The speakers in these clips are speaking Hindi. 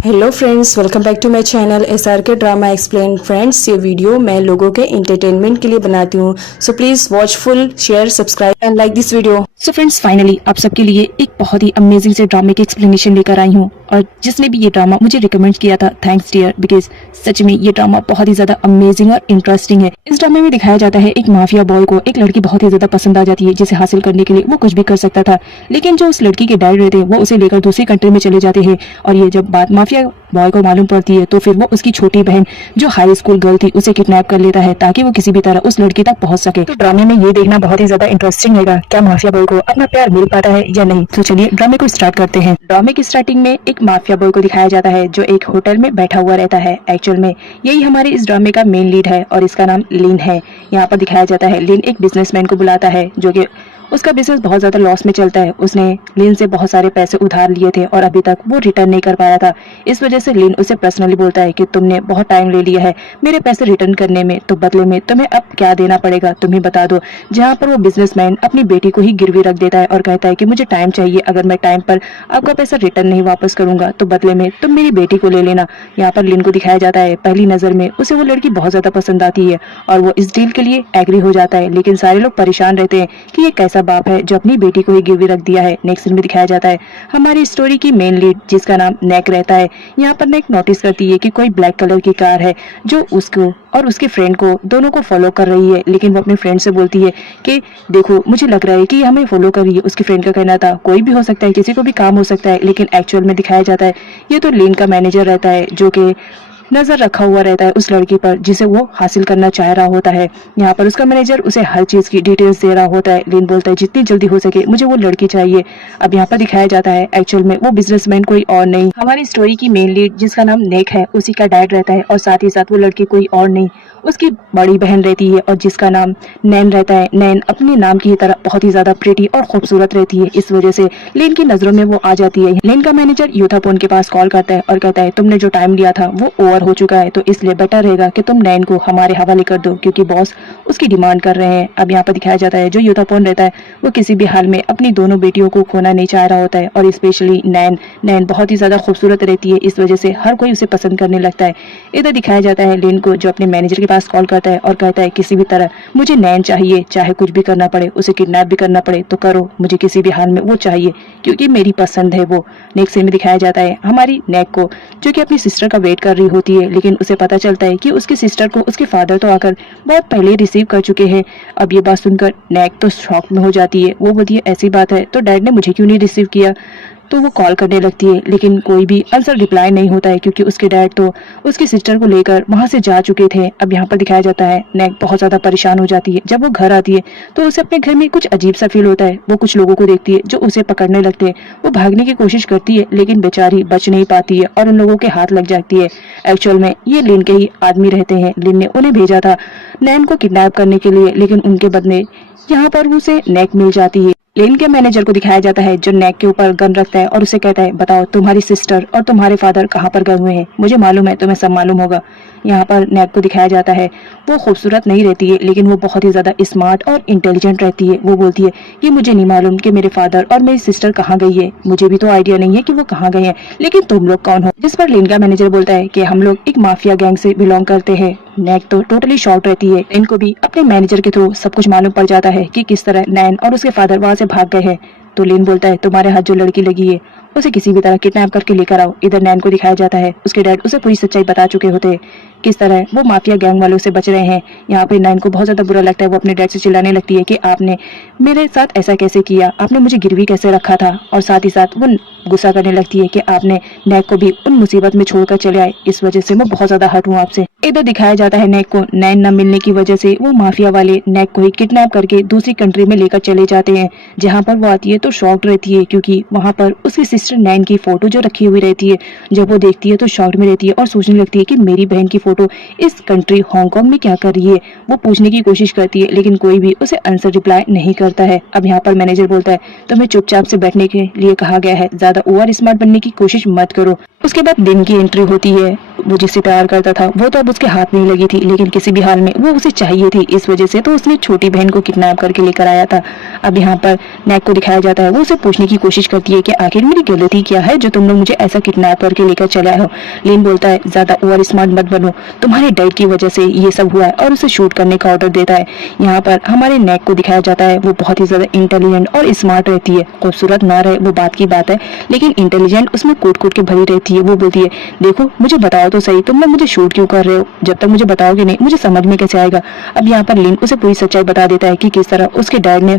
Hello friends, welcome back to my channel SRK drama explain. Friends, ये वीडियो मैं लोगों के एंटरटेनमेंट के लिए बनाती हूँ, so please watch full, share, subscribe and like this video. So friends, finally आप सबके लिए एक बहुत ही अमेजिंग से ड्रामे की एक्सप्लेनेशन लेकर आई हूँ। और जिसने भी ये ड्रामा मुझे रिकमेंड किया था, थैंक्स डियर, बिकॉज सच में ये ड्रामा बहुत ही ज्यादा अमेजिंग और इंटरेस्टिंग है। इस ड्रामे में दिखाया जाता है एक माफिया बॉय को एक लड़की बहुत ही ज्यादा पसंद आ जाती है, जिसे हासिल करने के लिए वो कुछ भी कर सकता था। लेकिन जो उस लड़की के डैड रहते हैं वो उसे लेकर दूसरी कंट्री में चले जाते हैं। और ये जब बात माफिया बॉय को मालूम पड़ती है तो फिर वो उसकी छोटी बहन जो हाई स्कूल गर्ल थी उसे किडनैप कर लेता है, ताकि वो किसी भी तरह उस लड़की तक पहुंच सके। तो ड्रामे में ये देखना बहुत ही ज्यादा इंटरेस्टिंग रहेगा, क्या माफिया बॉय को अपना प्यार मिल पाता है या नहीं। तो चलिए ड्रामे को स्टार्ट करते हैं। ड्रामे की स्टार्टिंग में एक माफिया बॉय को दिखाया जाता है जो एक होटल में बैठा हुआ रहता है। एक्चुअल में यही हमारे इस ड्रामे का मेन लीड है और इसका नाम लिन है। यहाँ पर दिखाया जाता है लिन एक बिजनेसमैन को बुलाता है जो कि उसका बिजनेस बहुत ज्यादा लॉस में चलता है। उसने लिन से बहुत सारे पैसे उधार लिए थे और अभी तक वो रिटर्न नहीं कर पाया था। इस वजह से लिन उसे पर्सनली बोलता है कि तुमने बहुत टाइम ले लिया है मेरे पैसे रिटर्न करने में, तो बदले में तुम्हें अब क्या देना पड़ेगा तुम ही बता दो। जहाँ पर वो बिजनेसमैन अपनी बेटी को ही गिरवी रख देता है और कहता है कि मुझे टाइम चाहिए, अगर मैं टाइम पर आपका पैसा रिटर्न नहीं वापस करूंगा तो बदले में तुम मेरी बेटी को ले लेना। यहाँ पर लिन को दिखाया जाता है पहली नजर में उसे वो लड़की बहुत ज्यादा पसंद आती है और वो इस डील के लिए एग्री हो जाता है। लेकिन सारे लोग परेशान रहते हैं कि ये कैसा बाप है जो अपनी बेटी को ही गिरवी रख दिया है। नेक्स्ट सीन में दिखाया जाता है हमारी स्टोरी की मेन लीड जिसका नाम नेक रहता है। यहाँ पर नेक नोटिस करती है कि कोई ब्लैक कलर की कार है जो उसको और उसके फ्रेंड को दोनों को फॉलो कर रही है। लेकिन वो अपने फ्रेंड से बोलती है कि देखो मुझे लग रहा है कि हमें फॉलो कर रही है। उसके फ्रेंड का कहना था कोई भी हो सकता है, किसी को भी काम हो सकता है। लेकिन एक्चुअल में दिखाया जाता है ये तो लिन का मैनेजर रहता है जो कि नजर रखा हुआ रहता है उस लड़की पर जिसे वो हासिल करना चाह रहा होता है। यहाँ पर उसका मैनेजर उसे हर चीज की डिटेल्स दे रहा होता है। लिन बोलता है जितनी जल्दी हो सके मुझे वो लड़की चाहिए। अब यहाँ पर दिखाया जाता है एक्चुअल में वो बिजनेसमैन कोई और नहीं, हमारी स्टोरी की मेन लीड जिसका नाम नेक है उसी का डैड रहता है। और साथ ही साथ वो लड़की कोई और नहीं, उसकी बड़ी बहन रहती है और जिसका नाम नैन रहता है। नैन अपने नाम की तरह बहुत ही ज्यादा प्रिटी और खूबसूरत रहती है, इस वजह से लिन की नजरों में वो आ जाती है। लिन का मैनेजर यूथापोन के पास कॉल करता है और कहता है तुमने जो टाइम लिया था वो ओवर हो चुका है, तो इसलिए बेटर रहेगा कि तुम नैन को हमारे हवाले कर दो क्योंकि बॉस उसकी डिमांड कर रहे हैं। अब यहाँ पर दिखाया जाता है जो यूथापोन रहता है वो किसी भी हाल में अपनी दोनों बेटियों को खोना नहीं चाह रहा होता है और स्पेशली नैन बहुत ही ज्यादा खूबसूरत रहती है, इस वजह से हर कोई उसे पसंद करने लगता है। इधर दिखाया जाता है लिन को जो अपने मैनेजर के पास कॉल करता है और कहता है किसी भी तरह मुझे नैन चाहिए, चाहे कुछ भी करना पड़े, उसे किडनैप भी करना पड़े तो करो, मुझे किसी भी हाल में वो चाहिए क्योंकि मेरी पसंद है वो। नेक्स्ट सीन में दिखाया जाता है हमारी नेक को जो कि अपनी सिस्टर का वेट कर रही होती है। लेकिन उसे पता चलता है कि उसकी सिस्टर को उसके फादर तो आकर बहुत पहले रिसीव कर चुके हैं। अब ये बात सुनकर नेक तो शॉक में हो जाती है। वो बोलती है ऐसी बात है तो डैड ने मुझे क्यों नहीं रिसीव किया। तो वो कॉल करने लगती है लेकिन कोई भी आंसर रिप्लाई नहीं होता है क्योंकि उसके डैड तो उसकी सिस्टर को लेकर वहां से जा चुके थे। अब यहाँ पर दिखाया जाता है नेक बहुत ज्यादा परेशान हो जाती है। जब वो घर आती है तो उसे अपने घर में कुछ अजीब सा फील होता है। वो कुछ लोगों को देखती है जो उसे पकड़ने लगते हैं। वो भागने की कोशिश करती है लेकिन बेचारी बच नहीं पाती है और उन लोगों के हाथ लग जाती है। एक्चुअल में ये लिन के ही आदमी रहते हैं। लिन ने उन्हें भेजा था नैन को किडनैप करने के लिए, लेकिन उनके बदले यहाँ पर उसे नेक मिल जाती है। लिन के मैनेजर को दिखाया जाता है जो नेक के ऊपर गन रखता है और उसे कहता है बताओ तुम्हारी सिस्टर और तुम्हारे फादर कहाँ पर गए हुए हैं, मुझे मालूम है तुम्हें सब मालूम होगा। यहाँ पर नेक को दिखाया जाता है वो खूबसूरत नहीं रहती है लेकिन वो बहुत ही ज्यादा स्मार्ट और इंटेलिजेंट रहती है। वो बोलती है कि मुझे नहीं मालूम कि मेरे फादर और मेरी सिस्टर कहाँ गई है, मुझे भी तो आइडिया नहीं है कि वो कहाँ गए हैं, लेकिन तुम लोग कौन हो। जिस पर लिन का मैनेजर बोलता है कि हम लोग एक माफिया गैंग से बिलोंग करते हैं। नेक तो टोटली शॉक रहती है। इनको भी अपने मैनेजर के थ्रू सब कुछ मालूम पड़ जाता है कि किस तरह नैन और उसके फादर वहां से भाग गए हैं। तो लिन बोलता है तुम्हारे हाथ जो लड़की लगी है उसे किसी भी तरह किडनैप करके लेकर आओ। इधर नैन को दिखाया जाता है उसके डैड उसे पूरी सच्चाई बता चुके होते हैं किस तरह वो माफिया गैंग वालों से बच रहे हैं। यहाँ पे नैन को बहुत ज्यादा बुरा लगता है। वो अपने डैड से चिल्लाने लगती है कि आपने मेरे साथ ऐसा कैसे किया, आपने मुझे गिरवी कैसे रखा था। और साथ ही साथ वो गुस्सा करने लगती है कि आपने नेक को भी उन मुसीबत में छोड़कर चले आए, इस वजह से मैं बहुत ज्यादा हर्ट हूँ आपसे। इधर दिखाया जाता है नेक को नैन न मिलने की वजह से वो माफिया वाले नेक को ही किडनैप करके दूसरी कंट्री में लेकर चले जाते हैं। जहाँ पर वो आती है तो शॉक्ड रहती है क्योंकि वहाँ पर उसकी सिस्टर नैन की फोटो जो रखी हुई रहती है। जब वो देखती है तो शॉक्ड में रहती है और सोचने लगती है कि मेरी बहन की फोटो इस कंट्री हांगकांग में क्या कर रही है। वो पूछने की कोशिश करती है लेकिन कोई भी उसे आंसर रिप्लाई नहीं करता है। अब यहाँ पर मैनेजर बोलता है तुम्हें चुपचाप से बैठने के लिए कहा गया है, ज्यादा ओवर स्मार्ट बनने की कोशिश मत करो। उसके बाद दिन की एंट्री होती है। वो जिससे प्यार करता था वो तो अब उसके हाथ में ही लगी थी, लेकिन किसी भी हाल में वो उसे चाहिए थी। इस वजह से तो उसने छोटी बहन को किडनैप करके लेकर आया था। अब यहाँ पर नैक को दिखाया जाता है, वो उसे पूछने की कोशिश करती है कि आखिर मेरी गलती क्या है जो तुम लोग मुझे ऐसा किडनैप करके लेकर चले आए हो। लिन बोलता है ज्यादा ओवर स्मार्ट मत बनो, तुम्हारे डैड की वजह से ये सब हुआ है, और उसे शूट करने का ऑर्डर देता है। यहाँ पर हमारे नैक को दिखाया जाता है, वो बहुत ही ज्यादा इंटेलिजेंट और स्मार्ट रहती है। खूबसूरत ना रहे वो बात की बात है, लेकिन इंटेलिजेंट उसमें कूट कूट के भरी रहती है। वो बोलती है देखो मुझे बताओ तो सही, तुम लोग मुझे शूट क्यों कर रहे हो? जब तक मुझे बताओगे नहीं मुझे समझ में कैसे आएगा? अब यहाँ पर लिन उसे पूरी सच्चाई बता देता है कि किस तरह उसके डैड ने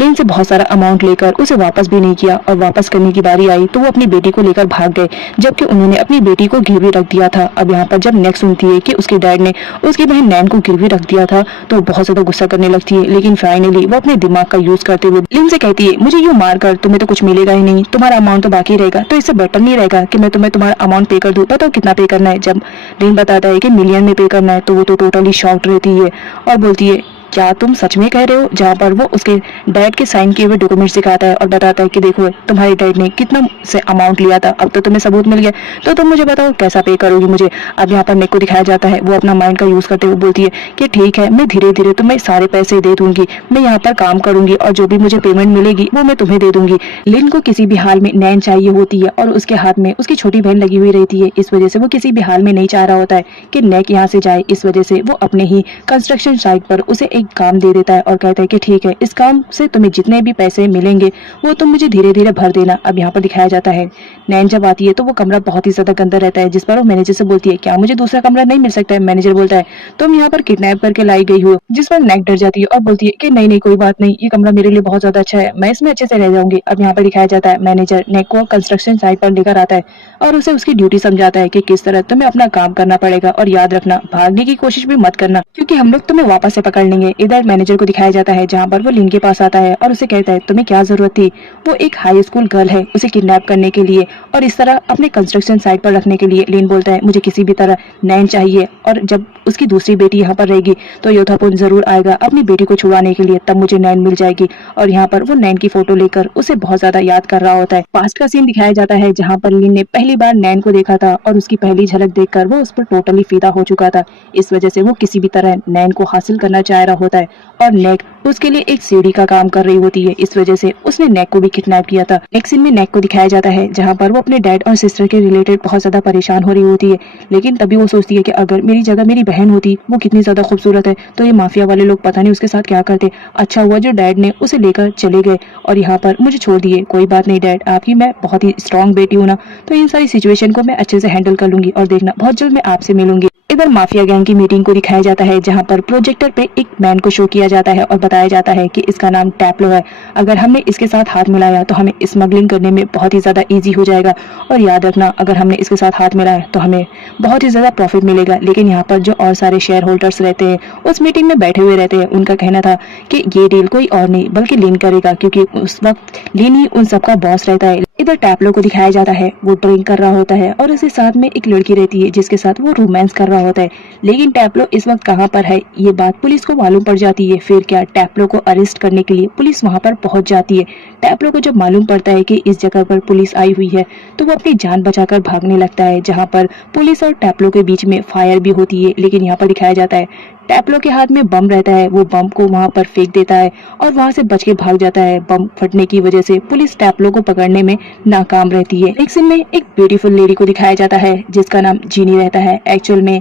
लिन से बहुत सारा अमाउंट लेकर उसे वापस भी नहीं किया, और वापस करने की बारी आई तो वो अपनी बेटी को लेकर भाग गए, जबकि उन्होंने अपनी बेटी को गिरवी रख दिया था। अब यहाँ पर जब नेक्स्ट सुनती है कि उसके डैड ने उसकी बहन नैन को गिरवी रख दिया था तो बहुत ज्यादा गुस्सा करने लगती है, लेकिन फाइनली वो अपने दिमाग का यूज करते हुए लिन से कहती है मुझे यूं मार कर तुम्हें तो कुछ मिलेगा ही नहीं, तुम्हारा अमाउंट तो बाकी रहेगा, तो इससे बेटर नहीं रहेगा कि मैं तुम्हें तुम्हारा अमाउंट पे कर दूं? बताओ कितना पे करना है? जब लिन बताता है कि मिलियन में पे करना है तो वो तो टोटली शॉक्ड रहती है और बोलती है क्या तुम सच में कह रहे हो? जहाँ पर वो उसके डैड के साइन किए हुए डॉक्यूमेंट्स दिखाता है और बताता है कि देखो तुम्हारे डैड ने कितना से अमाउंट लिया था, अब तो तुम्हें सबूत मिल गया, तो तुम मुझे बताओ कैसा पे करोगी मुझे? अब यहाँ पर नेक को दिखाया जाता है, वो अपना माइंड का यूज करते हुए बोलती है कि ठीक है मैं धीरे धीरे तुम्हें सारे पैसे दे दूंगी, मैं यहाँ पर काम करूंगी और जो भी मुझे पेमेंट मिलेगी वो मैं तुम्हें दे दूंगी। लिन को किसी भी हाल में नैन चाहिए होती है और उसके हाथ में उसकी छोटी बहन लगी हुई रहती है। इस वजह से वो किसी भी हाल में नहीं चाह रहा होता है कि नेक यहाँ से जाए। इस वजह से वो अपने ही कंस्ट्रक्शन साइट पर उसे एक काम दे देता है और कहता है कि ठीक है इस काम से तुम्हें जितने भी पैसे मिलेंगे वो तुम मुझे धीरे धीरे भर देना। अब यहाँ पर दिखाया जाता है नैन जब आती है तो वो कमरा बहुत ही ज्यादा गंदा रहता है, जिस पर वो मैनेजर से बोलती है क्या मुझे दूसरा कमरा नहीं मिल सकता है? मैनेजर बोलता है तुम यहाँ पर किडनैप करके लाई गई हो, जिस पर नैक डर जाती है और बोलती है कि नहीं नहीं कोई बात नहीं, ये कमरा मेरे लिए बहुत ज्यादा अच्छा है, मैं इसमें अच्छे से रह जाऊंगी। अब यहाँ पर दिखाया जाता है मैनेजर नैक को कंस्ट्रक्शन साइट पर लेकर आता है और उसे उसकी ड्यूटी समझाता है कि किस तरह तुम्हें अपना काम करना पड़ेगा, और याद रखना भागने की कोशिश भी मत करना क्योंकि हम लोग तुम्हें वापस से पकड़ लेंगे। इधर मैनेजर को दिखाया जाता है जहाँ पर वो लिन के पास आता है और उसे कहता है तुम्हें क्या जरूरत थी? वो एक हाई स्कूल गर्ल है, उसे किडनैप करने के लिए और इस तरह अपने कंस्ट्रक्शन साइट पर रखने के लिए। लिन बोलता है मुझे किसी भी तरह नैन चाहिए, और जब उसकी दूसरी बेटी यहाँ पर रहेगी तो योधापुन जरूर आएगा अपनी बेटी को छुड़ाने के लिए, तब मुझे नैन मिल जाएगी। और यहाँ पर वो नैन की फोटो लेकर उसे बहुत ज्यादा याद कर रहा होता है। पास्ट का सीन दिखाया जाता है जहाँ पर लिन ने पहली बार नैन को देखा था और उसकी पहली झलक देखकर वो उस पर टोटली फिदा हो चुका था। इस वजह से वो किसी भी तरह नैन को हासिल करना चाह रहा होता है और नेक उसके लिए एक सीढ़ी का काम कर रही होती है। इस वजह से उसने नेक को भी किडनैप किया था। नेक्स्ट सीन में नेक को दिखाया जाता है जहाँ पर वो अपने डैड और सिस्टर के रिलेटेड बहुत ज्यादा परेशान हो रही होती है, लेकिन तभी वो सोचती है कि अगर मेरी जगह मेरी बहन होती, वो कितनी ज्यादा खूबसूरत है, तो ये माफिया वाले लोग पता नहीं उसके साथ क्या करते। अच्छा हुआ जो डैड ने उसे लेकर चले गए और यहाँ पर मुझे छोड़ दिए। कोई बात नहीं डैड, आपकी मैं बहुत ही स्ट्रॉन्ग बेटी हूँ ना, तो इन सारी सिचुएशन को मैं अच्छे से हैंडल कर लूंगी और देखना बहुत जल्द मैं आपसे मिलूंगी। इधर माफिया गैंग की मीटिंग को दिखाया जाता है जहां पर प्रोजेक्टर पे एक मैन को शो किया जाता है और बताया जाता है कि इसका नाम टैप्लो है। अगर हमने इसके साथ हाथ मिलाया तो हमें स्मगलिंग करने में बहुत ही ज्यादा इजी हो जाएगा, और याद रखना अगर हमने इसके साथ हाथ मिलाया तो हमें बहुत ही ज्यादा प्रॉफिट मिलेगा। लेकिन यहाँ पर जो और सारे शेयर होल्डर्स रहते हैं उस मीटिंग में बैठे हुए रहते हैं, उनका कहना था कि ये डील कोई और नहीं बल्कि लिन करेगा, क्योंकि उस वक्त लिन ही उन सबका बॉस रहता है। इधर टैप्लो को दिखाया जाता है, वो ड्रिंक कर रहा होता है और उसके साथ में एक लड़की रहती है जिसके साथ वो रोमांस कर रहा होता है। लेकिन टैप्लो इस वक्त कहाँ पर है ये बात पुलिस को मालूम पड़ जाती है। फिर क्या टैप्लो को अरेस्ट करने के लिए पुलिस वहां पर पहुंच जाती है। टैप्लो को जब मालूम पड़ता है कि इस जगह पर पुलिस आई हुई है तो वो अपनी जान बचाकर भागने लगता है, जहाँ पर पुलिस और टैप्लो के बीच में फायर भी होती है। लेकिन यहाँ पर दिखाया जाता है टैप्लो के हाथ में बम रहता है, वो बम को वहां पर फेंक देता है और वहां से बच के भाग जाता है। बम फटने की वजह से पुलिस टैप्लो को पकड़ने में नाकाम रहती है। एक सीन में एक ब्यूटीफुल लेडी को दिखाया जाता है जिसका नाम जीनी रहता है। एक्चुअल में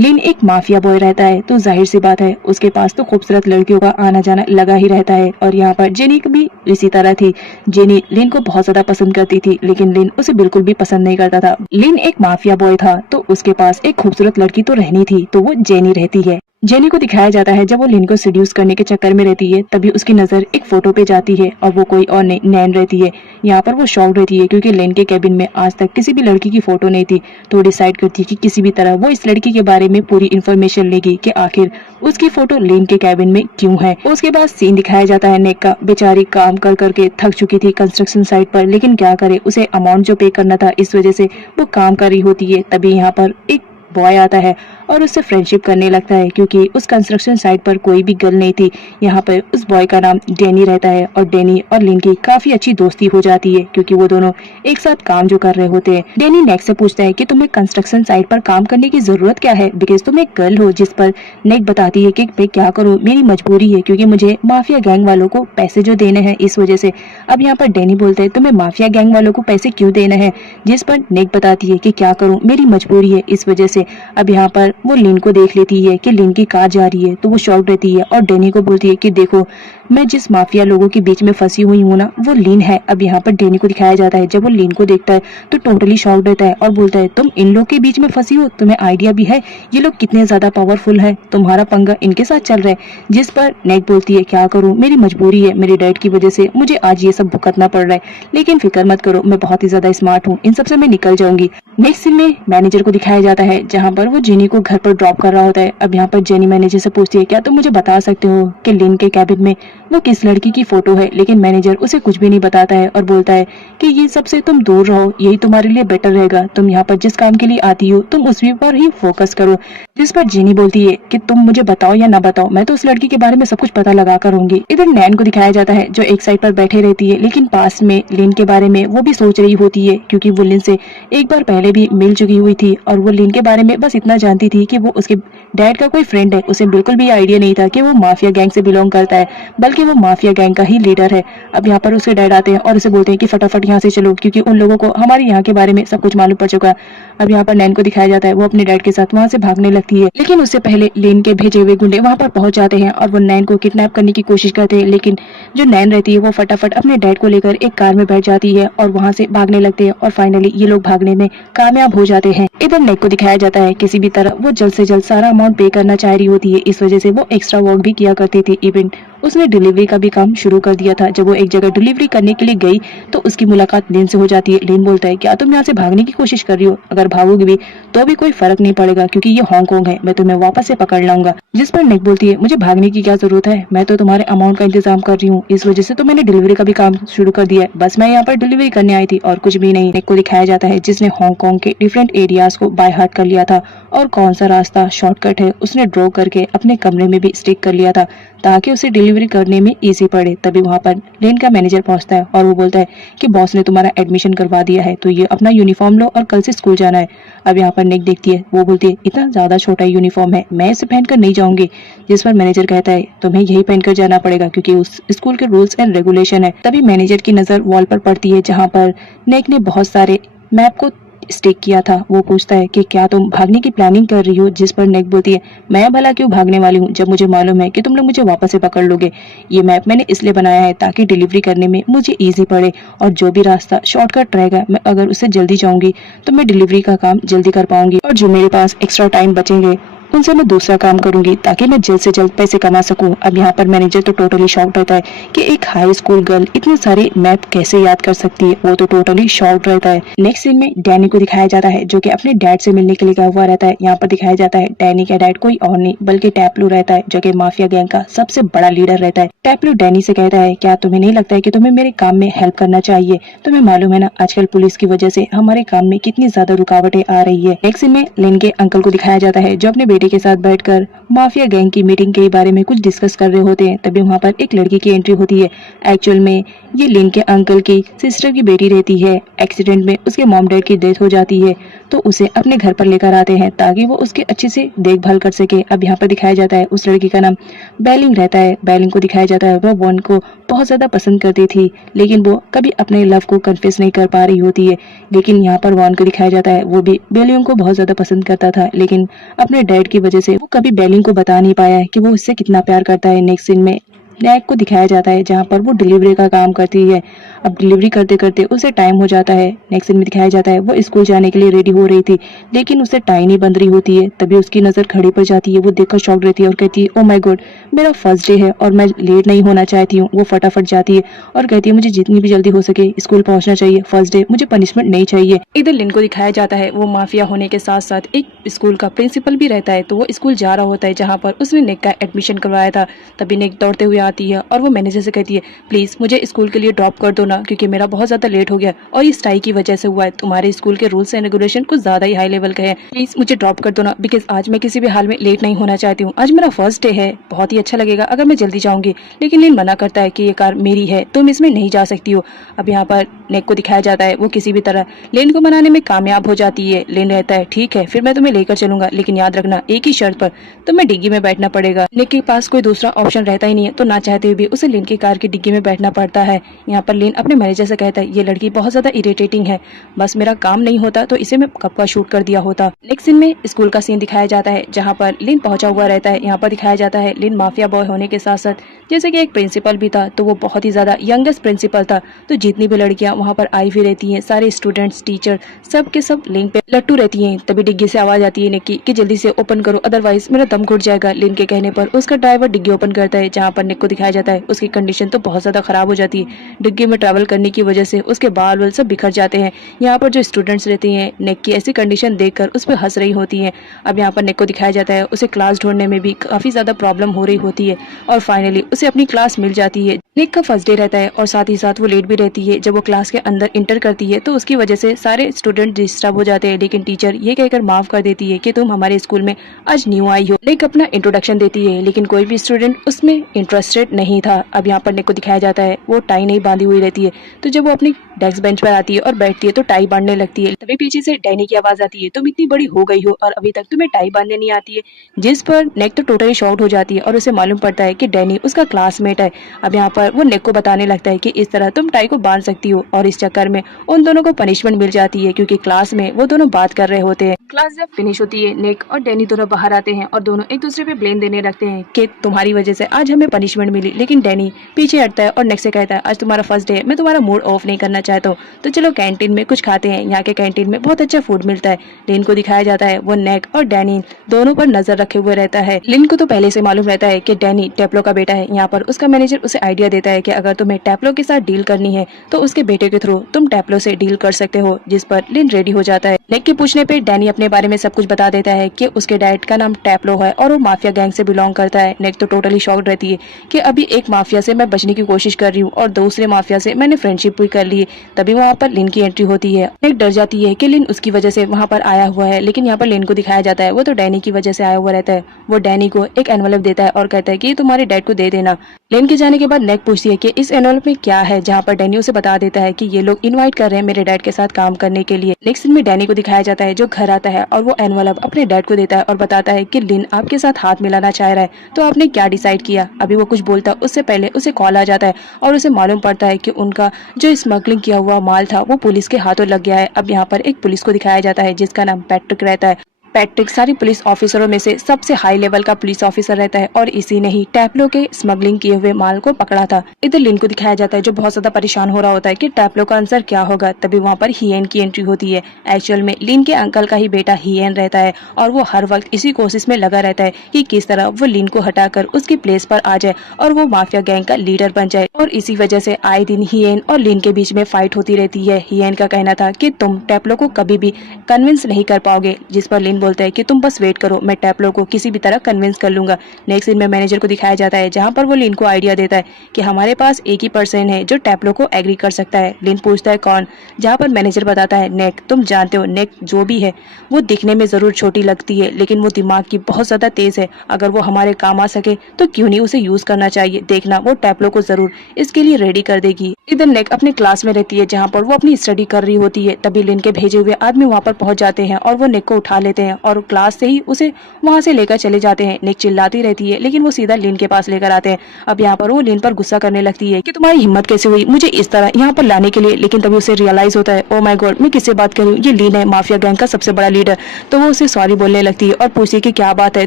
लिन एक माफिया बॉय रहता है, तो जाहिर सी बात है उसके पास तो खूबसूरत लड़कियों का आना जाना लगा ही रहता है। और यहाँ पर जेनी भी इसी तरह थी। जेनी लिन को बहुत ज्यादा पसंद करती थी, लेकिन लिन उसे बिल्कुल भी पसंद नहीं करता था। लिन एक माफिया बॉय था तो उसके पास एक खूबसूरत लड़की तो रहनी थी, तो वो जेनी रहती है। जेनी को दिखाया जाता है जब वो लिन को सीड्यूस करने के चक्कर में रहती है, तभी उसकी नजर एक फोटो पे जाती है और वो कोई और नहीं नैन रहती है। यहाँ पर वो शॉक रहती है क्योंकि लिन के कैबिन में आज तक किसी भी लड़की की फोटो नहीं थी, तो डिसाइड करती है कि किसी भी तरह वो इस लड़की के बारे में पूरी इन्फॉर्मेशन लेगी कि आखिर उसकी फोटो लिन के कैबिन में क्यों है। उसके बाद सीन दिखाया जाता है नेक का। बेचारी काम कर करके थक चुकी थी कंस्ट्रक्शन साइट पर, लेकिन क्या करे, उसे अमाउंट जो पे करना था इस वजह से वो काम कर रही होती है। तभी यहाँ पर एक बॉय आता है और उससे फ्रेंडशिप करने लगता है, क्योंकि उस कंस्ट्रक्शन साइट पर कोई भी गर्ल नहीं थी। यहाँ पर उस बॉय का नाम डैनी रहता है और डैनी और लिन की काफी अच्छी दोस्ती हो जाती है, क्योंकि वो दोनों एक साथ काम जो कर रहे होते हैं। डैनी नेक से पूछता है कि तुम्हें कंस्ट्रक्शन साइट पर काम करने की जरूरत क्या है, बिकॉज तुम एक गर्ल हो। जिस पर नेक बताती है कि मैं क्या करूँ, मेरी मजबूरी है, क्योंकि मुझे माफिया गैंग वालों को पैसे जो देने हैं इस वजह से। अब यहाँ पर डैनी बोलते हैं तुम्हें माफिया गैंग वालों को पैसे क्यों देना है, जिस पर नेक बताती है कि क्या करूँ, मेरी मजबूरी है इस वजह से। अब यहाँ पर वो लिन को देख लेती है कि लिन की कार जा रही है, तो वो शॉक रहती है और डैनी को बोलती है कि देखो मैं जिस माफिया लोगों के बीच में फंसी हुई हूँ ना, वो लिन है। अब यहाँ पर डैनी को दिखाया जाता है, जब वो लिन को देखता है तो टोटली शॉक रहता है और बोलता है तुम इन लोग के बीच में फंसी हो, तुम्हें आइडिया भी है ये लोग कितने ज्यादा पावरफुल है, तुम्हारा पंगा इनके साथ चल रहा है। जिस पर नेक बोलती है क्या करूँ, मेरी मजबूरी है, मेरे डैड की वजह से मुझे आज ये सब भुगतना पड़ रहा है, लेकिन फिक्र मत करो, मैं बहुत ही ज्यादा स्मार्ट हूँ, इन सबसे मैं निकल जाऊंगी। नेक्स्ट सीन में मैनेजर को दिखाया जाता है, जहाँ पर वो जेनी को घर पर ड्रॉप कर रहा होता है। अब यहाँ पर जेनी मैनेजर से पूछती है क्या तुम मुझे बता सकते हो कि लिन के कैबिन में वो किस लड़की की फोटो है, लेकिन मैनेजर उसे कुछ भी नहीं बताता है और बोलता है कि ये सबसे तुम दूर रहो, यही तुम्हारे लिए बेटर रहेगा, तुम यहाँ पर जिस काम के लिए आती हो तुम उसी पर ही फोकस करो। जिस पर जेनी बोलती है कि तुम मुझे बताओ या ना बताओ, मैं तो उस लड़की के बारे में सब कुछ पता लगा कर होंगी। इधर नैन को दिखाया जाता है, जो एक साइड पर बैठे रहती है, लेकिन पास में लिन के बारे में वो भी सोच रही होती है, क्योंकि वो लिन से एक बार पहले भी मिल चुकी हुई थी और वो लिन के बारे में बस इतना जानती थी कि वो उसके डैड का कोई फ्रेंड है। उसे बिल्कुल भी आइडिया नहीं था कि वो माफिया गैंग से बिलोंग करता है, बल्कि वो माफिया गैंग का ही लीडर है। अब यहाँ पर उसके डैड आते हैं और उसे बोलते हैं कि फटाफट यहाँ से चलो, क्योंकि उन लोगों को हमारे यहाँ के बारे में सब कुछ मालूम पड़ चुका है। अब यहाँ पर नैन को दिखाया जाता है, वो अपने डैड के साथ वहाँ से भागने लगती है, लेकिन उससे पहले लिन के भेजे हुए गुंडे वहाँ पर पहुंच जाते हैं और वो नैन को किडनैप करने की कोशिश करते हैं। लेकिन जो नैन रहती है वो फटाफट अपने डैड को लेकर एक कार में बैठ जाती है और वहाँ से भागने लगते हैं और फाइनली ये लोग भागने में कामयाब हो जाते हैं। इधर नेक को दिखाया जाता है, किसी भी तरह वो जल्द से जल्द सारा अमाउंट पे करना चाह रही होती है, इस वजह से वो एक्स्ट्रा वर्क भी किया करती थी। इवन उसने डिलीवरी का भी काम शुरू कर दिया था। जब वो एक जगह डिलीवरी करने के लिए गई तो उसकी मुलाकात लिन से हो जाती है। लिन बोलता है क्या तुम यहाँ से भागने की कोशिश कर रही हो, अगर भागोगी भी तो भी कोई फर्क नहीं पड़ेगा, क्योंकि ये हांगकांग है, मैं तुम्हें वापस से पकड़ लाऊंगा। जिस पर नेक बोलती है मुझे भागने की क्या जरूरत है, मैं तो तुम्हारे अमाउंट का इंतजाम कर रही हूँ, इस वजह से तो मैंने डिलीवरी का भी काम शुरू कर दिया है, बस मैं यहाँ पर डिलीवरी करने आई थी और कुछ भी नहीं। नेक को दिखाया जाता है जिसने हांगकांग के डिफरेंट एरियाज को बाय हार्ट कर लिया था और कौन सा रास्ता शॉर्टकट है उसने ड्रॉ करके अपने कमरे में भी स्टिक कर लिया था, ताकि उसे डिलीवरी करने में इजी पड़े। तभी वहाँ पर लिन का मैनेजर पहुंचता है और वो बोलता है कि बॉस ने तुम्हारा एडमिशन करवा दिया है, तो ये अपना यूनिफॉर्म लो और कल से स्कूल जाना है। अब यहाँ पर नेक देखती है, वो बोलती है इतना ज्यादा छोटा यूनिफॉर्म है, मैं इसे पहनकर नहीं जाऊंगी। जिस पर मैनेजर कहता है तुम्हें यही पहनकर जाना पड़ेगा, क्योंकि उस स्कूल के रूल्स एंड रेगुलेशन है। तभी मैनेजर की नजर वॉल पर पड़ती है, जहाँ पर नेक ने बहुत सारे मैप को स्टिक किया था। वो पूछता है कि क्या तुम भागने की प्लानिंग कर रही हो, जिस पर नेक बोलती है मैं भला क्यों भागने वाली हूँ, जब मुझे मालूम है कि तुम लोग मुझे वापस से पकड़ लोगे। ये मैप मैंने इसलिए बनाया है ताकि डिलीवरी करने में मुझे इजी पड़े, और जो भी रास्ता शॉर्टकट रहेगा मैं अगर उससे जल्दी जाऊंगी तो मैं डिलीवरी का काम जल्दी कर पाऊंगी, और जो मेरे पास एक्स्ट्रा टाइम बचेंगे उनसे मैं दूसरा काम करूंगी ताकि मैं जल्द से जल्द पैसे कमा सकूं। अब यहाँ पर मैनेजर तो टोटली शॉक्ड रहता है कि एक हाई स्कूल गर्ल इतने सारे मैप कैसे याद कर सकती है, वो तो टोटली शॉक्ड रहता है। नेक्स्ट सीन में डैनी को दिखाया जाता है, जो कि अपने डैड से मिलने के लिए गया हुआ रहता है। यहाँ पर दिखाया जाता है डैनी का डैड कोई और नहीं बल्कि टैपलू रहता है, जो कि माफिया गैंग का सबसे बड़ा लीडर रहता है। टैपलू डैनी से कहता है क्या तुम्हें नहीं लगता है कि तुम्हें मेरे काम में हेल्प करना चाहिए, तुम्हें मालूम है ना आजकल पुलिस की वजह से हमारे काम में कितनी ज्यादा रुकावटें आ रही है। नेक्स्ट सीन में लिन के अंकल को दिखाया जाता है, जो अपने बेटे के साथ बैठकर माफिया गैंग की मीटिंग के बारे में कुछ डिस्कस कर रहे होते हैं। तभी वहाँ पर एक लड़की की एंट्री होती है। एक्चुअल में ये लिन के अंकल की सिस्टर की बेटी रहती है। एक्सीडेंट में उसके मॉम डैड की डेथ हो जाती है, तो उसे अपने घर पर लेकर आते हैं ताकि वो उसकी अच्छे से देखभाल कर सके। अब यहाँ पर दिखाया जाता है उस लड़की का नाम बैलिंग रहता है। बैलिंग को दिखाया जाता है वो वॉन को बहुत ज्यादा पसंद करती थी, लेकिन वो कभी अपने लव को कन्फेस नहीं कर पा रही होती है। लेकिन यहाँ पर वॉन को दिखाया जाता है वो भी बैलिंग को बहुत ज्यादा पसंद करता था, लेकिन अपने डैड की वजह से वो कभी बैलिंग को बता नहीं पाया है कि वो उससे कितना प्यार करता है। नेक्स्ट सीन में नेक को दिखाया जाता है, जहाँ पर वो डिलीवरी का काम करती है। अब डिलीवरी करते करते उसे टाइम हो जाता है। नेक्स्ट सीन में दिखाया जाता है वो स्कूल जाने के लिए रेडी हो रही थी, लेकिन उसे टाई नहीं बंध रही होती है। तभी उसकी नजर घड़ी पर जाती है, वो देखकर शॉक रहती है और कहती है ओ माय गॉड, मेरा फर्स्ट डे है और मैं लेट नहीं होना चाहती हूँ। वो फटाफट जाती है और कहती है मुझे जितनी भी जल्दी हो सके स्कूल पहुंचना चाहिए, फर्स्ट डे मुझे पनिशमेंट नहीं चाहिए। इधर लिन को दिखाया जाता है, वो माफिया होने के साथ साथ एक स्कूल का प्रिंसिपल भी रहता है। तो वो स्कूल जा रहा होता है जहाँ पर उसने नेक का एडमिशन करवाया था। तभी नेक दौड़ते हुए आती है और वो मैनेजर से कहती है, प्लीज़ मुझे स्कूल के लिए ड्रॉप कर दो ना, क्योंकि मेरा बहुत ज़्यादा लेट हो गया और इस स्ट्राइक की वजह से हुआ है। तुम्हारे स्कूल के रूल्स एंड रेगुलेशन कुछ ज़्यादा ही हाई लेवल के हैं, प्लीज़ मुझे ड्रॉप कर दो ना, बिकॉज आज मैं किसी भी हाल में लेट नहीं होना चाहती हूँ। आज मेरा फर्स्ट डे है, बहुत ही अच्छा लगेगा अगर मैं जल्दी जाऊँगी, लेकिन लिन मना करता है कि ये कार मेरी है, तुम इसमें नहीं जा सकती हो। अब यहाँ पर नेक को दिखाया जाता है वो किसी भी तरह लिन को मनाने में कामयाब हो जाती है। लिन रहता है, ठीक है फिर मैं तुम्हें लेकर चलूंगा, लेकिन याद रखना एक ही शर्त पर, तुम्हें डिग्गी में बैठना पड़ेगा। निक के पास कोई दूसरा ऑप्शन रहता ही नहीं है, तो ना चाहते हुए भी उसे लिन की कार की डिग्गी में बैठना पड़ता है। यहाँ पर लिन अपने मैनेजर से कहता है, ये लड़की बहुत ज्यादा इरिटेटिंग है, बस मेरा काम नहीं होता तो इसे मैं कब का शूट कर दिया होता। नेक्स्ट सीन में स्कूल का सीन दिखाया जाता है जहाँ पर लिन पहुंचा हुआ रहता है। यहाँ पर दिखाया जाता है लिन माफिया बॉय होने के साथ साथ जैसे कि एक प्रिंसिपल भी था, तो वो बहुत ही ज्यादा यंगेस्ट प्रिंसिपल था। तो जितनी भी लड़कियां वहाँ पर आई हुई रहती हैं, सारे स्टूडेंट्स टीचर सब के सब लिन पे लट्टू रहती हैं। तभी डिग्गी से आवाज आती है निक की कि जल्दी से ओपन करो, अदरवाइज मेरा दम घुट जाएगा। लिन के कहने पर उसका ड्राइवर डिग्गी ओपन करता है, जहाँ पर निक को दिखाया जाता है उसकी कंडीशन तो बहुत ज्यादा खराब हो जाती है। डिग्गी में ट्रैवल करने की वजह से उसके बाल वाल सब बिखर जाते हैं। यहाँ पर जो स्टूडेंट्स रहती हैं निक की ऐसी कंडीशन देखकर उस पर हंस रही होती हैं। अब यहाँ पर निक को दिखाया जाता है उसे क्लास ढूंढने में भी काफी ज्यादा प्रॉब्लम हो रही होती है और फाइनली उसे अपनी क्लास मिल जाती है। निक का फर्स्ट डे रहता है और साथ ही साथ वो लेट भी रहती है। जब वो क्लास के अंदर इंटर करती है तो उसकी वजह से सारे स्टूडेंट डिस्टर्ब हो जाते हैं, लेकिन टीचर ये कहकर माफ कर देती है कि तुम हमारे स्कूल में आज न्यू आई हो। निक अपना इंट्रोडक्शन देती है, लेकिन कोई भी स्टूडेंट उसमें इंटरेस्टेड नहीं था। अब यहाँ पर निक को दिखाया जाता है वो टाई नहीं बांधी हुई रहती है, तो जब वो अपनी डेस्क बेंच पर आती है और बैठती है तो टाई बांधने लगती है। तभी पीछे से डैनी की आवाज आती है, तुम इतनी बड़ी हो गई हो और अभी तक तुम्हें टाई बांधने नहीं आती है। जिस पर नेक तो टोटली शॉक्ड हो जाती है और उसे मालूम पड़ता है कि डैनी उसका क्लासमेट है। अब यहाँ पर वो नेक को बताने लगता है कि इस तरह तुम टाई को बांध सकती हो और इस चक्कर में उन दोनों को पनिशमेंट मिल जाती है, क्योंकि क्लास में वो दोनों बात कर रहे होते हैं। क्लास जब फिनिश होती है नेक और डैनी दोनों बाहर आते हैं और दोनों एक दूसरे पे ब्लेम देने लगते हैं कि तुम्हारी वजह से आज हमें पनिशमेंट मिली। लेकिन डैनी पीछे हटता है और नेक से कहता है, आज तुम्हारा फर्स्ट डे है, मैं तुम्हारा मूड ऑफ नहीं करना चाहता हूँ, तो चलो कैंटीन में कुछ खाते हैं। यहाँ के कैंटीन में बहुत अच्छा फूड मिलता है। लिन को दिखाया जाता है वो नेक और डैनी दोनों पर नजर रखे हुए रहता है। लिन को तो पहले से मालूम रहता है कि डैनी टेप्लो का बेटा है। यहाँ पर उसका मैनेजर उसे आइडिया देता है कि अगर तुम्हें टेप्लो के साथ डील करनी है तो उसके बेटे के थ्रू तुम टेप्लो से डील कर सकते हो, जिस पर लिन रेडी हो जाता है। नेक के पूछने पे डैनी अपने बारे में सब कुछ बता देता है कि उसके डैड का नाम टेप्लो है और वो माफिया गैंग से बिलोंग करता है। नेक तो टोटली शॉक्ड रहती है कि अभी एक माफिया से मैं बचने की कोशिश कर रही हूँ और दूसरे माफिया से मैंने फ्रेंडशिप भी कर ली है। तभी वहाँ पर लिन की एंट्री होती है। नेक डर जाती है कि लिन उसकी वजह से वहाँ पर आया हुआ है, लेकिन यहाँ पर लिन को दिखाया जाता है वो तो डैनी की वजह से आया हुआ रहता है। वो डैनी को एक एनवलप देता है और कहता है कि ये तुम्हारे डैड को दे देना। लिन के जाने के बाद नेक पूछती है कि इस एनवलप में क्या है, जहाँ पर डैनी उसे बता देता है कि ये लोग इनवाइट कर रहे हैं मेरे डैड के साथ काम करने के लिए। नेक्स्ट सीन में डैनी को दिखाया जाता है जो घर आता है और वो एनवलप अपने डैड को देता है और बताता है कि लिन आपके साथ हाथ मिलाना चाह रहा है, तो आपने क्या डिसाइड किया। अभी वो कुछ बोलता उससे पहले उसे कॉल आ जाता है और उसे मालूम पड़ता है कि उनका जो स्मगलिंग किया हुआ माल था वो पुलिस के हाथों लग गया है। अब यहाँ पर एक पुलिस को दिखाया जाता है जिसका नाम पैट्रिक रहता है। पैट्रिक सारी पुलिस ऑफिसरों में से सबसे हाई लेवल का पुलिस ऑफिसर रहता है और इसी ने ही टेप्लो के स्मगलिंग किए हुए माल को पकड़ा था। इधर लिन को दिखाया जाता है जो बहुत ज्यादा परेशान हो रहा होता है कि टेप्लो का आंसर क्या होगा। तभी वहाँ पर हियन की एंट्री होती है। एक्चुअल में लिन के अंकल का ही बेटा हियन रहता है और वो हर वक्त इसी कोशिश में लगा रहता है कि किस तरह वो लिन को हटाकर उसकी प्लेस पर आ जाए और वो माफिया गैंग का लीडर बन जाए। और इसी वजह से आए दिन हियन और लिन के बीच में फाइट होती रहती है। हियन का कहना था कि तुम टेप्लो को कभी भी कन्विंस नहीं कर पाओगे, जिस पर लिन बोलता है कि तुम बस वेट करो, मैं टेप्लो को किसी भी तरह कन्विंस कर लूंगा। नेक्स्ट सीन में मैनेजर को दिखाया जाता है जहां पर वो लिन को आइडिया देता है कि हमारे पास एक ही पर्सन है जो टेप्लो को एग्री कर सकता है। लिन पूछता है कौन, जहां पर मैनेजर बताता है नेक। तुम जानते हो नेक जो भी है वो दिखने में जरूर छोटी लगती है, लेकिन वो दिमाग की बहुत ज्यादा तेज है। अगर वो हमारे काम आ सके तो क्यों नहीं उसे यूज करना चाहिए। देखना वो टेप्लो को जरूर इसके लिए रेडी कर देगी। इधर नेक अपने क्लास में रहती है जहाँ पर वो अपनी स्टडी कर रही होती है। तभी लिन के भेजे हुए आदमी वहाँ पर पहुंच जाते हैं और वो नेक को उठा लेते हैं और क्लास से ही उसे वहाँ से लेकर चले जाते हैं। नेक चिल्लाती रहती है लेकिन वो सीधा लिन के पास लेकर आते हैं। अब यहाँ पर वो लिन पर गुस्सा करने लगती है कि तुम्हारी हिम्मत कैसे हुई मुझे इस तरह यहाँ पर लाने के लिए। लेकिन तभी उसे रियलाइज होता है, ओ माय गॉड मैं किससे बात कर रही हूँ, ये लिन है माफिया गैंग का सबसे बड़ा लीडर। तो वो उसे सॉरी बोलने लगती है और पूछती है कि क्या बात है,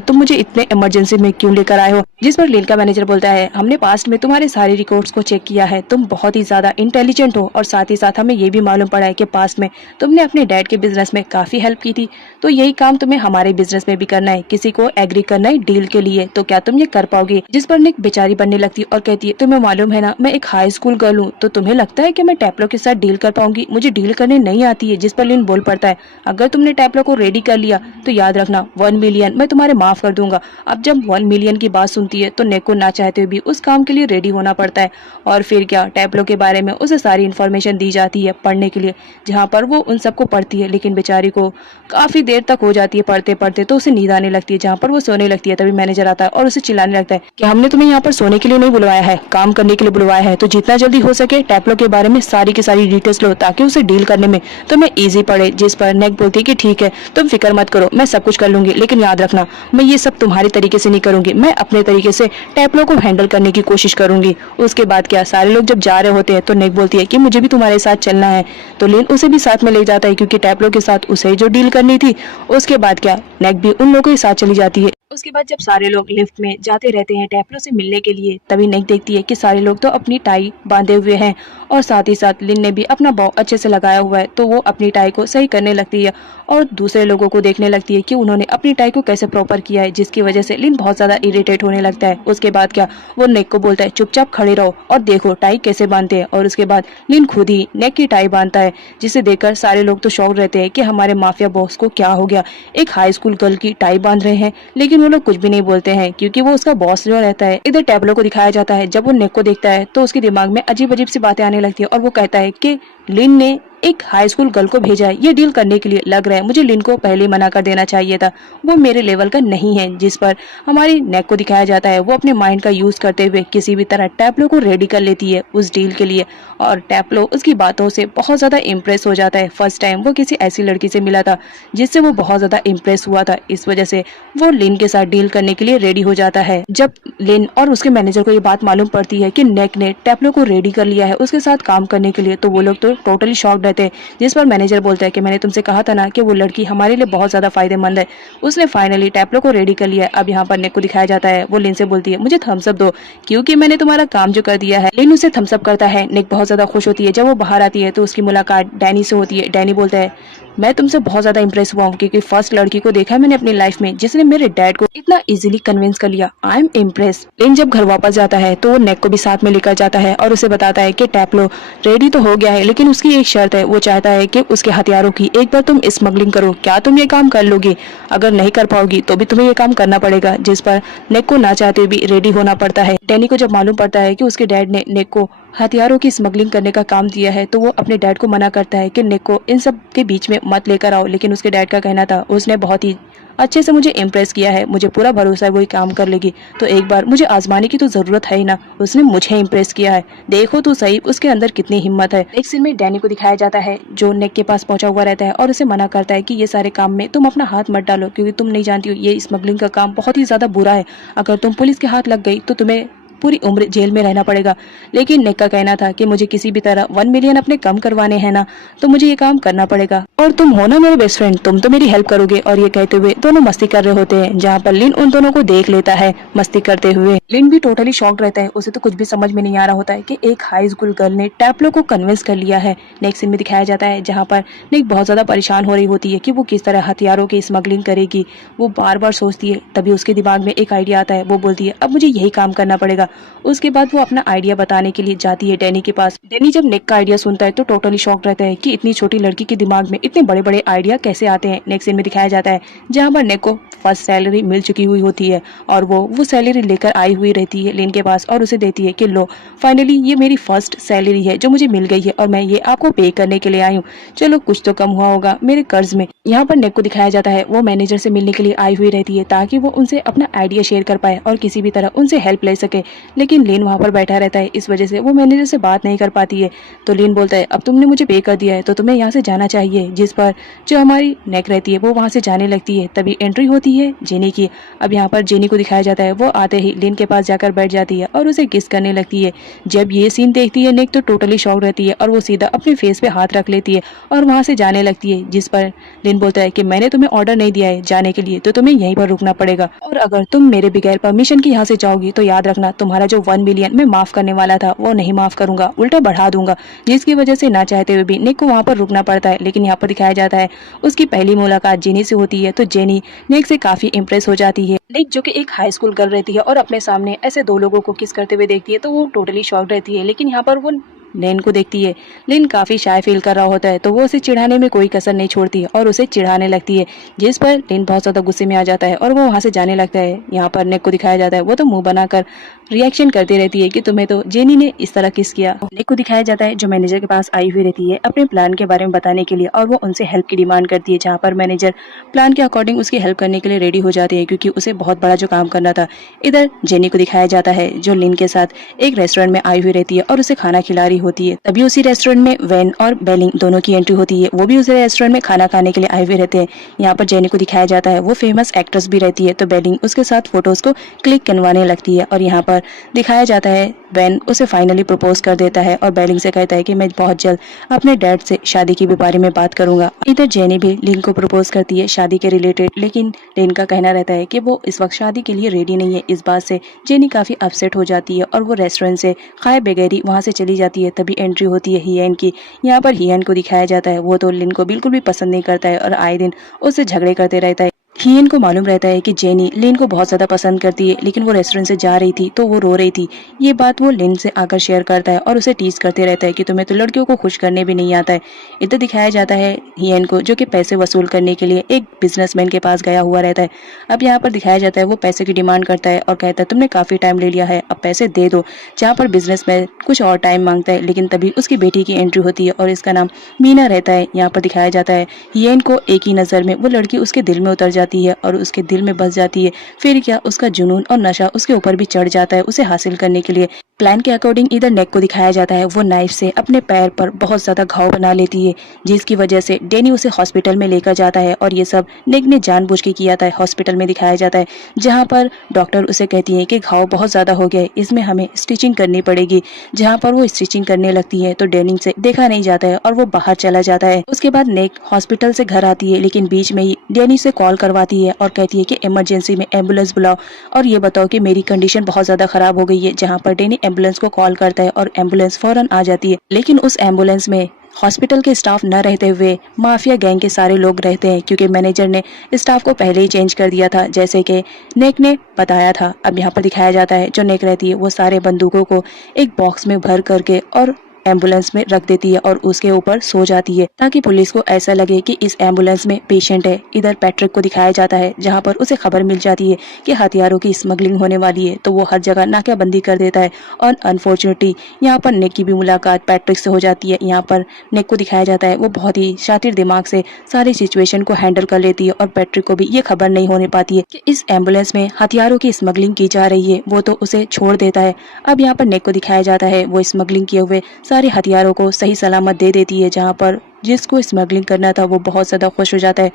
तुम मुझे इतने इमरजेंसी में क्यों लेकर आए हो। जिस पर लिन का मैनेजर बोलता है हमने पास्ट में तुम्हारे सारे रिकॉर्ड्स को चेक किया है, तुम बहुत ही ज्यादा इंटेलिजेंट हो और साथ ही साथ हमें ये भी मालूम पड़ा है कि पास्ट में तुमने अपने डैड के बिजनेस में काफी हेल्प की थी, तो यही काम तुम्हें हमारे बिजनेस में भी करना है, किसी को एग्री करना है डील के लिए, तो क्या तुम ये कर पाओगे? जिस पर निक बेचारी बनने लगती है और कहती है तुम्हें मालूम है ना, मैं एक हाई स्कूल गर्ल हूँ, तो तुम्हें लगता है कि मैं टैप्लो के साथ डील कर पाऊंगी? मुझे डील करने नहीं आती है। जिस पर लिन बोल पड़ता है अगर तुमने टैप्लो को रेडी कर लिया तो याद रखना 1 मिलियन मैं तुम्हारे माफ कर दूंगा। अब जब 1 मिलियन की बात सुनती है तो नेक को ना चाहते हुए भी उस काम के लिए रेडी होना पड़ता है। और फिर क्या, टैप्लो के बारे में उसे सारी इन्फॉर्मेशन दी जाती है पढ़ने के लिए, जहाँ पर वो उन सबको पढ़ती है। लेकिन बेचारी को काफी देर तक हो जाती है पढ़ते पढ़ते, तो उसे नींद आने लगती है। जहाँ पर वो सोने लगती है तभी मैनेजर आता है और उसे चिल्लाने लगता है कि हमने तुम्हें यहाँ पर सोने के लिए नहीं बुलवाया है, काम करने के लिए बुलवाया है। तो जितना जल्दी हो सके टैप्लो के बारे में सारी की सारी डिटेल्स लो ताकि उसे डील करने में तुम्हें इजी पड़े। जिस पर नेक बोलती है कि ठीक है, तुम फिक्र मत करो, मैं सब कुछ कर लूंगी, लेकिन याद रखना मैं ये सब तुम्हारे तरीके से नहीं करूंगी, मैं अपने तरीके से टैप्लो को हैंडल करने की कोशिश करूंगी। उसके बाद क्या, सारे लोग जब जा रहे होते हैं तो नेक बोलती है कि मुझे भी तुम्हारे साथ चलना है। तो लिन उसे भी साथ में ले जाता है क्योंकि टैप्लो के साथ उसे जो डील करनी थी। उसके बाद क्या, नेक भी उन लोगों के साथ चली जाती है। उसके बाद जब सारे लोग लिफ्ट में जाते रहते हैं टैप्लो से मिलने के लिए, तभी नेक देखती है कि सारे लोग तो अपनी टाई बांधे हुए हैं और साथ ही साथ लिन ने भी अपना बॉ अच्छे से लगाया हुआ है। तो वो अपनी टाई को सही करने लगती है और दूसरे लोगों को देखने लगती है कि उन्होंने अपनी टाई को कैसे प्रॉपर किया है, जिसकी वजह से लिन बहुत ज्यादा इरिटेट होने लगता है। उसके बाद क्या, वो नेक को बोलता है चुपचाप खड़े रहो और देखो टाई कैसे बांधते हैं। और उसके बाद लिन खुद ही नेक की टाई बांधता है, जिसे देखकर सारे लोग तो शॉक रहते हैं कि हमारे माफिया बॉस को क्या हो गया, एक हाई स्कूल गर्ल की टाई बांध रहे हैं। लेकिन वो लोग कुछ भी नहीं बोलते हैं क्योंकि वो उसका बॉस जो रहता है। इधर टैब्लो को दिखाया जाता है, जब वो नेक को देखता है तो उसके दिमाग में अजीब अजीब सी बातें आने लगती है और वो कहता है कि लिन ने एक हाई स्कूल गर्ल को भेजा है ये डील करने के लिए। लग रहा है मुझे लिन को पहले ही मना कर देना चाहिए था, वो मेरे लेवल का नहीं है। जिस पर हमारी नेक को दिखाया जाता है वो अपने माइंड का यूज करते हुए किसी भी तरह टैप्लो को रेडी कर लेती है उस डील के लिए। और टैप्लो उसकी बातों से बहुत ज्यादा इम्प्रेस हो जाता है। फर्स्ट टाइम वो किसी ऐसी लड़की से मिला था जिससे वो बहुत ज्यादा इम्प्रेस हुआ था, इस वजह से वो लिन के साथ डील करने के लिए रेडी हो जाता है। जब लिन और उसके मैनेजर को ये बात मालूम पड़ती है कि नेक ने टैप्लो को रेडी कर लिया है उसके साथ काम करने के लिए, तो वो लोग तो टोटली शॉक्ड रहते हैं। जिस पर मैनेजर बोलता है कि मैंने तुमसे कहा था ना कि वो लड़की हमारे लिए बहुत ज्यादा फायदेमंद है, उसने फाइनली टैप्लो को रेडी कर लिया है। अब यहाँ पर नेक को दिखाया जाता है, वो लिन से बोलती है मुझे थम्स अप दो क्योंकि मैंने तुम्हारा काम जो कर दिया है। लिन उसे थम्स अप करता है। नेक बहुत ज्यादा खुश होती है। जब वो बाहर आती है तो उसकी मुलाकात डैनी से होती है। डैनी बोलता है मैं तुमसे बहुत ज्यादा इंप्रेस हुआ हूँ क्योंकि फर्स्ट लड़की को देखा है मैंने अपनी लाइफ में जिसने मेरे डैड को इतना इजीली कन्विंस कर लिया। I am impress. लिन जब घर वापस जाता है तो वो नेक को भी साथ में लेकर जाता है और उसे बताता है कि टैप्लो रेडी तो हो गया है लेकिन उसकी एक शर्त है, वो चाहता है कि उसके हथियारों की एक बार तुम स्मगलिंग करो। क्या तुम ये काम कर लोगी? अगर नहीं कर पाओगी तो भी तुम्हें ये काम करना पड़ेगा। जिस पर नेक को ना चाहते हुए भी रेडी होना पड़ता है। डैनी को जब मालूम पड़ता है कि उसके डैड ने नेक को हथियारों की स्मगलिंग करने का काम दिया है तो वो अपने डैड को मना करता है कि नेक को इन सब के बीच में मत लेकर आओ। लेकिन उसके डैड का कहना था उसने बहुत ही अच्छे से मुझे इम्प्रेस किया है, मुझे पूरा भरोसा है वही काम कर लेगी, तो एक बार मुझे आजमाने की तो जरूरत है ही ना। उसने मुझे इम्प्रेस किया है, देखो तो सही उसके अंदर कितनी हिम्मत है। एक सीन में डैनी को दिखाया जाता है जो नेक के पास पहुंचा हुआ रहता है और उसे मना करता है कि ये सारे काम में तुम अपना हाथ मत डालो क्योंकि तुम नहीं जानती हो ये स्मगलिंग का काम बहुत ही ज्यादा बुरा है। अगर तुम पुलिस के हाथ लग गई तो तुम्हें पूरी उम्र जेल में रहना पड़ेगा। लेकिन नेक का कहना था कि मुझे किसी भी तरह 1 मिलियन अपने कम करवाने हैं ना, तो मुझे ये काम करना पड़ेगा और तुम हो ना मेरे बेस्ट फ्रेंड, तुम तो मेरी हेल्प करोगे। और ये कहते हुए दोनों मस्ती कर रहे होते हैं जहाँ पर लिन उन दोनों को देख लेता है मस्ती करते हुए। लिन भी टोटली शॉक्ड रहता है, उसे तो कुछ भी समझ में नहीं आ रहा होता है कि एक हाई स्कूल गर्ल ने टैप्लो को कन्विंस कर लिया है। नेक्स्ट सीन में दिखाया जाता है जहाँ पर निक बहुत ज्यादा परेशान हो रही होती है कि वो किस तरह हथियारों की स्मगलिंग करेगी। वो बार बार सोचती है, तभी उसके दिमाग में एक आइडिया आता है। वो बोलती है अब मुझे यही काम करना पड़ेगा। उसके बाद वो अपना आइडिया बताने के लिए जाती है डैनी के पास। डैनी जब नेक का आइडिया सुनता है तो टोटली शॉक्ड रहता है कि इतनी छोटी लड़की के दिमाग में इतने बड़े बड़े आइडिया कैसे आते हैं। नेक्स्ट सीन में दिखाया जाता है जहाँ पर नेक को फर्स्ट सैलरी मिल चुकी हुई होती है और वो सैलरी लेकर आई हुई रहती है लिन के पास और उसे देती है कि लो फाइनली ये मेरी फर्स्ट सैलरी है जो मुझे मिल गई है और मैं ये आपको पे करने के लिए आई हूँ, चलो कुछ तो कम हुआ होगा मेरे कर्ज में। यहाँ पर नेक को दिखाया जाता है वो मैनेजर से मिलने के लिए आई हुई रहती है ताकि वो उनसे अपना आइडिया शेयर कर पाए और किसी भी तरह उनसे हेल्प ले सके। लेकिन लिन वहाँ पर बैठा रहता है, इस वजह से वो मैनेजर से बात नहीं कर पाती है। तो लिन बोलता है अब तुमने मुझे पे कर दिया है तो तुम्हें यहाँ से जाना चाहिए। जिस पर जो हमारी नेक रहती है वो वहाँ से जाने लगती है। तभी एंट्री होती है जेनी की। अब यहाँ पर जेनी को दिखाया जाता है वो आते ही लिन के पास जाकर बैठ जाती है और उसे किस करने लगती है। जब ये सीन देखती है नेक तो टोटली शॉक रहती है और वो सीधा अपने फेस पे हाथ रख लेती है और वहाँ से जाने लगती है। जिस पर लिन बोलता है कि मैंने तुम्हें ऑर्डर नहीं दिया है जाने के लिए तो तुम्हें यहीं पर रुकना पड़ेगा और अगर तुम मेरे बगैर परमिशन के यहाँ से जाओगी तो याद रखना तुम तुम्हारा जो 1 मिलियन मैं माफ करने वाला था वो नहीं माफ करूंगा, उल्टा बढ़ा दूंगा, जिसकी वजह से ना चाहते हुए भी निक को वहां पर रुकना पड़ता है। लेकिन यहाँ पर दिखाया जाता है उसकी पहली मुलाकात जेनी से होती है, तो जेनी निक से काफी इम्प्रेस हो जाती है। निक जो कि एक हाई स्कूल गर्ल रहती है और अपने सामने ऐसे दो लोगों को किस करते हुए देखती है तो वो टोटली शॉक्ड रहती है। लेकिन यहाँ पर वो लेन को देखती है। लेन काफी शाय फील कर रहा होता है, तो वो उसे चिढ़ाने में कोई कसर नहीं छोड़ती और उसे चिढ़ाने लगती है, जिस पर लेन बहुत ज्यादा गुस्से में आ जाता है और वो वहां से जाने लगता है। यहाँ पर निक को दिखाया जाता है वो तो मुंह बनाकर रिएक्शन करती रहती है कि तुम्हें तो जेनी ने इस तरह किस किया। निक को दिखाया जाता है जो मैनेजर के पास आई हुई रहती है अपने प्लान के बारे में बताने के लिए, और वो उनसे हेल्प की डिमांड करती है, जहाँ पर मैनेजर प्लान के अकॉर्डिंग उसकी हेल्प करने के लिए रेडी हो जाते हैं क्योंकि उसे बहुत बड़ा जो काम करना था। इधर जेनी को दिखाया जाता है जो लिन के साथ एक रेस्टोरेंट में आई हुई रहती है और उसे खाना खिला रही होती है। तभी उसी रेस्टोरेंट में वैन और बेलिंग दोनों की एंट्री होती है, वो भी उसी रेस्टोरेंट में खाना खाने के लिए आए हुए रहते हैं। यहाँ पर जेनी को दिखाया जाता है वो फेमस एक्ट्रेस भी रहती है, तो बेलिंग उसके साथ फोटोज को क्लिक करवाने लगती है और यहाँ पर दिखाया जाता है वैन उसे फाइनली प्रपोज कर देता है और बेलिंग से कहता है कि मैं बहुत जल्द अपने डैड से शादी के बारे में बात करूंगा। इधर जेनी भी लिन को प्रपोज करती है शादी के रिलेटेड, लेकिन लिन का कहना रहता है कि वो इस वक्त शादी के लिए रेडी नहीं है। इस बात से जेनी काफी अपसेट हो जाती है और वो रेस्टोरेंट से खाए बगैर ही वहां से चली जाती है। तभी एंट्री होती है हियन की। यहाँ पर हियन को दिखाया जाता है वो तो लिन को बिल्कुल भी पसंद नहीं करता है और आए दिन उससे झगड़े करते रहता है। हियन को मालूम रहता है कि जेनी लिन को बहुत ज्यादा पसंद करती है, लेकिन वो रेस्टोरेंट से जा रही थी तो वो रो रही थी। ये बात वो लिन से आकर शेयर करता है और उसे टीज करते रहता है कि तुम्हें तो लड़कियों को खुश करने भी नहीं आता है। इधर दिखाया जाता है हियन को जो कि पैसे वसूल करने के लिए एक बिजनेसमैन के पास गया हुआ रहता है। अब यहाँ पर दिखाया जाता है वो पैसे की डिमांड करता है और कहता है तुमने काफी टाइम ले लिया है, अब पैसे दे दो। जहाँ पर बिजनेसमैन कुछ और टाइम मांगता है, लेकिन तभी उसकी बेटी की एंट्री होती है और इसका नाम मीना रहता है। यहाँ पर दिखाया जाता है हियन को एक ही नजर में वो लड़की उसके दिल में उतर जाती है और उसके दिल में बस जाती है। फिर क्या उसका जुनून और नशा उसके ऊपर भी चढ़ जाता है उसे हासिल करने के लिए। प्लान के अकॉर्डिंग इधर नेक को दिखाया जाता है वो नाइफ से अपने पैर पर बहुत ज्यादा घाव बना लेती है, जिसकी वजह से डेनी उसे हॉस्पिटल में लेकर जाता है और ये सब नेक ने जानबूझ के किया था। हॉस्पिटल में दिखाया जाता है जहाँ पर डॉक्टर उसे कहती है कि घाव बहुत ज्यादा हो गया है, इसमें हमें स्टिचिंग करनी पड़ेगी। जहाँ पर वो स्टिचिंग करने लगती है तो डेनी से देखा नहीं जाता है और वो बाहर चला जाता है। उसके बाद नेक हॉस्पिटल से घर आती है, लेकिन बीच में ही डेनी से कॉल करवाती है और कहती है कि इमरजेंसी में एम्बुलेंस बुलाओ और ये बताओ कि मेरी कंडीशन बहुत ज्यादा खराब हो गई है। जहाँ पर डेनी एम्बुलेंस को कॉल करता है और एम्बुलेंस फौरन आ जाती है, लेकिन उस एम्बुलेंस में हॉस्पिटल के स्टाफ न रहते हुए माफिया गैंग के सारे लोग रहते हैं, क्योंकि मैनेजर ने स्टाफ को पहले ही चेंज कर दिया था जैसे कि नेक ने बताया था। अब यहाँ पर दिखाया जाता है जो नेक रहती है वो सारे बंदूकों को एक बॉक्स में भर करके और एम्बुलेंस में रख देती है और उसके ऊपर सो जाती है ताकि पुलिस को ऐसा लगे कि इस एम्बुलेंस में पेशेंट है। इधर पैट्रिक को दिखाया जाता है जहां पर उसे खबर मिल जाती है कि हथियारों की स्मगलिंग होने वाली है, तो वो हर जगह नाकाबंदी कर देता है और अनफॉर्चुनेटली यहाँ पर निक की भी मुलाकात पैट्रिक से हो जाती है। यहाँ पर निक को दिखाया जाता है वो बहुत ही शातिर दिमाग से सारी सिचुएशन को हैंडल कर लेती है और पैट्रिक को भी ये खबर नहीं होने पाती है कि इस एम्बुलेंस में हथियारों की स्मगलिंग की जा रही है, वो तो उसे छोड़ देता है। अब यहाँ पर निक को दिखाया जाता है वो स्मगलिंग किए हुए सारे हथियारों को सही सलामत दे देती है, जहाँ पर जिसको स्मगलिंग करना था वो बहुत ज्यादा खुश हो जाता है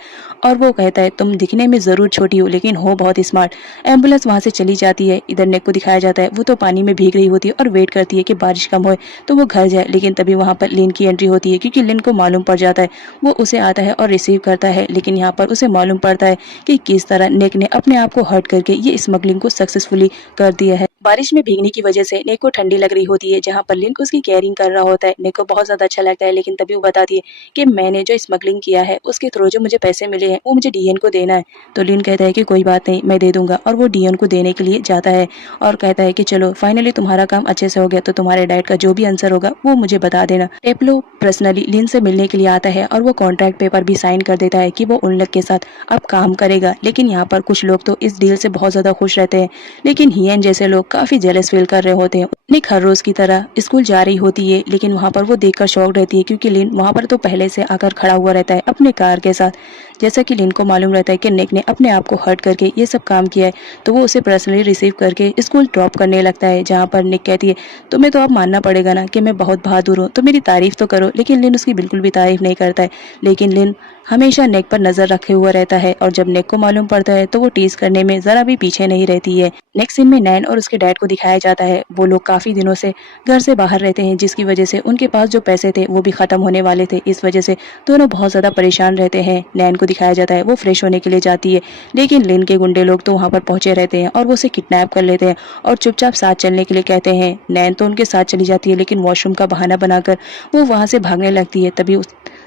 और वो कहता है तुम दिखने में जरूर छोटी हो लेकिन हो बहुत स्मार्ट। एम्बुलेंस वहां से चली जाती है। इधर नेक को दिखाया जाता है वो तो पानी में भीग रही होती है और वेट करती है कि बारिश कम होए तो वो घर जाए, लेकिन तभी वहां पर लिन की एंट्री होती है क्योंकि लिन को मालूम पड़ जाता है। वो उसे आता है और रिसीव करता है, लेकिन यहाँ पर उसे मालूम पड़ता है कि किस तरह नेक ने अपने आप को हर्ट करके ये स्मगलिंग को सक्सेसफुली कर दिया है। बारिश में भीगने की वजह से नेक को ठंडी लग रही होती है, जहाँ पर लिन उसकी केयरिंग कर रहा होता है। नेक को बहुत ज्यादा अच्छा लगता है, लेकिन तभी वो बताती है कि मैंने जो स्मगलिंग किया है उसके थ्रू जो मुझे पैसे मिले हैं वो मुझे डीएन को देना है। तो लिन कहता है कि कोई बात नहीं मैं दे दूंगा और वो डीएन को देने के लिए जाता है और कहता है कि चलो फाइनली तुम्हारा काम अच्छे से हो गया, तो तुम्हारे डैड का जो भी आंसर होगा वो मुझे बता देना। टेप्लो पर्सनली लिन से मिलने के लिए आता है और वो कॉन्ट्रैक्ट पेपर भी साइन कर देता है कि वो उन लोग के साथ अब काम करेगा। लेकिन यहाँ पर कुछ लोग तो इस डील से बहुत ज्यादा खुश रहते हैं, लेकिन हियन जैसे लोग काफी जेलस फील कर रहे होते हैं। निक हर रोज की तरह स्कूल जा रही होती है, लेकिन वहाँ पर वो देखकर शॉक रहती है क्योंकि लिन वहाँ पर तो पहले से आकर खड़ा हुआ रहता है अपने कार के साथ। जैसा कि लिन को मालूम रहता है कि निक ने अपने आप को हर्ट करके ये सब काम किया है, तो वो उसे पर्सनली रिसीव करके स्कूल ड्रॉप करने लगता है। जहाँ पर निक कहती है तुम्हें तो अब मानना पड़ेगा ना कि मैं बहुत बहादुर हूँ, तो मेरी तारीफ तो करो। लेकिन लिन उसकी बिल्कुल भी तारीफ नहीं करता है, लेकिन लिन हमेशा नेक पर नजर रखे हुए रहता है और जब नेक को मालूम पड़ता है तो वो टीज करने में जरा भी पीछे नहीं रहती है। नेक्स्ट सीन में नैन और उसके डैड को दिखाया जाता है। वो लोग काफी दिनों से घर से बाहर रहते हैं, जिसकी वजह से उनके पास जो पैसे थे वो भी खत्म होने वाले थे। इस वजह से दोनों बहुत ज्यादा परेशान रहते हैं। नैन को दिखाया जाता है वो फ्रेश होने के लिए जाती है, लेकिन लिन के गुंडे लोग तो वहाँ पर पहुंचे रहते हैं और वो उसे किडनैप कर लेते हैं और चुपचाप साथ चलने के लिए कहते हैं। नैन तो उनके साथ चली जाती है, लेकिन वॉशरूम का बहाना बनाकर वो वहां से भागने लगती है। तभी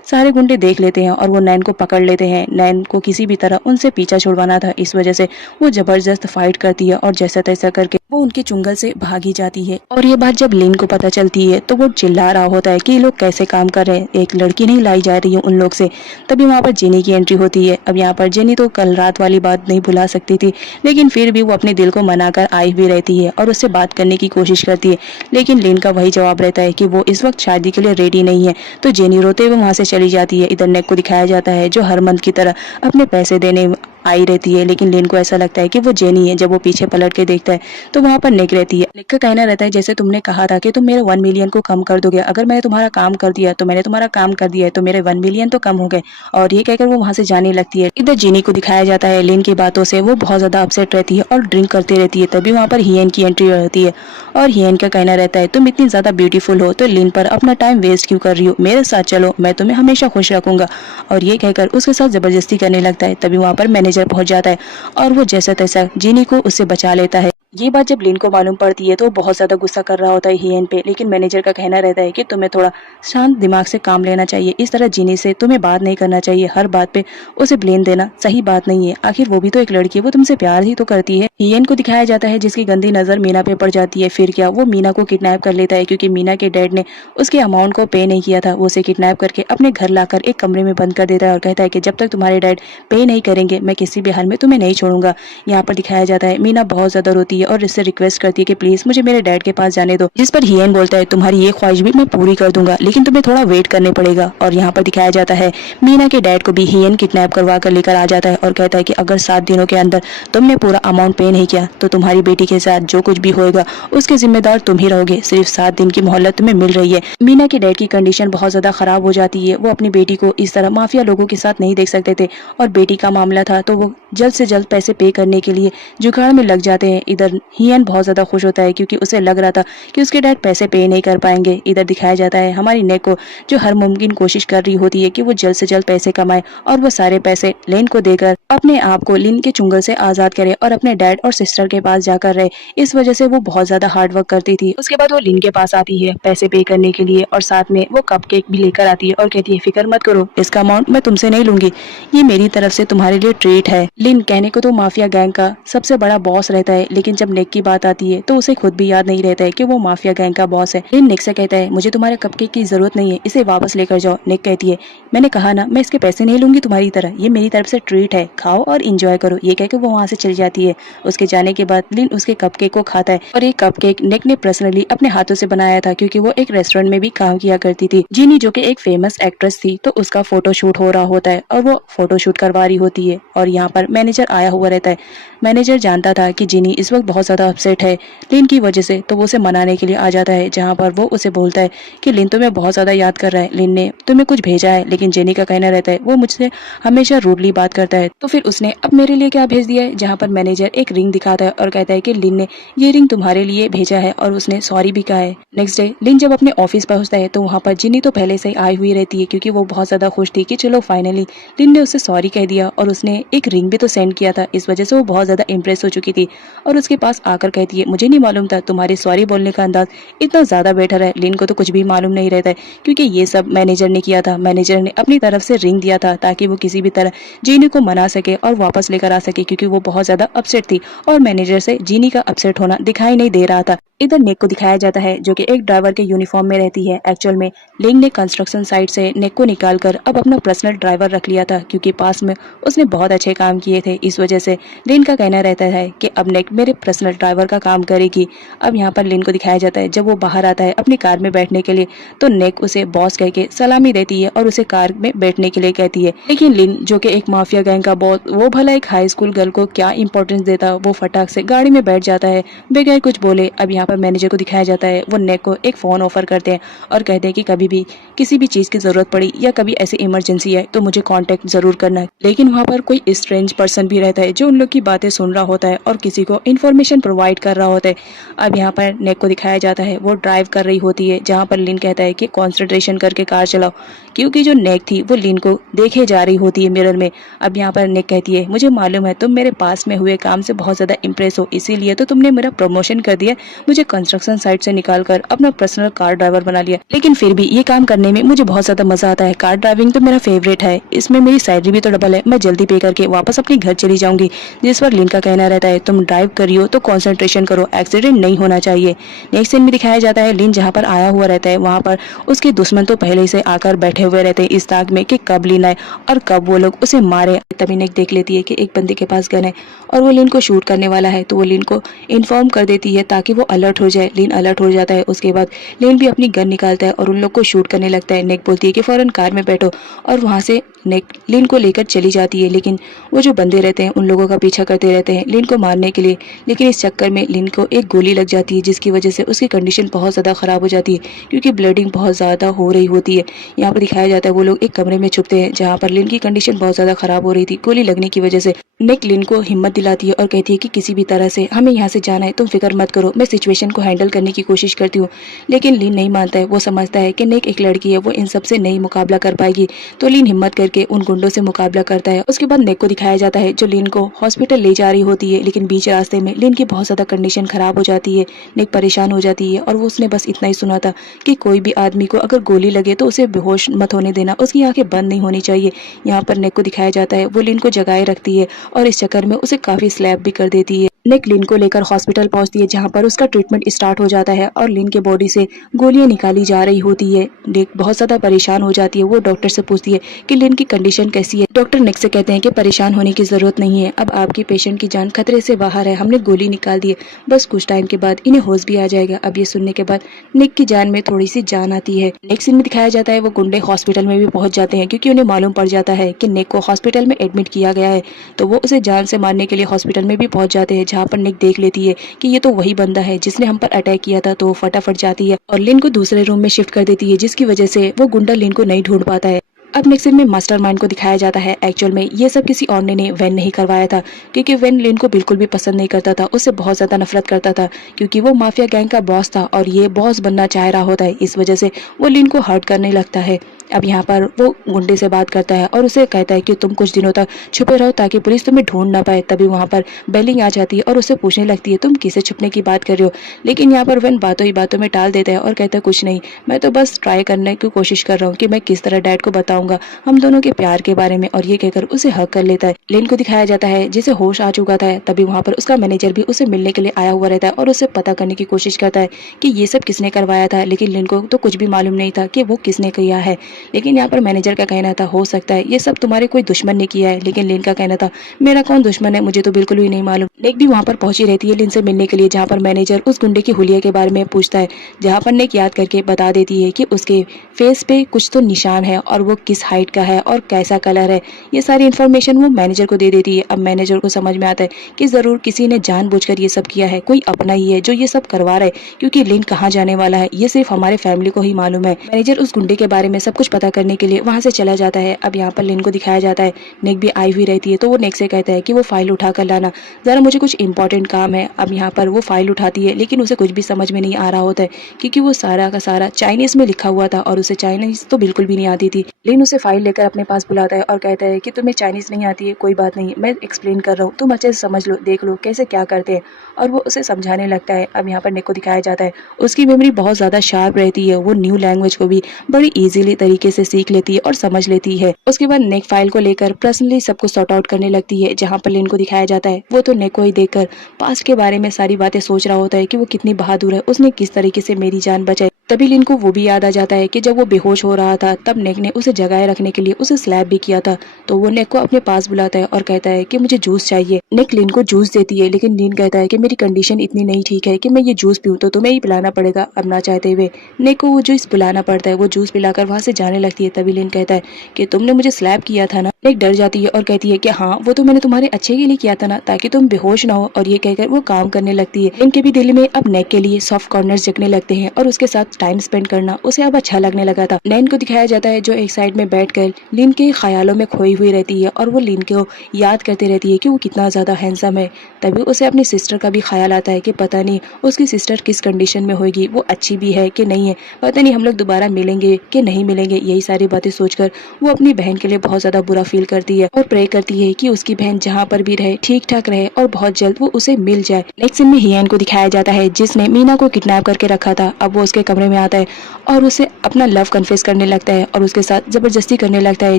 सारे गुंडे देख लेते हैं और वो नैन को पकड़ लेते हैं। नैन को किसी भी तरह उनसे पीछा छुड़वाना था, इस वजह से वो जबरदस्त फाइट करती है और जैसा तैसा करके वो उनके चुंगल से भागी जाती है। और ये बात जब लिन को पता चलती है तो वो चिल्ला रहा होता है कि ये लोग कैसे काम कर रहे हैं, एक लड़की नहीं लाई जा रही है उन लोग से। तभी वहाँ पर जेनी की एंट्री होती है। अब यहाँ पर जेनी तो कल रात वाली बात नहीं भुला सकती थी, लेकिन फिर भी वो अपने दिल को मनाकर आई भी रहती है और उससे बात करने की कोशिश करती है, लेकिन लिन का वही जवाब रहता है कि वो इस वक्त शादी के लिए रेडी नहीं है। तो जेनी रोते हुए वहां से चली जाती है। इधर नेक को दिखाया जाता है जो हर मंथ की तरह अपने पैसे देने आई रहती है, लेकिन लिन को ऐसा लगता है कि वो जेनी है। जब वो पीछे पलट के देखता है तो वहां पर निक रहती है। निक का कहना रहता है जैसे तुमने कहा था कि तुम मेरे 1 मिलियन को कम कर दोगे, अगर मैंने तुम्हारा काम कर दिया तो मैंने तुम्हारा काम कर दिया है, तो मेरे 1 मिलियन तो कम हो गए। और ये कहकर वो वहां से जाने लगती है। इधर जेनी को दिखाया जाता है लिन की बातों से वो बहुत ज्यादा अपसेट रहती है और ड्रिंक करती रहती है। तभी वहां पर हियन की एंट्री होती है और हियन का कहना रहता है तुम इतनी ज्यादा ब्यूटीफुल हो तो लिन पर अपना टाइम वेस्ट क्यों कर रही हो, मेरे साथ चलो, मैं तुम्हें हमेशा खुश रखूंगा। और ये कहकर उसके साथ जबरदस्ती करने लगता है। तभी वहां पर मैनेजर पहुंच जाता है और वो जैसा तैसा जेनी को उससे बचा लेता है। ये बात जब लिन को मालूम पड़ती है तो वो बहुत ज्यादा गुस्सा कर रहा होता है हियन पे, लेकिन मैनेजर का कहना रहता है कि तुम्हें थोड़ा शांत दिमाग से काम लेना चाहिए, इस तरह जेनी से तुम्हें बात नहीं करना चाहिए, हर बात पे उसे ब्लेम देना सही बात नहीं है, आखिर वो भी तो एक लड़की है, वो तुमसे प्यार ही तो करती है। हियन को दिखाया जाता है जिसकी गंदी नजर मीना पे पड़ जाती है। फिर क्या, वो मीना को किडनैप कर लेता है क्योंकि मीना के डैड ने उसके अमाउंट को पे नहीं किया था। वो उसे किडनैप करके अपने घर लाकर एक कमरे में बंद कर देता है और कहता है कि जब तक तुम्हारे डैड पे नहीं करेंगे मैं किसी भी हाल में तुम्हें नहीं छोड़ूंगा। यहाँ पर दिखाया जाता है मीना बहुत ज्यादा रोती है और इससे रिक्वेस्ट करती है कि प्लीज मुझे मेरे डैड के पास जाने दो, जिस पर हियन बोलता है तुम्हारी ये ख्वाहिश भी मैं पूरी कर दूंगा, लेकिन तुम्हें थोड़ा वेट करने पड़ेगा। और यहाँ पर दिखाया जाता है मीना के डैड को भी हियन किडनैप करवा कर लेकर आ जाता है और कहता है कि अगर 7 दिनों के अंदर तुमने पूरा अमाउंट पे नहीं किया तो तुम्हारी बेटी के साथ जो कुछ भी होएगा उसके जिम्मेदार तुम ही रहोगे, सिर्फ 7 दिन की मोहलत तुम्हें मिल रही है। मीना के डैड की कंडीशन बहुत ज्यादा खराब हो जाती है, वो अपनी बेटी को इस तरह माफिया लोगों के साथ नहीं देख सकते थे और बेटी का मामला था तो वो जल्द से जल्द पैसे पे करने के लिए जुगाड़ में लग जाते हैं। इधर हियन बहुत ज्यादा खुश होता है क्योंकि उसे लग रहा था कि उसके डैड पैसे पे नहीं कर पाएंगे। इधर दिखाया जाता है हमारी नेक को जो हर मुमकिन कोशिश कर रही होती है कि वो जल्द से जल्द पैसे कमाए और वो सारे पैसे लिन को देकर अपने आप को लिन के चुंगल से आजाद करे और अपने डैड और सिस्टर के पास जाकर रहे। इस वजह से वो बहुत ज्यादा हार्ड वर्क करती थी। उसके बाद वो लिन के पास आती है पैसे पे करने के लिए और साथ में वो कपकेक भी लेकर आती है और कहती है फिक्र मत करो, इसका अमाउंट मैं तुमसे नहीं लूंगी, ये मेरी तरफ से तुम्हारे लिए ट्रीट है। लिन कहने को तो माफिया गैंग का सबसे बड़ा बॉस रहता है, लेकिन जब नेक की बात आती है तो उसे खुद भी याद नहीं रहता है कि वो माफिया गैंग का बॉस है। लिन नेक से कहता है मुझे तुम्हारे कपकेक की जरूरत नहीं है, इसे वापस लेकर जाओ। नेक कहती है मैंने कहा ना मैं इसके पैसे नहीं लूंगी तुम्हारी तरह, ये मेरी तरफ से ट्रीट है, खाओ और इंजॉय करो। ये कहकर वो वहाँ से चली जाती है। उसके जाने के बाद लिन उसके कपकेक को खाता है और ये कपकेक नेक ने पर्सनली अपने हाथों से बनाया था क्योंकि वो एक रेस्टोरेंट में भी काम किया करती थी। जीनी जो कि एक फेमस एक्ट्रेस थी तो उसका फोटोशूट हो रहा होता है और वो फोटोशूट करवा रही होती है और यहाँ पर मैनेजर आया हुआ रहता है। मैनेजर जानता था कि जीनी इस वक्त बहुत ज्यादा अपसेट है लिन की वजह से, तो वो उसे मनाने के लिए आ जाता है, जहाँ पर वो उसे बोलता है कि लिन तुम्हें बहुत ज्यादा याद कर रहा है, लिन ने तुम्हें कुछ भेजा है। लेकिन जेनी का कहना रहता है वो मुझसे हमेशा रूडली बात करता है, तो फिर उसने अब मेरे लिए क्या भेज दिया है। जहाँ पर मैनेजर एक रिंग दिखाता है और कहता है कि लिन ने ये रिंग तुम्हारे लिए भेजा है और उसने सॉरी भी कहा है। नेक्स्ट डे लिन जब अपने ऑफिस पहुंचता है तो वहाँ पर जिनी तो पहले से ही आई हुई रहती है क्योंकि वो बहुत ज्यादा खुश थी कि चलो फाइनली लिन ने उसे सॉरी कह दिया और उसने एक रिंग भी तो सेंड किया था। इस वजह से वो बहुत ज्यादा इम्प्रेस हो चुकी थी और उसके पास आकर कहती है मुझे नहीं मालूम था तुम्हारे सॉरी बोलने का अंदाज इतना ज्यादा बेटर है। लिन को तो कुछ भी मालूम नहीं रहता है क्योंकि ये सब मैनेजर ने किया था। मैनेजर ने अपनी तरफ से रिंग दिया था ताकि वो किसी भी तरह जीनी को मना सके और वापस लेकर आ सके क्योंकि वो बहुत ज्यादा अपसेट थी और मैनेजर से जीनी का अपसेट होना दिखाई नहीं दे रहा था। इधर नेक को दिखाया जाता है जो कि एक ड्राइवर के यूनिफॉर्म में रहती है। एक्चुअल में लिंग ने कंस्ट्रक्शन साइट से नेक को निकालकर अब अपना पर्सनल ड्राइवर रख लिया था क्योंकि पास में उसने बहुत अच्छे काम किए थे। इस वजह से लिन का कहना रहता है कि अब नेक मेरे पर्सनल ड्राइवर का काम करेगी। अब यहाँ पर लिन को दिखाया जाता है जब वो बाहर आता है अपनी कार में बैठने के लिए, तो नेक उसे बॉस कह के सलामी देती है और उसे कार में बैठने के लिए कहती है। लेकिन लिन जो कि एक माफिया गैंग का बॉस, वो भला एक हाई स्कूल गर्ल को क्या इंपॉर्टेंस देता, वो फटाक से गाड़ी में बैठ जाता है बगैर कुछ बोले। अब यहाँ पर मैनेजर को दिखाया जाता है, वो नेक को एक फोन ऑफर करते हैं और कहते हैं कि कभी भी किसी भी चीज की जरूरत पड़ी या कभी ऐसी इमरजेंसी है तो मुझे कांटेक्ट जरूर करना है। लेकिन वहाँ पर कोई स्ट्रेंज पर्सन भी रहता है जो उन लोग की बातें सुन रहा होता है और किसी को इन्फॉर्मेशन प्रोवाइड कर रहा होता है। अब यहाँ पर नेक को दिखाया जाता है, वो ड्राइव कर रही होती है जहाँ पर लिन कहता है कि कॉन्सेंट्रेशन करके कार चलाओ, क्योंकि जो नेक थी वो लिन को देखे जा रही होती है मिरर में। अब यहाँ पर नेक कहती है, मुझे मालूम है तुम मेरे पास में हुए काम से बहुत ज्यादा इंप्रेस हो, इसीलिए तो तुमने मेरा प्रमोशन कर दिया, मुझे कंस्ट्रक्शन साइट से निकाल कर अपना पर्सनल कार ड्राइवर बना लिया। लेकिन फिर भी ये काम करने में मुझे बहुत ज्यादा मजा आता है, कार ड्राइविंग तो मेरा फेवरेट है, इसमें मेरी सैलरी भी तो डबल है, मैं जल्दी पे करके वापस अपने घर चली जाऊंगी। जिस पर लिन का कहना रहता है, तुम ड्राइव करियो तो कंसंट्रेशन करो, एक्सीडेंट नहीं होना चाहिए। नेक्स्ट सीन में दिखाया जाता है लिन जहाँ पर आया हुआ रहता है वहाँ पर उसके दुश्मन तो पहले से आकर बैठे हुए रहते हैं इस ताक में कि कब लिन आए और कब वो लोग उसे मारे। तभी नेक देख लेती है कि एक बंदे के पास गन है और वो लिन को शूट करने वाला है, तो वो लिन को इन्फॉर्म कर देती है ताकि वो अलर्ट हो जाए। लिन अलर्ट हो जाता है, उसके बाद लिन भी अपनी गन निकालता है और उन लोग को शूट करने लगता है। नेक बोलती है कि फौरन कार में बैठो और वहाँ से नेक लिन को लेकर चली जाती है। लेकिन वो जो बंदे रहते हैं उन लोगों का पीछा करते रहते हैं लिन को मारने के लिए, लेकिन इस चक्कर में लिन को एक गोली लग जाती है जिसकी वजह से उसकी कंडीशन बहुत ज़्यादा ख़राब हो जाती है क्योंकि ब्लीडिंग बहुत ज़्यादा हो रही होती है। यहाँ पर दिखाया जाता है वो लोग एक कमरे में छुपते हैं जहाँ पर लिन की कंडीशन बहुत ज़्यादा ख़राब हो रही थी गोली लगने की वजह से। नेक लिन को हिम्मत दिलाती है और कहती है कि किसी भी तरह से हमें यहाँ से जाना है, तुम फिक्र मत करो, मैं सिचुएशन को हैंडल करने की कोशिश करती हूँ। लेकिन लिन नहीं मानता है, वो समझता है कि नेक एक लड़की है, वो इन सब से नहीं मुकाबला कर पाएगी। तो लिन हिम्मत करके उन गुंडों से मुकाबला करता है। उसके बाद नेक को दिखाया जाता है जो लिन को हॉस्पिटल ले जा रही होती है, लेकिन बीच रास्ते में लिन की बहुत ज़्यादा कंडीशन खराब हो जाती है। नेक परेशान हो जाती है और वो उसने बस इतना ही सुना था कि कोई भी आदमी को अगर गोली लगे तो उसे बेहोश मत होने देना, उसकी आंखें बंद नहीं होनी चाहिए। यहाँ पर नेक को दिखाया जाता है वो लिन को जगाए रखती है और इस चक्कर में उसे काफी स्लैप भी कर देती है। नेक लिन को लेकर हॉस्पिटल पहुंचती है जहां पर उसका ट्रीटमेंट स्टार्ट हो जाता है और लिन के बॉडी से गोलियां निकाली जा रही होती है। नेक बहुत ज्यादा परेशान हो जाती है, वो डॉक्टर से पूछती है कि लिन की कंडीशन कैसी है। डॉक्टर नेक से कहते हैं कि परेशान होने की जरूरत नहीं है, अब आपकी पेशेंट की जान खतरे से बाहर है, हमने गोली निकाल दी है, बस कुछ टाइम के बाद इन्हें होश भी आ जाएगा। अब ये सुनने के बाद नेक की जान में थोड़ी सी जान आती है। नेक्स्ट सीन में दिखाया जाता है वो गुंडे हॉस्पिटल में भी पहुंच जाते हैं क्योंकि उन्हें मालूम पड़ जाता है कि नेक को हॉस्पिटल में एडमिट किया गया है, तो वो उसे जान से मारने के लिए हॉस्पिटल में भी पहुंच जाते हैं जहाँ पर नेक देख लेती है कि ये तो वही बंदा है जिसने हम पर अटैक किया था, तो वो फटाफट जाती है और लिन को दूसरे रूम में शिफ्ट कर देती है जिसकी वजह से वो गुंडा लिन को नहीं ढूंढ पाता है। अब नेक्स्ट सीन में मास्टरमाइंड को दिखाया जाता है। एक्चुअल में ये सब किसी और ने वैन नहीं करवाया था क्योंकि वैन लिन को बिल्कुल भी पसंद नहीं करता था, उससे बहुत ज्यादा नफरत करता था क्योंकि वो माफिया गैंग का बॉस था और ये बॉस बनना चाह रहा होता है, इस वजह से वो लिन को हर्ट करने लगता है। अब यहाँ पर वो गुंडे से बात करता है और उसे कहता है कि तुम कुछ दिनों तक छुपे रहो ताकि पुलिस तुम्हें ढूंढ ना पाए। तभी वहाँ पर बेलिंग आ जाती है और उसे पूछने लगती है तुम किसे छुपने की बात कर रहे हो, लेकिन यहाँ पर वैन बातों ही बातों में टाल देता है और कहता है कुछ नहीं, मैं तो बस ट्राई करने की कोशिश कर रहा हूँ कि मैं किस तरह डैड को बताऊंगा हम दोनों के प्यार के बारे में, और ये कहकर उसे हक कर लेता है। लिन को दिखाया जाता है जिसे होश आ चुका था, तभी वहाँ पर उसका मैनेजर भी उसे मिलने के लिए आया हुआ रहता है और उसे पता करने की कोशिश करता है कि ये सब किसने करवाया था, लेकिन लिन को तो कुछ भी मालूम नहीं था कि वो किसने किया है। लेकिन यहाँ पर मैनेजर का कहना था हो सकता है ये सब तुम्हारे कोई दुश्मन ने किया है, लेकिन लिन का कहना था मेरा कौन दुश्मन है, मुझे तो बिल्कुल भी नहीं मालूम। नेक भी वहाँ पर पहुंची रहती है लिन से मिलने के लिए जहाँ पर मैनेजर उस गुंडे की हुलिया के बारे में पूछता है, जहाँ पर नेक याद करके बता देती है कि उसके फेस पे कुछ तो निशान है और वो किस हाइट का है और कैसा कलर है, ये सारी इन्फॉर्मेशन वो मैनेजर को दे देती है। अब मैनेजर को समझ में आता है कि जरूर किसी ने जानबूझकर ये सब किया है, कोई अपना ही है जो ये सब करवा रहा है, क्योंकि लिन कहाँ जाने वाला है ये सिर्फ हमारे फैमिली को ही मालूम है। मैनेजर उस गुंडे के बारे में सब कुछ पता करने के लिए वहाँ से चला जाता है। अब यहाँ पर लिन को दिखाया जाता है नेक भी आई हुई रहती है, तो वो नेक से कहता है कि वो फाइल उठा कर लाना, जरा मुझे कुछ इंपॉर्टेंट काम है। अब यहाँ पर वो फाइल उठाती है लेकिन उसे कुछ भी समझ में नहीं आ रहा होता है क्योंकि वो सारा का सारा चाइनीज में लिखा हुआ था और उसे चाइनीज तो बिल्कुल भी नहीं आती थी। लिन उसे फाइल लेकर अपने पास बुलाता है और कहता है कि तुम्हें चाइनीज नहीं आती है, कोई बात नहीं, मैं एक्सप्लेन कर रहा हूँ, तुम अच्छे से समझ लो, देख लो कैसे क्या करते हैं, और वो उसे समझाने लगता है। अब यहाँ पर नेक को दिखाया जाता है उसकी मेमोरी बहुत ज़्यादा शार्प रहती है, वो न्यू लैंग्वेज को भी बड़ी ईजिली तरीके से सीख लेती है और समझ लेती है। उसके बाद नेक फाइल को लेकर पर्सनली सब कुछ सॉर्ट आउट करने लगती है। जहाँ पर लिन को दिखाया जाता है वो तो नेक को ही देखकर पास्ट के बारे में सारी बातें सोच रहा होता है कि वो कितनी बहादुर है, उसने किस तरीके से मेरी जान बचाई। तभी लिन को वो भी याद आ जाता है कि जब वो बेहोश हो रहा था तब नेक ने उसे जगाए रखने के लिए उसे स्लैप भी किया था। तो वो नेक को अपने पास बुलाता है और कहता है कि मुझे जूस चाहिए। नेक लिन को जूस देती है, लेकिन लिन कहता है कि मेरी कंडीशन इतनी नहीं ठीक है कि मैं ये जूस पीऊँ, तो तुम्हें ही पिलाना पड़ेगा। अब ना चाहते हुए नेक को वो जूस पिलाना पड़ता है। वो जूस पिलाकर वहाँ से जाने लगती है। तभी लिन कहता है कि तुमने मुझे स्लैप किया था ना। नेक डर जाती है और कहती है कि हाँ, वो तो मैंने तुम्हारे अच्छे के लिए किया था ना, ताकि तुम बेहोश ना हो। और ये कहकर वो काम करने लगती है। लिन के भी दिल में अब नेक के लिए सॉफ्ट कॉर्नर्स जगने लगते हैं और उसके साथ टाइम स्पेंड करना उसे अब अच्छा लगने लगा था। नैन को दिखाया जाता है जो एक साइड में बैठकर लिन के ख्यालों में खोई हुई रहती है और वो लिन को याद करती रहती है कि वो कितना ज्यादा हैंडसम है। तभी उसे अपनी सिस्टर का भी ख्याल आता है कि पता नहीं उसकी सिस्टर किस कंडीशन में होगी, वो अच्छी भी है कि नहीं है, पता नहीं हम लोग दोबारा मिलेंगे कि नहीं मिलेंगे। यही सारी बातें सोचकर वो अपनी बहन के लिए बहुत ज्यादा बुरा फील करती है और प्रे करती है कि उसकी बहन जहाँ पर भी रहे ठीक ठाक रहे और बहुत जल्द वो उसे मिल जाए। नेक्स्ट सीन में हियन को दिखाया जाता है जिसने मीना को किडनैप करके रखा था। अब वो उसके कमरे में आता है और उसे अपना लव कन्फेस करने लगता है और उसके साथ जबरदस्ती करने लगता है,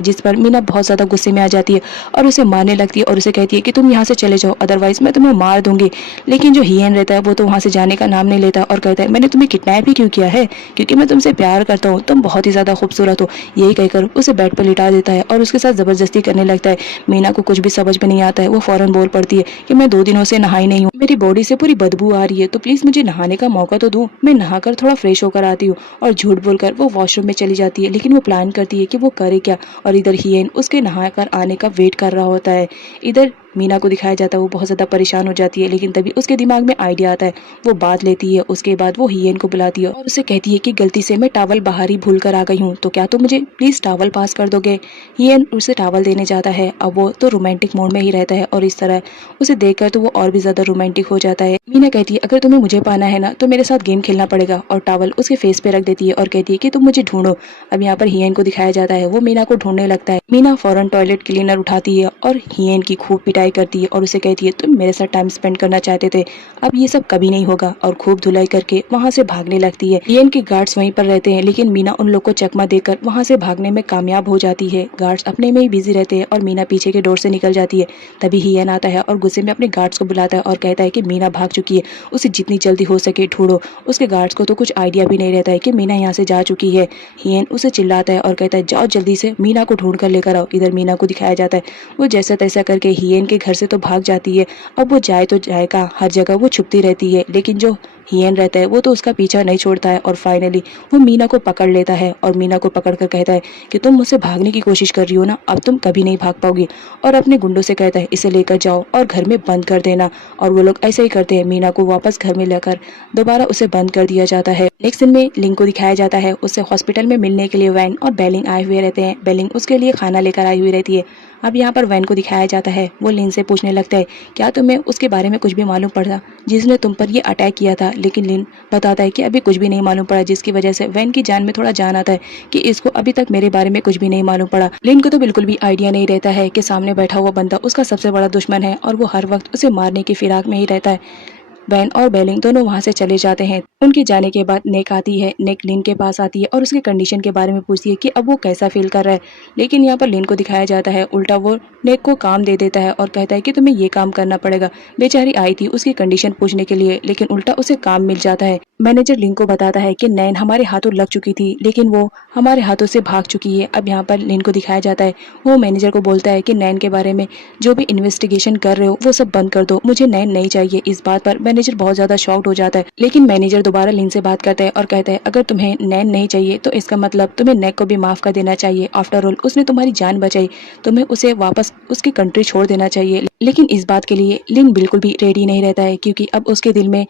जिस पर मीना बहुत ज्यादा गुस्से में आ जाती है और उसे मारने लगती है और उसे कहती है कि तुम यहाँ से चले जाओ, अदरवाइज मैं तुम्हें मार दूंगी। लेकिन जो हियन रहता है वो तो वहाँ से जाने का नाम नहीं लेता और कहता है मैंने तुम्हें किडनैप ही क्यों किया है, क्योंकि मैं तुमसे प्यार करता हूँ, तुम बहुत ही ज्यादा खूबसूरत हो। यही कहकर उसे बेड पर लिटा देता है और उसके साथ जबरदस्ती करने लगता है। मीना को कुछ भी समझ में नहीं आता है। वो फौरन बोल पड़ती है कि मैं 2 दिनों से नहाई नहीं हूँ, मेरी बॉडी से पूरी बदबू आ रही है, तो प्लीज मुझे नहाने का मौका तो दो, मैं नहाकर थोड़ा फ्रेश होकर आती हूँ। और झूठ बोलकर वो वॉशरूम में चली जाती है। लेकिन वो प्लान करती है कि वो करे क्या, और इधर हियन उसके नहाकर आने का वेट कर रहा होता है। इधर मीना को दिखाया जाता है वो बहुत ज्यादा परेशान हो जाती है, लेकिन तभी उसके दिमाग में आइडिया आता है। वो बात लेती है, उसके बाद वो हियन को बुलाती है और उसे कहती है कि गलती से मैं टावल बाहर ही भूल कर आ गई हूँ, तो क्या तुम मुझे प्लीज टावल पास कर दोगे। हियन उसे टावल देने जाता है। अब वो तो रोमांटिक मोड में ही रहता है और इस तरह उसे देखकर तो वो और भी ज्यादा रोमांटिक हो जाता है। मीना कहती है अगर तुम्हें मुझे पाना है ना तो मेरे साथ गेम खेलना पड़ेगा, और टावल उसके फेस पे रख देती है और कहती है कि तुम मुझे ढूंढो। अब यहाँ पर हियन को दिखाया जाता है वो मीना को ढूंढने लगता है। मीना फौरन टॉयलेट क्लीनर उठाती है और हियन की खूब पिटाई करती है और उसे कहती है तुम मेरे साथ टाइम स्पेंड करना चाहते थे, अब ये सब कभी नहीं होगा, और खूब धुलाई करके वहाँ से भागने लगती है। हियन के गार्ड्स वहीं पर रहते हैं, लेकिन मीना उन लोग को चकमा देकर वहाँ से भागने में कामयाब हो जाती है। गार्ड्स अपने में ही बिजी रहते हैं और मीना पीछे के डोर से निकल जाती है। तभी हियन आता है और गुस्से में अपने गार्ड्स को बुलाता है और कहता है कि मीना भाग चुकी है, उसे जितनी जल्दी हो सके ढूंढो। उसके गार्ड्स को तो कुछ आइडिया भी नहीं रहता है कि मीना यहाँ से जा चुकी है। हियन उसे चिल्लाता है और कहता है जाओ जल्दी से मीना को ढूंढ कर लेकर आओ। इधर मीना को दिखाया जाता है वो जैसा तैसा करके हियन के घर से तो भाग जाती है। अब वो जाए तो जाए का, हर जगह वो छुपती रहती है, लेकिन जो हियन रहता है वो तो उसका पीछा नहीं छोड़ता है और फाइनली वो मीना को पकड़ लेता है और मीना को पकड़ कर कहता है कि तुम मुझसे भागने की कोशिश कर रही हो ना, अब तुम कभी नहीं भाग पाओगी। और अपने गुंडों से कहता है इसे लेकर जाओ और घर में बंद कर देना। और वो लोग ऐसे ही करते हैं। मीना को वापस घर में लेकर दोबारा उसे बंद कर दिया जाता है। नेक्स्ट दिन में लिंग को दिखाया जाता है उससे हॉस्पिटल में मिलने के लिए वैन और बेलिंग आए हुए रहते हैं। बेलिंग उसके लिए खाना लेकर आई हुई रहती है। अब यहाँ पर वैन को दिखाया जाता है वो लिन से पूछने लगता है क्या तुम्हें उसके बारे में कुछ भी मालूम पड़ा जिसने तुम पर ये अटैक किया था। लेकिन लिन बताता है कि अभी कुछ भी नहीं मालूम पड़ा, जिसकी वजह से वैन की जान में थोड़ा जान आता है कि इसको अभी तक मेरे बारे में कुछ भी नहीं मालूम पड़ा। लिन को तो बिल्कुल भी आइडिया नहीं रहता है कि सामने बैठा हुआ बंदा उसका सबसे बड़ा दुश्मन है और वो हर वक्त उसे मारने की फिराक में ही रहता है। वैन और बेलिंग दोनों वहां से चले जाते हैं। उनके जाने के बाद नेक आती है। नेक लिन के पास आती है और उसकी कंडीशन के बारे में पूछती है कि अब वो कैसा फील कर रहा है। लेकिन यहाँ पर लिन को दिखाया जाता है उल्टा वो नेक को काम दे देता है और कहता है कि तुम्हें ये काम करना पड़ेगा। बेचारी आई थी उसकी कंडीशन पूछने के लिए, लेकिन उल्टा उसे काम मिल जाता है। मैनेजर लिन को बताता है कि नैन हमारे हाथों लग चुकी थी, लेकिन वो हमारे हाथों से भाग चुकी है। अब यहाँ पर लिन को दिखाया जाता है वो मैनेजर को बोलता है कि नैन के बारे में जो भी इन्वेस्टिगेशन कर रहे हो वो सब बंद कर दो, मुझे नैन नहीं चाहिए। इस बात पर मैनेजर बहुत ज्यादा शॉक्ड हो जाता है। लेकिन मैनेजर दोबारा लिन से बात करता है और कहता है अगर तुम्हें नैन नहीं चाहिए तो इसका मतलब तुम्हें नेक को भी माफ कर देना चाहिए। आफ्टर ऑल उसने तुम्हारी जान बचाई, तुम्हें उसे वापस उसकी कंट्री छोड़ देना चाहिए। लेकिन इस बात के लिए लिन बिल्कुल भी रेडी नहीं रहता है, क्योंकि अब उसके दिल में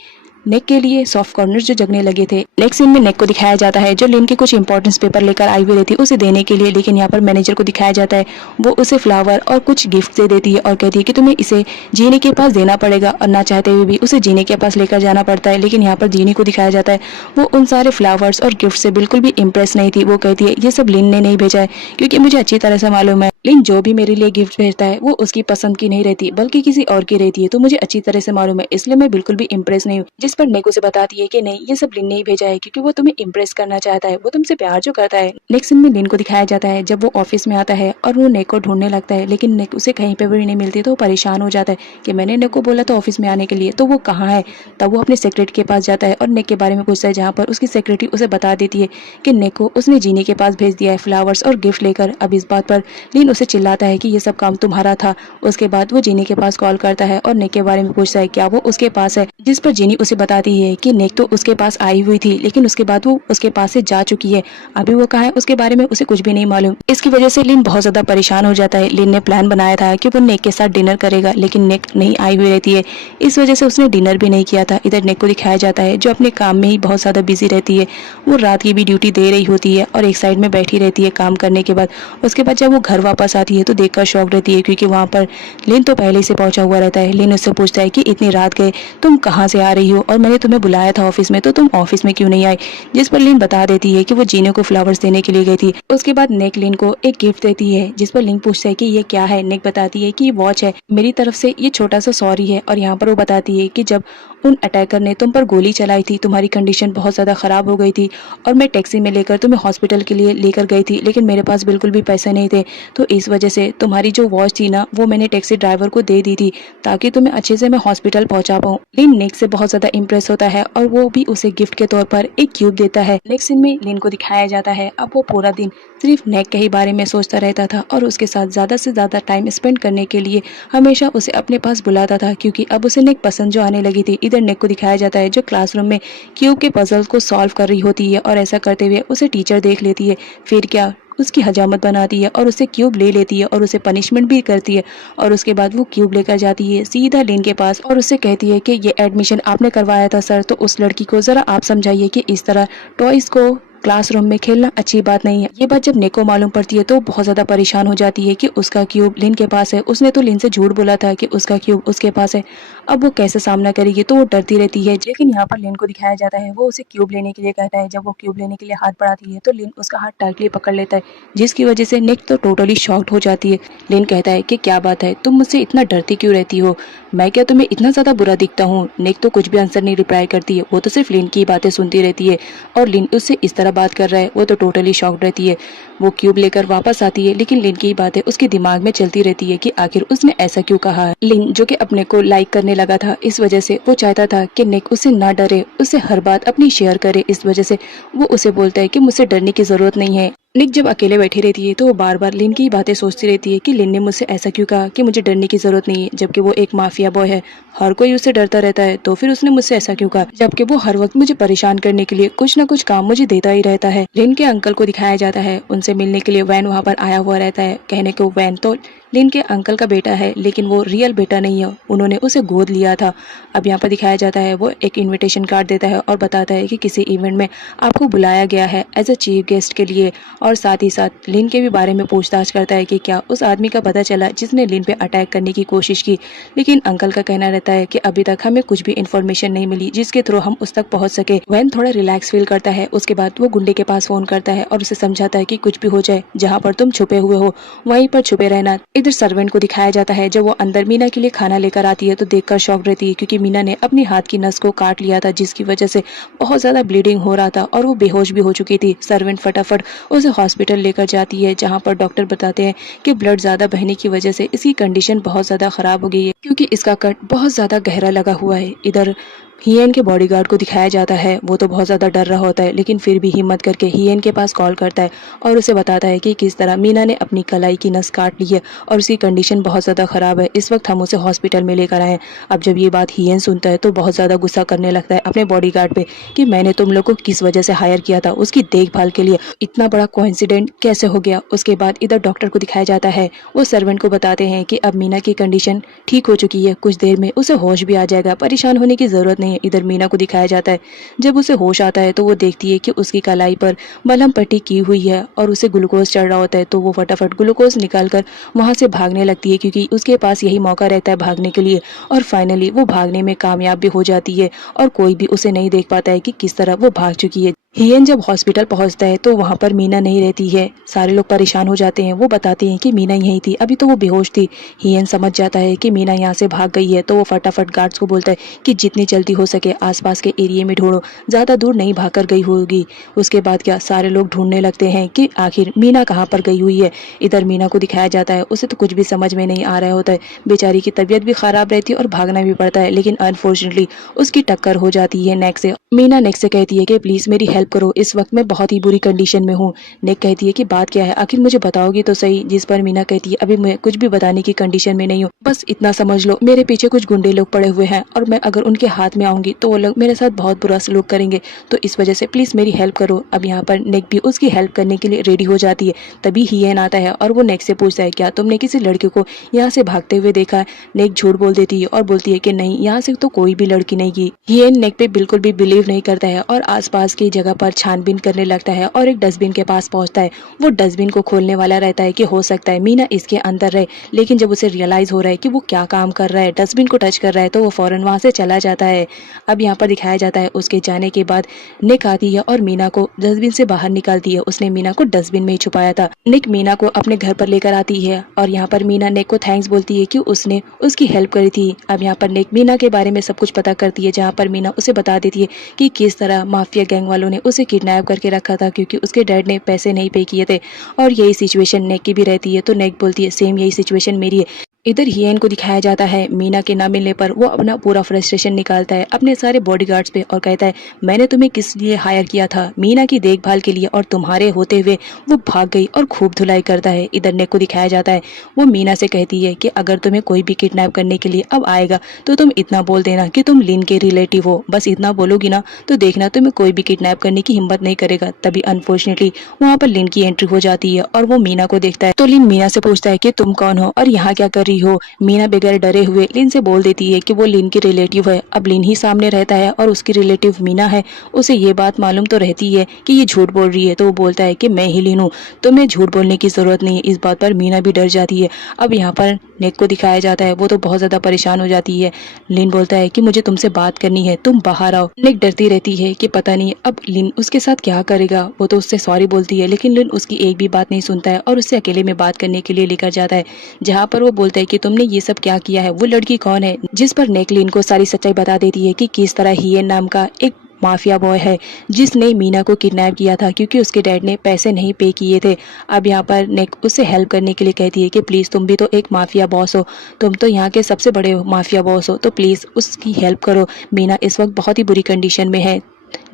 नेक के लिए सॉफ्ट कॉर्नर्स जो जगने लगे थे। नेक्स्ट सीन में नेक को दिखाया जाता है जो लिन के कुछ इंपॉर्टेंस पेपर लेकर आई हुई रहती है उसे देने के लिए। लेकिन यहाँ पर मैनेजर को दिखाया जाता है वो उसे फ्लावर और कुछ गिफ्ट दे देती है और कहती है कि तुम्हें इसे जीनी के पास देना पड़ेगा, और ना चाहते हुए भी उसे जीनी के पास लेकर जाना पड़ता है। लेकिन यहाँ पर जीनी को दिखाया जाता है वो उन सारे फ्लावर्स और गिफ्ट से बिल्कुल भी इम्प्रेस नहीं थी। वो कहती है ये सब लिन ने नहीं भेजा है, क्योंकि मुझे अच्छी तरह से मालूम है लेकिन जो भी मेरे लिए गिफ्ट भेजता है वो उसकी पसंद की नहीं रहती बल्कि किसी और की रहती है, तो मुझे अच्छी तरह से मालूम है, इसलिए मैं बिल्कुल भी इम्प्रेस नहीं हूँ। जिस पर नेक उसे बताती है कि नहीं, ये सब लिन ने ही भेजा है क्योंकि वो तुम्हें इम्प्रेस करना चाहता है, वो तुमसे प्यार जो करता है। नेक्स्ट सीन में लिन को दिखाया जाता है जब वो ऑफिस में आता है और वो नेक को ढूंढने लगता है, लेकिन नेक उसे कहीं पे भी नहीं मिलती, तो वो परेशान हो जाता है कि मैंने नेक को बोला था ऑफिस में आने के लिए, तो वो कहाँ है। तब वो अपने सेक्रेटरी के पास जाता है और नेक के बारे में पूछता है, जहाँ पर उसकी सेक्रेटरी उसे बता देती है कि नेक को उसने जीनी के पास भेज दिया है फ्लावर्स और गिफ्ट लेकर। अब इस बात पर लिन उसे चिल्लाता है कि ये सब काम तुम्हारा था। उसके बाद वो जीनी के पास कॉल करता है और नेक के बारे में पूछता है क्या वो उसके पास है, जिस पर जीनी उसे बताती है कि नेक तो उसके पास आई हुई थी लेकिन उसके बाद वो उसके पास से जा चुकी है, अभी वो कहाँ है उसके बारे में उसे कुछ भी नहीं मालूम। इसकी वजह से लिन बहुत ज्यादा परेशान हो जाता है। लिन ने प्लान बनाया था कि वो नेक के साथ डिनर करेगा, लेकिन नेक नहीं आई हुई रहती है, इस वजह से उसने डिनर भी नहीं किया था। इधर नेक को दिखाया जाता है जो अपने काम में ही बहुत ज्यादा बिजी रहती है, वो रात की भी ड्यूटी दे रही होती है और एक साइड में बैठी रहती है काम करने के बाद। उसके बाद जब वो घर वापस आती है तो देखकर शॉक रहती है क्योंकि वहाँ पर लिन तो पहले से पहुंचा हुआ रहता है। लिन उससे पूछता है कि इतनी रात गए तुम कहाँ से आ रही हो, और मैंने तुम्हें बुलाया था ऑफिस में, तो तुम ऑफिस में क्यों नहीं आई। जिस पर लिन बता देती है कि वो जीने को फ्लावर्स देने के लिए गई थी। उसके बाद नेक लिन को एक गिफ्ट देती है, जिस पर लिन पूछता है कि ये क्या है। नेक बताती है कि ये वॉच है, मेरी तरफ से ये छोटा सा सॉरी है। और यहाँ पर वो बताती है कि जब उन अटैकर ने तुम पर गोली चलाई थी, तुम्हारी कंडीशन बहुत ज्यादा खराब हो गई थी और मैं टैक्सी में लेकर तुम्हें हॉस्पिटल के लिए लेकर गई थी, लेकिन मेरे पास बिल्कुल भी पैसे नहीं थे, तो इस वजह से तुम्हारी जो वॉच थी ना वो मैंने टैक्सी ड्राइवर को दे दी थी ताकि तुम्हें अच्छे से मैं हॉस्पिटल पहुंचा पाऊँ। लिन नेक से बहुत ज्यादा इंप्रेस होता है और वो भी उसे गिफ्ट के तौर पर एक क्यूब देता है। नेक्स्ट सीन में लिन को दिखाया जाता है अब वो पूरा दिन सिर्फ नेक के ही बारे में सोचता रहता था और उसके साथ ज्यादा से ज्यादा टाइम स्पेंड करने के लिए हमेशा उसे अपने पास बुलाता था, क्योंकि अब उसे नेक पसंद जो आने लगी थी। इधर नेक को दिखाया जाता है जो क्लासरूम में क्यूब के पजल्स को सॉल्व कर रही होती है और ऐसा करते हुए उसे टीचर देख लेती है, फिर क्या उसकी हजामत बनाती है और उसे क्यूब ले लेती है और उसे पनिशमेंट भी करती है। और उसके बाद वो क्यूब लेकर जाती है सीधा लिन के पास और उससे कहती है कि ये एडमिशन आपने करवाया था सर, तो उस लड़की को जरा आप समझाइए कि इस तरह टॉयज को क्लासरूम में खेलना अच्छी बात नहीं है। ये बात जब नेक को मालूम पड़ती है तो बहुत ज्यादा परेशान हो जाती है कि उसका क्यूब लिन के पास है, उसने तो लिन से झूठ बोला था कि उसका क्यूब उसके पास है, अब वो कैसे सामना करेगी, तो वो डरती रहती है। लेकिन यहाँ पर लिन को दिखाया जाता है वो उसे क्यूब लेने के लिए कहता है। जब वो क्यूब लेने के लिए हाथ बढ़ाती है तो लिन उसका हाथ टाइटली पकड़ लेता है, जिसकी वजह से नेक तो टोटली शॉक्ड हो जाती है। लिन कहता है कि क्या बात है, तुम मुझसे इतना डरती क्यों रहती हो, मैं क्या तुम्हें इतना ज्यादा बुरा दिखता हूँ। नेक तो कुछ भी आंसर नहीं रिप्लाई करती है, वो तो सिर्फ लिन की बातें सुनती रहती है और लिन उससे इस तरह बात कर रहा है, वो तो टोटली शॉक्ड रहती है। वो क्यूब लेकर वापस आती है, लेकिन लिन की बातें उसके दिमाग में चलती रहती है कि आखिर उसने ऐसा क्यों कहा है। लिन जो कि अपने को लाइक करने लगा था, इस वजह से वो चाहता था कि नेक उससे ना डरे, उससे हर बात अपनी शेयर करे, इस वजह से वो उसे बोलता है कि मुझसे डरने की जरूरत नहीं है। निक जब अकेले बैठी रहती है तो वो बार बार लिन की बातें सोचती रहती है कि लिन ने मुझसे ऐसा क्यों कहा कि मुझे डरने की जरूरत नहीं है, जबकि वो एक माफिया बॉय है, हर कोई उससे डरता रहता है, तो फिर उसने मुझसे ऐसा क्यों कहा, जबकि वो हर वक्त मुझे परेशान करने के लिए कुछ न कुछ काम मुझे देता ही रहता है। लिन के अंकल को दिखाया जाता है, उनसे मिलने के लिए वैन वहाँ पर आया हुआ रहता है। कहने को वैन तो लिन के अंकल का बेटा है, लेकिन वो रियल बेटा नहीं है, उन्होंने उसे गोद लिया था। अब यहाँ पर दिखाया जाता है वो एक इनविटेशन कार्ड देता है और बताता है कि किसी इवेंट में आपको बुलाया गया है एज अ चीफ गेस्ट के लिए, और साथ ही साथ लिन के भी बारे में पूछताछ करता है कि क्या उस आदमी का पता चला जिसने लिन पे अटैक करने की कोशिश की। लेकिन अंकल का कहना रहता है कि अभी तक हमें कुछ भी इन्फॉर्मेशन नहीं मिली जिसके थ्रू हम उस तक पहुंच सके। वैन थोड़ा रिलैक्स फील करता है, उसके बाद वो गुंडे के पास फोन करता है और उसे समझाता है कि कुछ भी हो जाए, जहाँ पर तुम छुपे हुए हो वहीं पर छुपे रहना। इधर सर्वेंट को दिखाया जाता है जब वो अंदर मीना के लिए खाना लेकर आती है तो देखकर शॉक रहती है, क्योंकि मीना ने अपनी हाथ की नस को काट लिया था, जिसकी वजह से बहुत ज्यादा ब्लीडिंग हो रहा था और वो बेहोश भी हो चुकी थी। सर्वेंट फटाफट उसे हॉस्पिटल लेकर जाती है, जहाँ पर डॉक्टर बताते हैं कि ब्लड ज्यादा बहने की वजह से इसकी कंडीशन बहुत ज्यादा खराब हो गई है, क्योंकि इसका कट बहुत ज्यादा गहरा लगा हुआ है। इधर हियन के बॉडीगार्ड को दिखाया जाता है, वो तो बहुत ज्यादा डर रहा होता है, लेकिन फिर भी हिम्मत करके हियन के पास कॉल करता है और उसे बताता है कि किस तरह मीना ने अपनी कलाई की नस काट ली है और उसकी कंडीशन बहुत ज्यादा खराब है, इस वक्त हम उसे हॉस्पिटल में लेकर आए हैं। अब जब ये बात हियन सुनता है तो बहुत ज्यादा गुस्सा करने लगता है अपने बॉडीगार्ड पे कि मैंने तुम लोग को किस वजह से हायर किया था उसकी देखभाल के लिए, इतना बड़ा कोइंसिडेंट कैसे हो गया। उसके बाद इधर डॉक्टर को दिखाया जाता है, वो सर्वेंट को बताते हैं कि अब मीना की कंडीशन ठीक हो चुकी है, कुछ देर में उसे होश भी आ जाएगा, परेशान होने की जरूरत नहीं हैं। इधर मीना को दिखाया जाता है जब उसे होश आता है तो वो देखती है कि उसकी कलाई पर मलहम पट्टी की हुई है और उसे ग्लूकोज चढ़ रहा होता है, तो वो फटाफट ग्लूकोज निकाल कर वहाँ से भागने लगती है क्योंकि उसके पास यही मौका रहता है भागने के लिए। और फाइनली वो भागने में कामयाब भी हो जाती है और कोई भी उसे नहीं देख पाता है कि किस तरह वो भाग चुकी है। हियन जब हॉस्पिटल पहुंचता है तो वहां पर मीना नहीं रहती है। सारे लोग परेशान हो जाते हैं। वो बताते हैं कि मीना यहीं थी, अभी तो वो बेहोश थी। हियन समझ जाता है कि मीना यहाँ से भाग गई है, तो वो फटाफट गार्ड्स को बोलता है कि जितनी जल्दी हो सके आसपास के एरिया में ढूंढो, ज़्यादा दूर नहीं भाग कर गई होगी। उसके बाद क्या सारे लोग ढूंढने लगते हैं कि आखिर मीना कहाँ पर गई हुई है। इधर मीना को दिखाया जाता है, उसे तो कुछ भी समझ में नहीं आ रहा होता है। बेचारी की तबीयत भी खराब रहती है और भागना भी पड़ता है, लेकिन अनफॉर्चुनेटली उसकी टक्कर हो जाती है नेक से। मीना नेक से कहती है कि प्लीज़ मेरी हेल्प करो, इस वक्त मैं बहुत ही बुरी कंडीशन में हूँ। नेक कहती है कि बात क्या है, आखिर मुझे बताओगी तो सही। जिस पर मीना कहती है अभी मैं कुछ भी बताने की कंडीशन में नहीं हूँ, बस इतना समझ लो मेरे पीछे कुछ गुंडे लोग पड़े हुए हैं और मैं अगर उनके हाथ में आऊंगी तो वो लोग मेरे साथ बहुत बुरा सलूक करेंगे, तो इस वजह से प्लीज़ मेरी हेल्प करो। अब यहाँ पर नेक भी उसकी हेल्प करने के लिए रेडी हो जाती है। तभी हियन आता है और वो नेक से पूछता है क्या तुमने किसी लड़के को यहाँ से भागते हुए देखा है। नेक झूठ बोल देती है और बोलती है कि नहीं, यहाँ से तो कोई भी लड़की नहीं गई। हियन नेक पे बिल्कुल भी बिलीव नहीं करता है और आसपास की जगह पर छानबीन करने लगता है और एक डस्टबिन के पास पहुंचता है। वो डस्टबिन को खोलने वाला रहता है कि हो सकता है मीना इसके अंदर रहे, लेकिन जब उसे रियलाइज हो रहा है कि वो क्या काम कर रहा है, डस्टबिन को टच कर रहा है, तो वो फौरन वहां से चला जाता है। अब यहाँ पर दिखाया जाता है उसके जाने के बाद निक आती है और मीना को डस्टबिन से बाहर निकालती है। उसने मीना को डस्टबिन में ही छुपाया था। निक मीना को अपने घर पर लेकर आती है और यहाँ पर मीना निक को थैंक्स बोलती है कि उसने उसकी हेल्प करी थी। अब यहाँ पर निक मीना के बारे में सब कुछ पता करती है, जहाँ पर मीना उसे बता देती है कि किस तरह माफिया गैंग वालों ने उसे किडनैप करके रखा था क्योंकि उसके डैड ने पैसे नहीं पे किए थे। और यही सिचुएशन नेक की भी रहती है, तो नेक बोलती है सेम यही सिचुएशन मेरी है। इधर हियन को दिखाया जाता है मीना के ना मिलने पर वो अपना पूरा फ्रस्ट्रेशन निकालता है अपने सारे बॉडीगार्ड्स पे और कहता है मैंने तुम्हें किस लिए हायर किया था, मीना की देखभाल के लिए, और तुम्हारे होते हुए वो भाग गई और खूब धुलाई करता है। इधर नेक को दिखाया जाता है वो मीना से कहती है कि अगर तुम्हें कोई भी किडनैप करने के लिए अब आएगा तो तुम इतना बोल देना कि तुम लिन के रिलेटिव हो, बस इतना बोलोगी ना तो देखना तुम्हें कोई भी किडनैप करने की हिम्मत नहीं करेगा। तभी अनफॉर्चुनेटली वहाँ पर लिन की एंट्री हो जाती है और वो मीना को देखता है, तो लिन मीना से पूछता है कि तुम कौन हो और यहाँ क्या कर रही हो। मीना बगैर डरे हुए लिन से बोल देती है कि वो लिन की रिलेटिव है। अब लिन ही सामने रहता है और उसकी रिलेटिव मीना है, उसे ये बात मालूम तो रहती है कि ये झूठ बोल रही है, तो वो बोलता है कि मैं ही लिन हूँ, तुम्हें झूठ बोलने की जरूरत नहीं है। इस बात पर मीना भी डर जाती है। अब यहाँ पर नेक को दिखाया जाता है वो तो बहुत ज्यादा परेशान हो जाती है। लिन बोलता है कि मुझे तुमसे बात करनी है, तुम बाहर आओ। नेक डरती रहती है कि पता नहीं अब लिन उसके साथ क्या करेगा। वो तो उससे सॉरी बोलती है लेकिन लिन उसकी एक भी बात नहीं सुनता है और उससे अकेले में बात करने के लिए लेकर जाता है, जहाँ पर वो बोलता है कि तुमने ये सब क्या किया है, वो लड़की कौन है। जिस पर नेक लिन को सारी सच्चाई बता देती है कि किस तरह हियन नाम का एक माफिया बॉय है जिसने मीना को किडनैप किया था क्योंकि उसके डैड ने पैसे नहीं पे किए थे। अब यहाँ पर नेक उससे हेल्प करने के लिए कहती है कि प्लीज़ तुम भी तो एक माफिया बॉस हो, तुम तो यहाँ के सबसे बड़े माफिया बॉस हो, तो प्लीज़ उसकी हेल्प करो। मीना इस वक्त बहुत ही बुरी कंडीशन में है।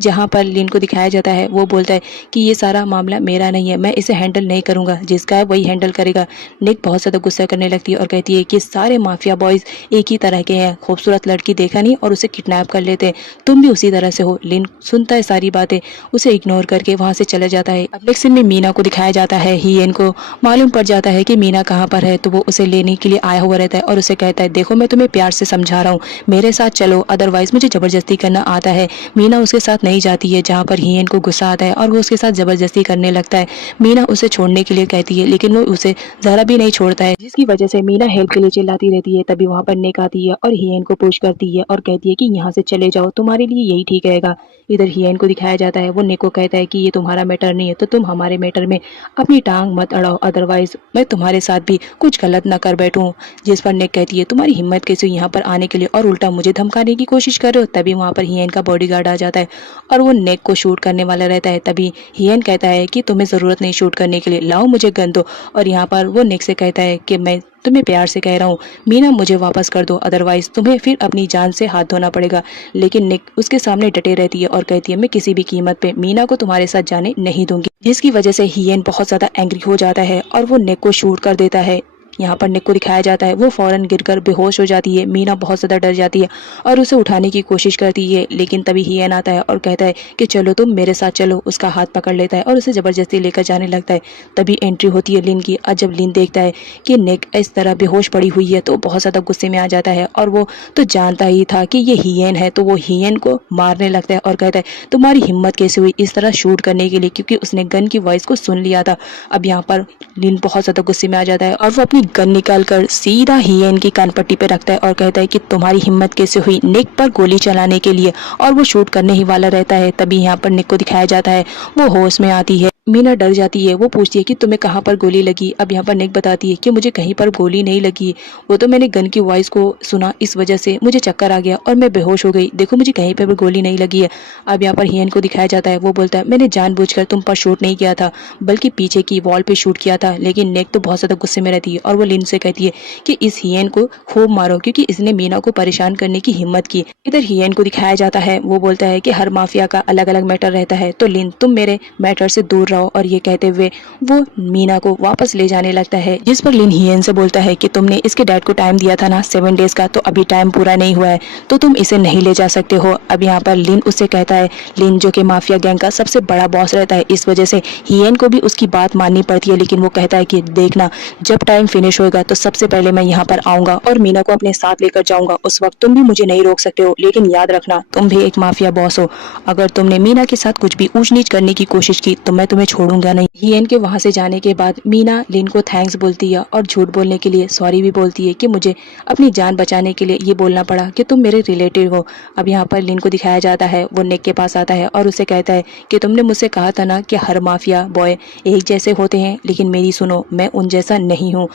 जहाँ पर लिन को दिखाया जाता है वो बोलता है कि ये सारा मामला मेरा नहीं है, मैं इसे हैंडल नहीं करूँगा, जिसका है वही हैंडल करेगा। निक बहुत ज़्यादा गुस्सा करने लगती है और कहती है कि सारे माफिया बॉयज़ एक ही तरह के हैं, खूबसूरत लड़की देखा नहीं और उसे किडनैप कर लेते हैं, तुम भी उसी तरह से हो। लिन सुनता है सारी बातें, उसे इग्नोर करके वहाँ से चला जाता है। अब नेक्स्ट सीन में मीना को दिखाया जाता है। हियन को मालूम पड़ जाता है कि मीना कहाँ पर है, तो वो उसे लेने के लिए आया हुआ रहता है और उसे कहता है देखो मैं तुम्हें प्यार से समझा रहा हूँ, मेरे साथ चलो, अदरवाइज मुझे जबरदस्ती करना आता है। मीना उसके साथ नहीं जाती है, जहाँ पर हियन को गुस्सा आता है और वो उसके साथ जबरदस्ती करने लगता है। मीना उसे छोड़ने के लिए कहती है लेकिन वो उसे जरा भी नहीं छोड़ता है, जिसकी वजह से मीना हेल्प के लिए चिल्लाती रहती है। तभी वहाँ पर नेक आती है और हियन को पुश करती है और कहती है कि यहाँ से चले जाओ, तुम्हारे लिए यही ठीक रहेगा। इधर हियन को दिखाया जाता है वो नेक को कहता है कि ये तुम्हारा मैटर नहीं है, तो तुम हमारे मैटर में अपनी टांग मत अड़ाओ, अदरवाइज मैं तुम्हारे साथ भी कुछ गलत ना कर बैठूं। जिस पर नेक कहती है तुम्हारी हिम्मत कैसे यहाँ पर आने के लिए और उल्टा मुझे धमकाने की कोशिश कर रहे हो। तभी वहाँ पर हियन का बॉडीगार्ड आ जाता है और वो नेक को शूट करने वाला रहता है। तभी हियन कहता है कि तुम्हें ज़रूरत नहीं शूट करने के लिए, लाओ मुझे गन दो। और यहाँ पर वो नेक से कहता है कि मैं तुम्हें प्यार से कह रहा हूँ मीना, मुझे वापस कर दो, अदरवाइज तुम्हें फिर अपनी जान से हाथ धोना पड़ेगा। लेकिन निक उसके सामने डटे रहती है और कहती है मैं किसी भी कीमत पे मीना को तुम्हारे साथ जाने नहीं दूंगी, जिसकी वजह से हियन बहुत ज़्यादा एंग्री हो जाता है और वो नेक को शूट कर देता है। यहाँ पर निक को दिखाया जाता है वो फौरन गिरकर बेहोश हो जाती है। मीना बहुत ज़्यादा डर जाती है और उसे उठाने की कोशिश करती है, लेकिन तभी हियन आता है और कहता है कि चलो तुम मेरे साथ चलो। उसका हाथ पकड़ लेता है और उसे ज़बरदस्ती लेकर जाने लगता है। तभी एंट्री होती है लिन की और जब लिन देखता है कि निक इस तरह बेहोश पड़ी हुई है तो बहुत ज़्यादा गुस्से में आ जाता है और वो तो जानता ही था कि ये हियन है, तो वो हियन को मारने लगता है और कहता है तुम्हारी हिम्मत कैसे हुई इस तरह शूट करने के लिए, क्योंकि उसने गन की वॉइस को सुन लिया था। अब यहाँ पर लिन बहुत ज़्यादा गुस्से में आ जाता है और वो अपनी गन निकाल कर सीधा हियन की कानपट्टी पे रखता है और कहता है कि तुम्हारी हिम्मत कैसे हुई निक पर गोली चलाने के लिए, और वो शूट करने ही वाला रहता है। तभी यहाँ पर निक को दिखाया जाता है वो होश में आती है। मीना डर जाती है, वो पूछती है कि तुम्हें कहाँ पर गोली लगी। अब यहाँ पर निक बताती है कि मुझे कहीं पर गोली नहीं लगी, वो तो मैंने गन की वॉइस को सुना, इस वजह से मुझे चक्कर आ गया और मैं बेहोश हो गई, देखो मुझे कहीं पर भी गोली नहीं लगी है। अब यहाँ पर हियन को दिखाया जाता है वो बोलता है मैंने जानबूझकर तुम पर शूट नहीं किया था, बल्कि पीछे की वॉल पे शूट किया था। लेकिन निक तो बहुत ज़्यादा गुस्से में रहती है और वो लिन से कहती है कि इस हियन को खूब मारो क्योंकि इसने मीना को परेशान करने की हिम्मत की। इधर हियन को दिखाया जाता है वो बोलता है कि हर माफिया का अलग अलग मैटर रहता है, तो लिन तुम मेरे मैटर से दूर रहो। और ये कहते हुए वो मीना को वापस ले जाने लगता है, जिस पर लिन हियन से बोलता है कि तुमने इसके डैड को टाइम दिया था ना 7 डेज का, तो अभी टाइम पूरा नहीं हुआ है तो तुम इसे नहीं ले जा सकते हो। अब यहाँ पर लिन उससे कहता है, लिन जो कि माफिया गैंग का सबसे बड़ा बॉस रहता है, इस वजह से हियन को भी उसकी बात माननी पड़ती है। लेकिन वो कहता है कि देखना जब टाइम फिनिश होगा तो सबसे पहले मैं यहाँ पर आऊंगा और मीना को अपने साथ लेकर जाऊंगा, उस वक्त तुम भी मुझे नहीं रोक सकते हो। लेकिन याद रखना तुम भी एक माफिया बॉस हो, अगर तुमने मीना के साथ कुछ भी ऊंच नीच करने की कोशिश की तो मैं तुम्हें छोड़ूंगा नहीं। हियन के वहां से जाने के बाद मीना लिन को थैंक्स बोलती है और झूठ बोलने के लिए सॉरी भी बोलती है कि मुझे अपनी जान बचाने के लिए ये बोलना पड़ा कि तुम मेरे रिलेटिव हो। अब यहाँ पर लिन को दिखाया जाता है वो निक के पास आता है और उसे कहता है कि तुमने मुझसे कहा था ना कि हर माफिया बॉय एक जैसे होते हैं, लेकिन मेरी सुनो मैं उन जैसा नहीं हूँ,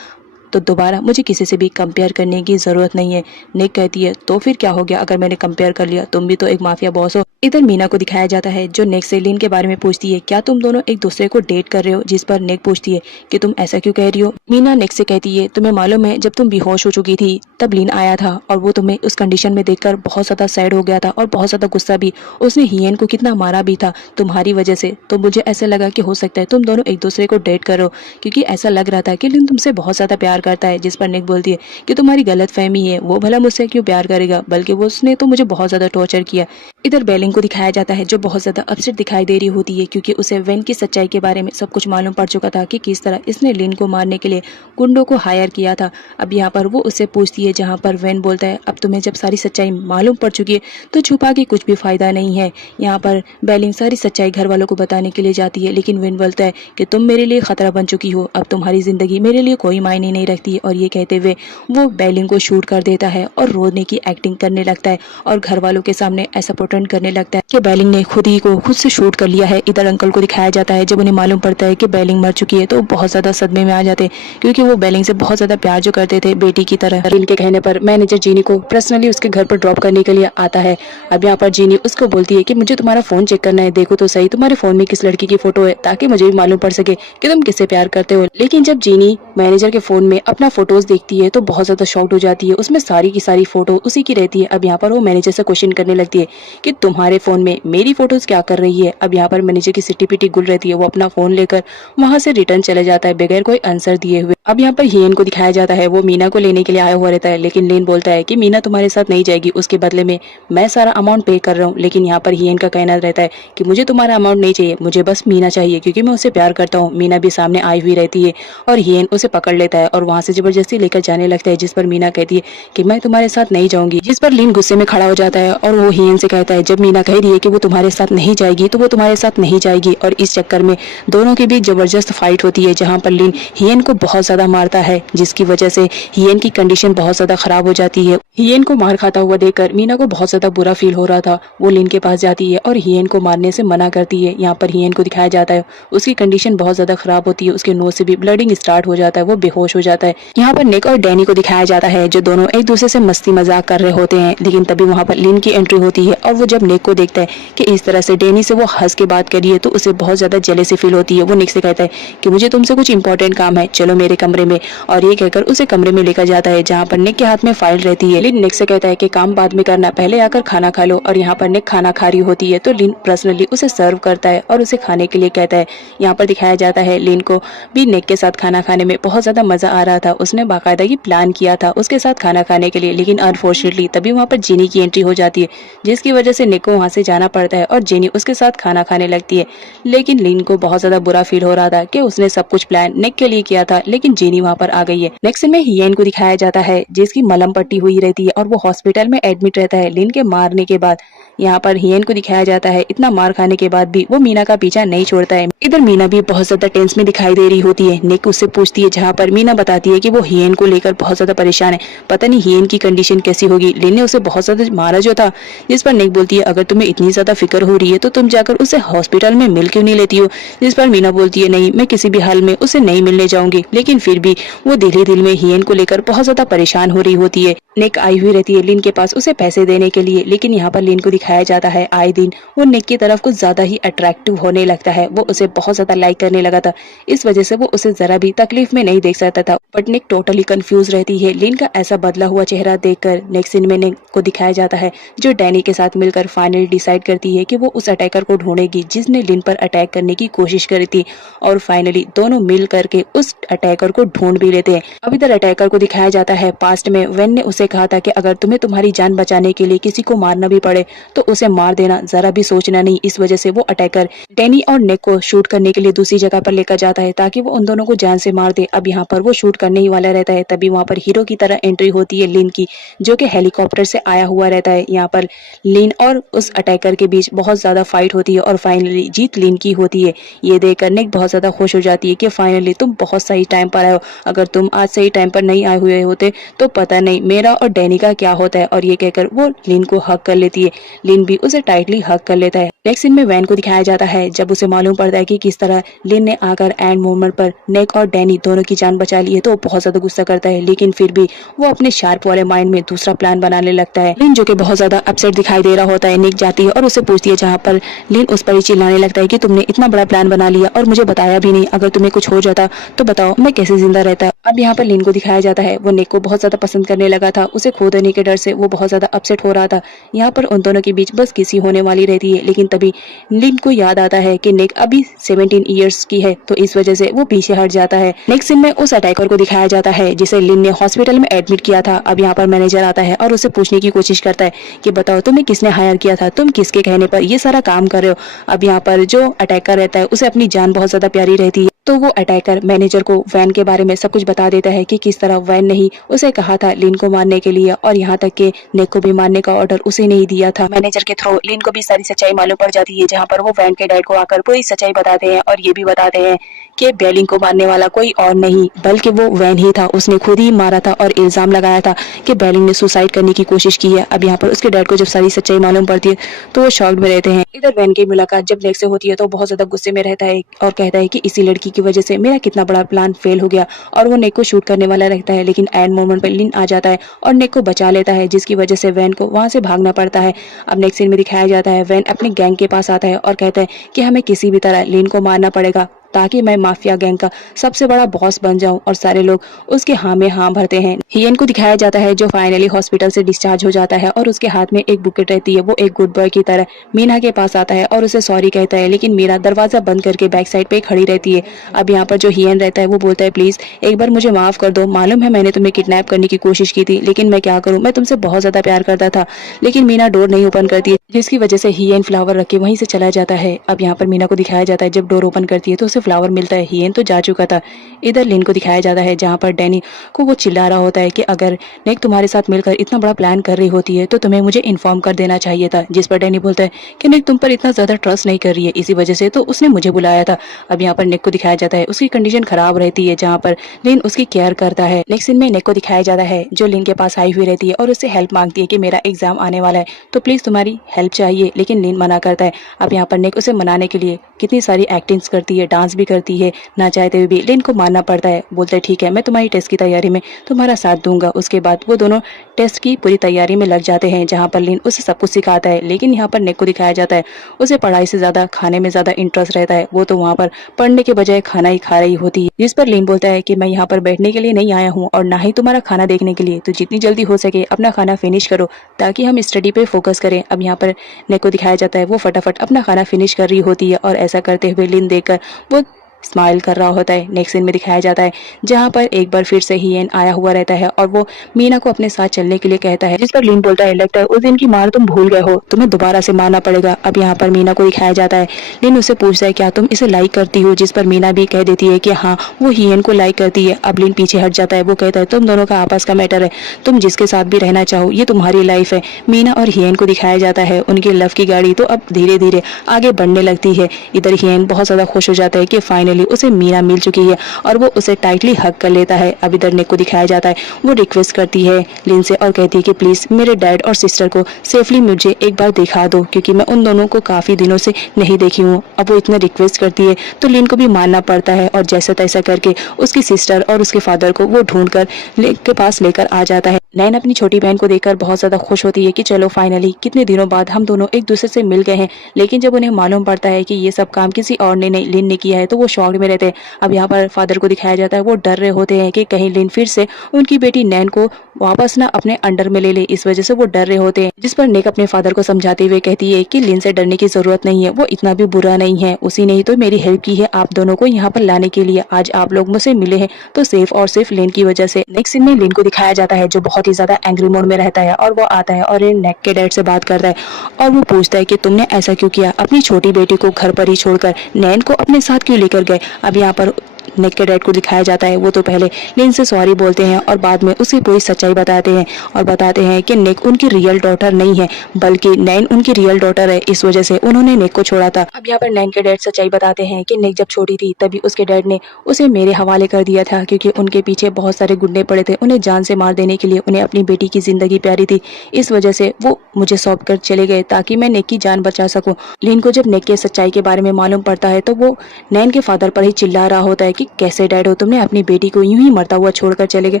तो दोबारा मुझे किसी से भी कंपेयर करने की ज़रूरत नहीं है। निक कहती है तो फिर क्या हो गया अगर मैंने कंपेयर कर लिया, तुम भी तो एक माफिया बॉस हो। इधर मीना को दिखाया जाता है जो निक से लिन के बारे में पूछती है क्या तुम दोनों एक दूसरे को डेट कर रहे हो, जिस पर निक पूछती है कि तुम ऐसा क्यों कह रही हो। मीना निक से कहती है तुम्हें मालूम है जब तुम बेहोश हो चुकी थी तब लिन आया था और वो तुम्हें उस कंडीशन में देखकर बहुत ज़्यादा सैड हो गया था और बहुत ज़्यादा गुस्सा भी, उसने हियन को कितना मारा भी था तुम्हारी वजह से। तो मुझे ऐसा लगा कि हो सकता है तुम दोनों एक दूसरे को डेट करो, क्योंकि ऐसा लग रहा था कि लिन तुमसे बहुत ज़्यादा प्यार करता है। जिस पर निक बोलती है कि तुम्हारी गलत फहमी है, वो भला मुझसे क्यों प्यार करेगा, बल्कि वो उसने तो मुझे बहुत ज़्यादा टॉर्चर किया। इधर बेलिंग को दिखाया जाता है जो बहुत ज़्यादा अपसेट दिखाई दे रही होती है, क्योंकि उसे वेन की सच्चाई के बारे में सब कुछ मालूम पड़ चुका था कि किस तरह इसने लिन को मारने के लिए गुंडों को हायर किया था। अब यहाँ पर वो उससे पूछती है, जहाँ पर वेन बोलता है अब तुम्हें जब सारी सच्चाई मालूम पड़ चुकी है तो छुपा के कुछ भी फायदा नहीं है। यहाँ पर बेलिंग सारी सच्चाई घर वालों को बताने के लिए जाती है, लेकिन वेन बोलता है कि तुम मेरे लिए खतरा बन चुकी हो, अब तुम्हारी जिंदगी मेरे लिए कोई मायने नहीं रखती। और ये कहते हुए वो बेलिंग को शूट कर देता है और रोने की एक्टिंग करने लगता है और घर वालों के सामने ऐसा पोर्टेंट करने लगता है कि बेलिंग ने खुद ही को खुद से शूट कर लिया है। इधर अंकल को दिखाया जाता है जब उन्हें मालूम पड़ता है कि बेलिंग मर चुकी है तो बहुत ज्यादा सदमे में आ जाते हैं, क्योंकि वो बेलिंग से बहुत ज्यादा प्यार जो करते थे बेटी की तरह। इनके कहने पर मैनेजर जीनी को पर्सनली उसके घर पर ड्रॉप करने के लिए आता है। अब यहाँ पर जीनी उसको बोलती है कि मुझे तुम्हारा फोन चेक करना है, देखो तो सही तुम्हारे फोन में किस लड़की की फोटो है, ताकि मुझे भी मालूम पड़ सके कि तुम किससे प्यार करते हो। लेकिन जब जीनी मैनेजर के फोन में अपना फोटोज देखती है तो बहुत ज्यादा शॉक्ड हो जाती है, उसमें सारी की सारी फोटो उसी की रहती है। अब यहाँ पर वो मैनेजर से क्वेश्चन करने लगती है कि तुम्हारे फोन में मेरी फोटोज क्या कर रही है। अब यहाँ पर मैनेजर की सिटी पिटी गुल रहती है, वो अपना फोन लेकर वहां से रिटर्न चले जाता है बगैर कोई आंसर दिए हुए। अब यहाँ पर हियन को दिखाया जाता है वो मीना को लेने के लिए आया हुआ रहता है, लेकिन लेन बोलता है कि मीना तुम्हारे साथ नहीं जाएगी, उसके बदले में मैं सारा अमाउंट पे कर रहा हूँ। लेकिन यहाँ पर हियन का कहना रहता है कि मुझे तुम्हारा अमाउंट नहीं चाहिए, मुझे बस मीना चाहिए, क्योंकि मैं उससे प्यार करता हूँ। मीना भी सामने आई हुई रहती है और हियन उसे पकड़ लेता है और वहां से जबरदस्ती लेकर जाने लगता है, जिस पर मीना कहती है कि मैं तुम्हारे साथ नहीं जाऊंगी। जिस पर लिन गुस्से में खड़ा हो जाता है और वो हियन से कहता है जब मीना कह रही है कि वो तुम्हारे साथ नहीं जाएगी तो वो तुम्हारे साथ नहीं जाएगी। और इस चक्कर में दोनों के बीच जबरदस्त फाइट होती है, जहाँ पर लिन हियन को बहुत ज्यादा मारता है, जिसकी वजह से हियन की कंडीशन बहुत ज्यादा खराब हो जाती है। हियन को मार खाता हुआ देखकर मीना को बहुत ज्यादा बुरा फील हो रहा था। वो लिन के पास जाती है और हियन को मारने से मना करती है। यहाँ पर हियन को दिखाया जाता है उसकी कंडीशन बहुत ज्यादा खराब होती है, उसके नोज से भी ब्लडिंग स्टार्ट हो जाता है, वो बेहोश हो जाता है। यहाँ पर निक और डैनी को दिखाया जाता है जो दोनों एक दूसरे से मस्ती मजाक कर रहे होते हैं, लेकिन तभी वहाँ पर लिन की एंट्री होती है और वो जब निक को देखता है कि इस तरह से डैनी से वो हंस के बात करी है तो उसे बहुत ज्यादा जेलसी फील होती है। वो निक से कहता है कि मुझे तुमसे कुछ इंपॉर्टेंट काम है, चलो मेरे कमरे में, और ये कहकर उसे कमरे में लेकर जाता है जहाँ पर निक के हाथ में फाइल रहती है। लिन निक से कहता है कि काम बाद में करना, पहले आकर खाना खा लो, और यहाँ पर निक खाना खा रही होती है तो लिन पर्सनली उसे सर्व करता है और उसे खाने के लिए कहता है। यहाँ पर दिखाया जाता है लिन को भी निक के साथ खाना खाने में बहुत ज्यादा मजा आ रहा था। उसने बाकायदा ये प्लान किया था उसके साथ खाना खाने के लिए, लेकिन अनफॉर्चुनेटली तभी वहाँ पर जेनी की एंट्री हो जाती है जिसकी वजह से निक को वहाँ से जाना पड़ता है और जेनी उसके साथ खाना खाने लगती है। लेकिन लिन को बहुत ज्यादा बुरा फील हो रहा था कि उसने सब कुछ प्लान निक के लिए किया था, लेकिन जेनी वहाँ पर आ गई है। नेक्स्ट में हियन को दिखाया जाता है जिसकी मलम पट्टी हुई रहती है और वो हॉस्पिटल में एडमिट रहता है लिन के मारने के बाद। यहाँ पर हियन को दिखाया जाता है इतना मार खाने के बाद भी वो मीना का पीछा नहीं छोड़ता है। इधर मीना भी बहुत ज्यादा टेंस में दिखाई दे रही होती है। निक उससे पूछती है जहाँ पर मीना बताती है कि वो हियन को लेकर बहुत ज्यादा परेशान है, पता नहीं हियन की कंडीशन कैसी होगी, लिन ने उसे बहुत ज्यादा मारा जो था। जिस पर निक बोलती है अगर तुम्हें इतनी ज्यादा फिक्र हो रही है तो तुम जाकर उसे हॉस्पिटल में मिल क्यों नहीं लेती हो। जिस पर मीना बोलती है नहीं, मैं किसी भी हाल में उसे नहीं मिलने जाऊंगी, लेकिन फिर भी वो दिल ही दिल में हियन को लेकर बहुत ज्यादा परेशान हो रही होती है। निक आई हुई रहती है लिन के पास उसे पैसे देने के लिए, लेकिन यहाँ पर लिन को दिखाया जाता है आए दिन वो निक की तरफ कुछ ज्यादा ही अट्रैक्टिव होने लगता है। वो उसे बहुत ज्यादा लाइक करने लगा था, इस वजह से वो उसे जरा भी तकलीफ में नहीं देख सकता था। बट निक टोटली कंफ्यूज रहती है लिन का ऐसा बदला हुआ चेहरा देखकर। नेक्स्ट सीन में निक को दिखाया जाता है जो डैनी के साथ मिलकर फाइनली डिसाइड करती है कि वो उस अटैकर को ढूंढेगी जिसने लिन पर अटैक करने की कोशिश करी थी, और फाइनली दोनों मिल करके उस अटैकर को ढूंढ भी लेते हैं। अब इधर अटैकर को दिखाया जाता है पास्ट में वेन ने उसे कहा था कि अगर तुम्हें तुम्हारी जान बचाने के लिए किसी को मारना भी पड़े तो उसे मार देना, जरा भी सोचना नहीं। इस वजह से वो अटैकर डैनी और निक को शूट करने के लिए दूसरी जगह पर लेकर जाता है ताकि वो उन दोनों को जान से मार दे। अब यहाँ पर वो शूट करने ही वाला रहता है, तभी वहाँ पर हीरो की तरह एंट्री होती है लिन की, जो कि हेलीकॉप्टर से आया हुआ रहता है। यहाँ पर लिन और उस अटैकर के बीच बहुत ज्यादा फाइट होती है और फाइनली जीत लिन की होती है। ये देखकर निक बहुत ज्यादा खुश हो जाती है कि फाइनली तुम बहुत सही टाइम पर आए हो, अगर तुम आज सही टाइम पर नहीं आए हुए होते तो पता नहीं मेरा और डैनी का क्या होता है। और ये कहकर वो लिन को हक कर लेती है, लिन भी उसे टाइटली हक कर लेता है। नेक्स्ट सीन में वैन को दिखाया जाता है जब उसे मालूम पड़ता है कि किस तरह लिन ने आकर एंड मोमेंट पर निक और डैनी दोनों की जान बचा ली है, तो वो बहुत ज्यादा गुस्सा करता है, लेकिन फिर भी वो अपने शार्प वाले माइंड में दूसरा प्लान बनाने लगता है। लिन जो कि बहुत ज्यादा अपसेट दिखाई दे रहा होता है, निक जाती है और उसे पूछती है, जहाँ पर लिन उस पर ही चिल्लाने लगता है कि तुमने इतना बड़ा प्लान बना लिया और मुझे बताया भी नहीं, अगर तुम्हें कुछ हो जाता तो बताओ मैं कैसे जिंदा रहता। अब यहाँ पर लिन को दिखाया जाता है वो निक को बहुत ज्यादा पसंद करने लगा था, उसे खो देने के डर से वो बहुत ज्यादा अपसेट हो रहा था। यहाँ पर उन दोनों के बीच बस किसी होने वाली रहती है, लेकिन तभी लिन को याद आता है कि निक अभी 17 इयर्स की है, तो इस वजह से वो पीछे हट जाता है। नेक्स्ट सीन में उस अटैकर को दिखाया जाता है जिसे लिन ने हॉस्पिटल में एडमिट किया था। अब यहाँ पर मैनेजर आता है और उसे पूछने की कोशिश करता है कि बताओ तुम्हें किसने हायर किया था, तुम किसके कहने पर ये सारा काम कर रहे हो। अब यहाँ पर जो अटैकर रहता है उसे अपनी जान बहुत ज्यादा प्यारी रहती है, तो वो अटैकर मैनेजर को वैन के बारे में सब कुछ बता देता है कि किस तरह वैन ने ही उसे कहा था लिन को मारने के लिए, और यहाँ तक के निक को भी मारने का ऑर्डर उसे नहीं दिया था। मैनेजर के थ्रू लिन को भी सारी सच्चाई मालूम पड़ जाती है, जहाँ पर वो वैन के डैड को आकर पूरी सच्चाई बताते हैं और ये भी बताते हैं कि बेलिंग को मारने वाला कोई और नहीं बल्कि वो वैन ही था, उसने खुद ही मारा था और इल्जाम लगाया था कि बेलिंग ने सुसाइड करने की कोशिश की है। अब यहाँ पर उसके डैड को जब सारी सच्चाई मालूम पड़ती है तो वो शॉक्ड में रहते हैं। इधर वैन की मुलाकात जब निक से होती है तो बहुत ज्यादा गुस्से में रहता है और कहता है कि इसी लड़की की वजह से मेरा कितना बड़ा प्लान फेल हो गया, और वो निक को शूट करने वाला रहता है, लेकिन एंड मोमेंट पर लिन आ जाता है और निक को बचा लेता है, जिसकी वजह से वैन को वहां से भागना पड़ता है। अब नेक्स्ट सीन में दिखाया जाता है वैन अपने गैंग के पास आता है और कहता है कि हमें किसी भी तरह लिन को मारना पड़ेगा ताकि मैं माफिया गैंग का सबसे बड़ा बॉस बन जाऊं, और सारे लोग उसके हाँ में हाँ भरते हैं। हियन को दिखाया जाता है जो फाइनली हॉस्पिटल से डिस्चार्ज हो जाता है और उसके हाथ में एक बुकेट रहती है। वो एक गुड बॉय की तरह मीना के पास आता है और उसे सॉरी कहता है, लेकिन मीना दरवाजा बंद करके बैक साइड पे खड़ी रहती है। अब यहाँ पर जो हियन रहता है वो बोलता है प्लीज एक बार मुझे माफ कर दो, मालूम है मैंने तुम्हें किडनैप करने की कोशिश की थी, लेकिन मैं क्या करूँ, मैं तुमसे बहुत ज्यादा प्यार करता था। लेकिन मीना डोर नहीं ओपन करती है, जिसकी वजह से हियन फ्लावर रख के वहीं से चला जाता है। अब यहाँ पर मीना को दिखाया जाता है जब डोर ओपन करती है तो उसे फ्लावर मिलता है, हियन तो जा चुका था। इधर लिन को दिखाया जाता है जहाँ पर डैनी को वो चिल्ला रहा होता है कि अगर निक तुम्हारे साथ मिलकर इतना बड़ा प्लान कर रही होती है तो तुम्हें मुझे इन्फॉर्म कर देना चाहिए था। जिस पर डैनी बोलता है कि निक तुम पर इतना ज्यादा ट्रस्ट नहीं कर रही है, इसी वजह से तो उसने मुझे बुलाया था। अब यहाँ पर निक को दिखाया जाता है उसकी कंडीशन खराब रहती है, जहाँ पर लिन उसकी केयर करता है। नेक्स्ट सीन में निक को दिखाया जाता है जो लिन के पास आई हुई रहती है और उससे हेल्प मांगती है कि मेरा एग्जाम आने वाला है तो प्लीज तुम्हारी हेल्प चाहिए, लेकिन लिन मना करता है। अब यहाँ पर निक उसे मनाने के लिए कितनी सारी एक्टिंग्स करती है, डांस डांस भी करती है। ना चाहते हुए भी लिन को मानना पड़ता है। बोलता है ठीक है, मैं तुम्हारी टेस्ट की तैयारी में तुम्हारा साथ दूंगा। उसके बाद वो दोनों टेस्ट की पूरी तैयारी में लग जाते हैं, जहाँ पर लिन उसे सब कुछ सिखाता है। लेकिन यहाँ पर नेक को दिखाया जाता है उसे पढ़ाई से ज्यादा खाने में ज्यादा इंटरेस्ट रहता है। वो तो वहाँ पर पढ़ने के बजाय खाना ही खा रही होती है, जिस पर लिन बोलता है कि मैं यहाँ पर बैठने के लिए नहीं आया हूँ और ना ही तुम्हारा खाना देखने के लिए, तो जितनी जल्दी हो सके अपना खाना फिनिश करो ताकि हम स्टडी पे फोकस करें। अब यहाँ पर नेक को दिखाया जाता है वो फटाफट अपना खाना फिनिश कर रही होती है और ऐसा करते हुए लिन देखकर वो स्माइल कर रहा होता है। नेक्स्ट सीन में दिखाया जाता है जहाँ पर एक बार फिर से हियन आया हुआ रहता है और वो मीना को अपने साथ चलने के लिए कहता है, जिस पर लिन बोलता है लगता है उस दिन की मार तुम भूल गए हो, तुम्हें दोबारा से मारना पड़ेगा। अब यहाँ पर मीना को दिखाया जाता है लिन उससे पूछता है क्या तुम इसे लाइक करती हो, जिस पर मीना भी कह देती है कि हाँ वो हियन को लाइक करती है। अब लिन पीछे हट जाता है, वो कहता है तुम दोनों का आपस का मैटर है, तुम जिसके साथ भी रहना चाहो ये तुम्हारी लाइफ है। मीना और हियन को दिखाया जाता है उनकी लव की गाड़ी तो अब धीरे धीरे आगे बढ़ने लगती है। इधर हियन बहुत ज्यादा खुश हो जाता है कि फाइनली उसे मीना मिल चुकी है और वो उसे टाइटली हग कर लेता है। अब इधर नेक को दिखाया जाता है वो रिक्वेस्ट करती है लिन से और कहती है कि प्लीज मेरे डैड और सिस्टर को सेफली मुझे एक बार दिखा दो, क्योंकि मैं उन दोनों को काफी दिनों से नहीं देखी हूँ। अब वो इतना रिक्वेस्ट करती है तो लिन को भी मानना पड़ता है और जैसा तैसा करके उसकी सिस्टर और उसके फादर को वो ढूंढ कर के पास लेकर आ जाता है। नैन अपनी छोटी बहन को देखकर बहुत ज्यादा खुश होती है कि चलो फाइनली कितने दिनों बाद हम दोनों एक दूसरे से मिल गए हैं। लेकिन जब उन्हें मालूम पड़ता है कि ये सब काम किसी और ने नहीं लिन ने किया है तो वो शॉक में रहते हैं। अब यहाँ पर फादर को दिखाया जाता है वो डर रहे होते हैं कि कहीं लिन फिर से उनकी बेटी नैन को वापस ना अपने अंडर में ले ले, इस वजह से वो डर रहे होते हैं। जिस पर नेक अपने फादर को समझाते हुए कहती है कि लिन से डरने की जरूरत नहीं है, वो इतना भी बुरा नहीं है, उसी ने ही तो मेरी हेल्प की है आप दोनों को यहाँ पर लाने के लिए। आज आप लोग मुझसे मिले हैं तो सिर्फ और सिर्फ लिन की वजह से। नेक्स्ट सीन में लिन को दिखाया जाता है जो बहुत ही ज्यादा एंग्री मोड में रहता है और वो आता है और नेक के डैड से बात करता है और वो पूछता है कि तुमने ऐसा क्यों किया, अपनी छोटी बेटी को घर पर ही छोड़कर नैन को अपने साथ क्यों लेकर गए। अब यहाँ पर नेक के डैड को दिखाया जाता है वो तो पहले लिन से सॉरी बोलते हैं और बाद में उसे पूरी सच्चाई बताते हैं और बताते हैं कि नेक उनकी रियल डॉटर नहीं है बल्कि नैन उनकी रियल डॉटर है, इस वजह से उन्होंने नेक को छोड़ा था। अब यहाँ पर नैन के डैड सच्चाई बताते हैं कि नेक जब छोटी थी तभी उसके डैड ने उसे मेरे हवाले कर दिया था, क्योंकि उनके पीछे बहुत सारे गुंडे पड़े थे उन्हें जान से मार देने के लिए। उन्हें अपनी बेटी की जिंदगी प्यारी थी, इस वजह से वो मुझे सौंप कर चले गए ताकि मैं नेक की जान बचा सकूं। लिन को जब नेक के सच्चाई के बारे में मालूम पड़ता है तो वो नैन के फादर पर ही चिल्ला रहा होता है कि कैसे डैड हो, तुमने अपनी बेटी को यूं ही मरता हुआ छोड़कर चले गए।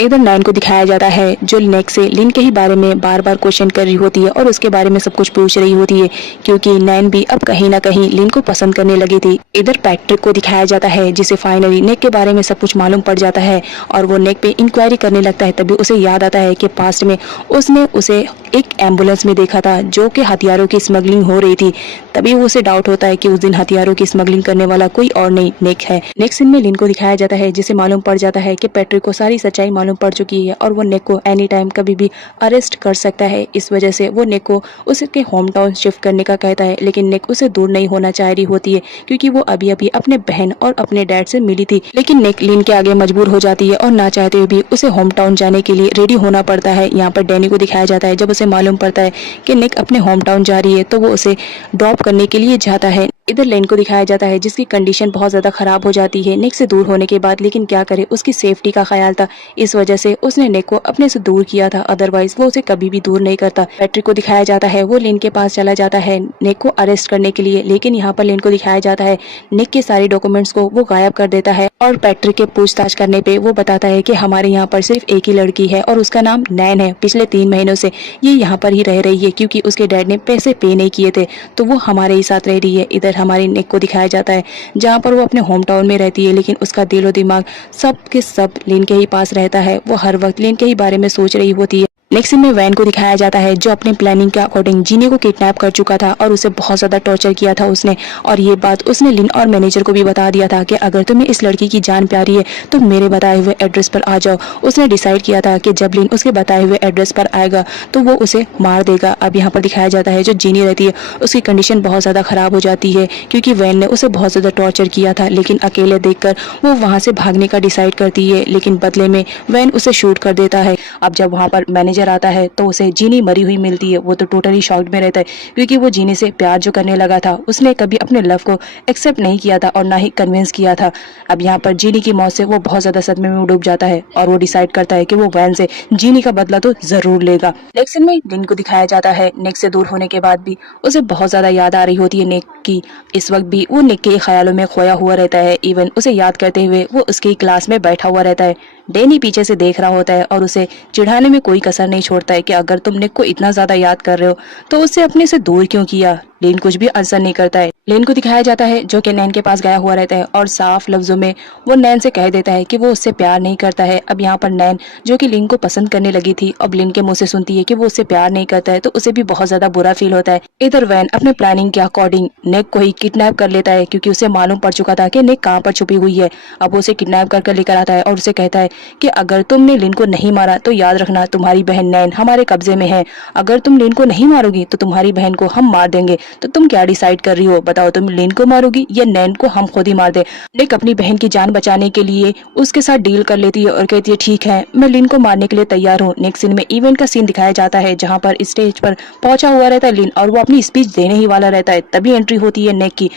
इधर नैन को दिखाया जाता है जो नेक से लिन के ही बारे में बार बार क्वेश्चन कर रही होती है और उसके बारे में सब कुछ पूछ रही होती है, क्योंकि नैन भी अब कहीं ना कहीं लिन को पसंद करने लगी थी। इधर पैट्रिक को दिखाया जाता है जिसे फाइनली नेक के बारे में सब कुछ मालूम पड़ जाता है और वो नेक पे इंक्वायरी करने लगता है। तभी उसे याद आता है कि पास्ट में उसने उसे एक एम्बुलेंस में देखा था जो कि हथियारों की स्मगलिंग हो रही थी। तभी वो उसे डाउट होता है कि उस दिन हथियारों की स्मगलिंग करने वाला कोई और नहीं नेक है। नेक्स्ट सीन में लिन को दिखाया जाता है जिसे मालूम पड़ जाता है कि पैट्रिक को सारी सच्चाई मालूम पड़ चुकी है और वो नेक को एनी टाइम कभी भी अरेस्ट कर सकता है। इस वजह से वो नेक को उसके होम टाउन शिफ्ट करने का कहता है, लेकिन नेक उसे दूर नहीं होना चाह रही होती है क्योंकि वो अभी अभी अपने बहन और अपने डैड से मिली थी। लेकिन नेक लिन के आगे मजबूर हो जाती है और ना चाहते हुए भी उसे होम टाउन जाने के लिए रेडी होना पड़ता है। यहाँ पर डैनी को दिखाया जाता है जब उसे मालूम पड़ता है कि नेक अपने होम टाउन जा रही है तो वो उसे ड्रॉप करने के लिए जाता है। इधर लेन को दिखाया जाता है जिसकी कंडीशन बहुत ज्यादा खराब हो जाती है नेक से दूर होने के बाद, लेकिन क्या करे उसकी सेफ्टी का ख्याल था, इस वजह से उसने नेक को अपने से दूर किया था, अदरवाइज वो उसे कभी भी दूर नहीं करता। पैट्रिक को दिखाया जाता है वो लेन के पास चला जाता है नेक को अरेस्ट करने के लिए, लेकिन यहाँ पर लेन को दिखाया जाता है नेक के सारे डॉक्यूमेंट्स को वो गायब कर देता है और पैट्रिक के पूछताछ करने पे वो बताता है कि हमारे यहाँ पर सिर्फ एक ही लड़की है और उसका नाम नैन है। पिछले 3 महीनों से ये यहाँ पर ही रह रही है क्योंकि उसके डैड ने पैसे पे नहीं किए थे, तो वो हमारे ही साथ रह रही है। इधर हमारी नेक को दिखाया जाता है जहाँ पर वो अपने होम टाउन में रहती है, लेकिन उसका दिलो दिमाग सब के सब लिन के ही पास रहता है। वो हर वक्त लिन के ही बारे में सोच रही होती है। नेक्स्ट सीन में वैन को दिखाया जाता है जो अपने प्लानिंग के अकॉर्डिंग जीनी को किडनैप कर चुका था और उसे बहुत ज्यादा टॉर्चर किया था उसने, और ये बात उसने लिन और मैनेजर को भी बता दिया था कि अगर तुम्हें इस लड़की की जान प्यारी है तो मेरे बताए हुए एड्रेस पर आ जाओ। उसने डिसाइड किया था कि जब लिन उसके बताए हुए एड्रेस पर आएगा तो वो उसे मार देगा। अब यहाँ पर दिखाया जाता है जो जीनी रहती है उसकी कंडीशन बहुत ज्यादा खराब हो जाती है क्योंकि वैन ने उसे बहुत ज्यादा टॉर्चर किया था, लेकिन अकेले देखकर वो वहां से भागने का डिसाइड करती है, लेकिन बदले में वैन उसे शूट कर देता है। अब जब वहां पर मैनेजर नजर आता है तो उसे जीनी मरी हुई मिलती है। वो तो टोटली शॉक्ड में रहता है क्योंकि वो जीनी से प्यार जो करने लगा था उसने कभी अपने लव को एक्सेप्ट नहीं किया था और ना ही कन्विंस किया था। अब यहाँ पर जीनी की मौत से वो बहुत ज्यादा सदमे में डूब जाता है और वो डिसाइड करता है कि वो वैन से जीनी का बदला तो जरूर लेगा। नेक्स्ट सीन में लिन को दिखाया जाता है। निक से दूर होने के बाद भी उसे बहुत ज्यादा याद आ रही होती है निक की। इस वक्त भी वो निक के ख्यालों में खोया हुआ रहता है। इवन उसे याद करते हुए वो उसकी क्लास में बैठा हुआ रहता है। डैनी पीछे से देख रहा होता है और उसे चिढ़ाने में कोई कसर नहीं छोड़ता है कि अगर तुम निक को इतना ज्यादा याद कर रहे हो तो उससे अपने से दूर क्यों किया। लिन कुछ भी आंसर नहीं करता है। लिन को दिखाया जाता है जो कि नैन के पास गया हुआ रहता है और साफ लफ्जों में वो नैन से कह देता है कि वो उससे प्यार नहीं करता है। अब यहाँ पर नैन जो कि लिन को पसंद करने लगी थी अब लिन के मुंह से सुनती है कि वो उससे प्यार नहीं करता है तो उसे भी बहुत ज्यादा बुरा फील होता है। इधर वैन अपने प्लानिंग के अकॉर्डिंग निक को ही किडनैप कर लेता है क्योंकि उसे मालूम पड़ चुका था कि निक कहाँ पर छुपी हुई है। अब वो उसे किडनैप कर लेकर आता है और उसे कहता है कि अगर तुमने लिन को नहीं मारा तो याद रखना तुम्हारी बहन नैन हमारे कब्जे में है। अगर तुम लिन को नहीं मारोगी तो तुम्हारी बहन को हम मार देंगे। तो तुम क्या डिसाइड कर रही हो, बताओ, तुम लिन को मारोगी या नैन को हम खुद ही मार दे। निक अपनी बहन की जान बचाने के लिए उसके साथ डील कर लेती है और कहती है ठीक है मैं लिन को मारने के लिए तैयार हूँ। नेक्स्ट सीन में इवेंट का सीन दिखाया जाता है जहाँ पर स्टेज पर पहुंचा हुआ रहता है लिन और वो अपनी स्पीच देने ही वाला रहता है। तभी एंट्री होती है नेक की।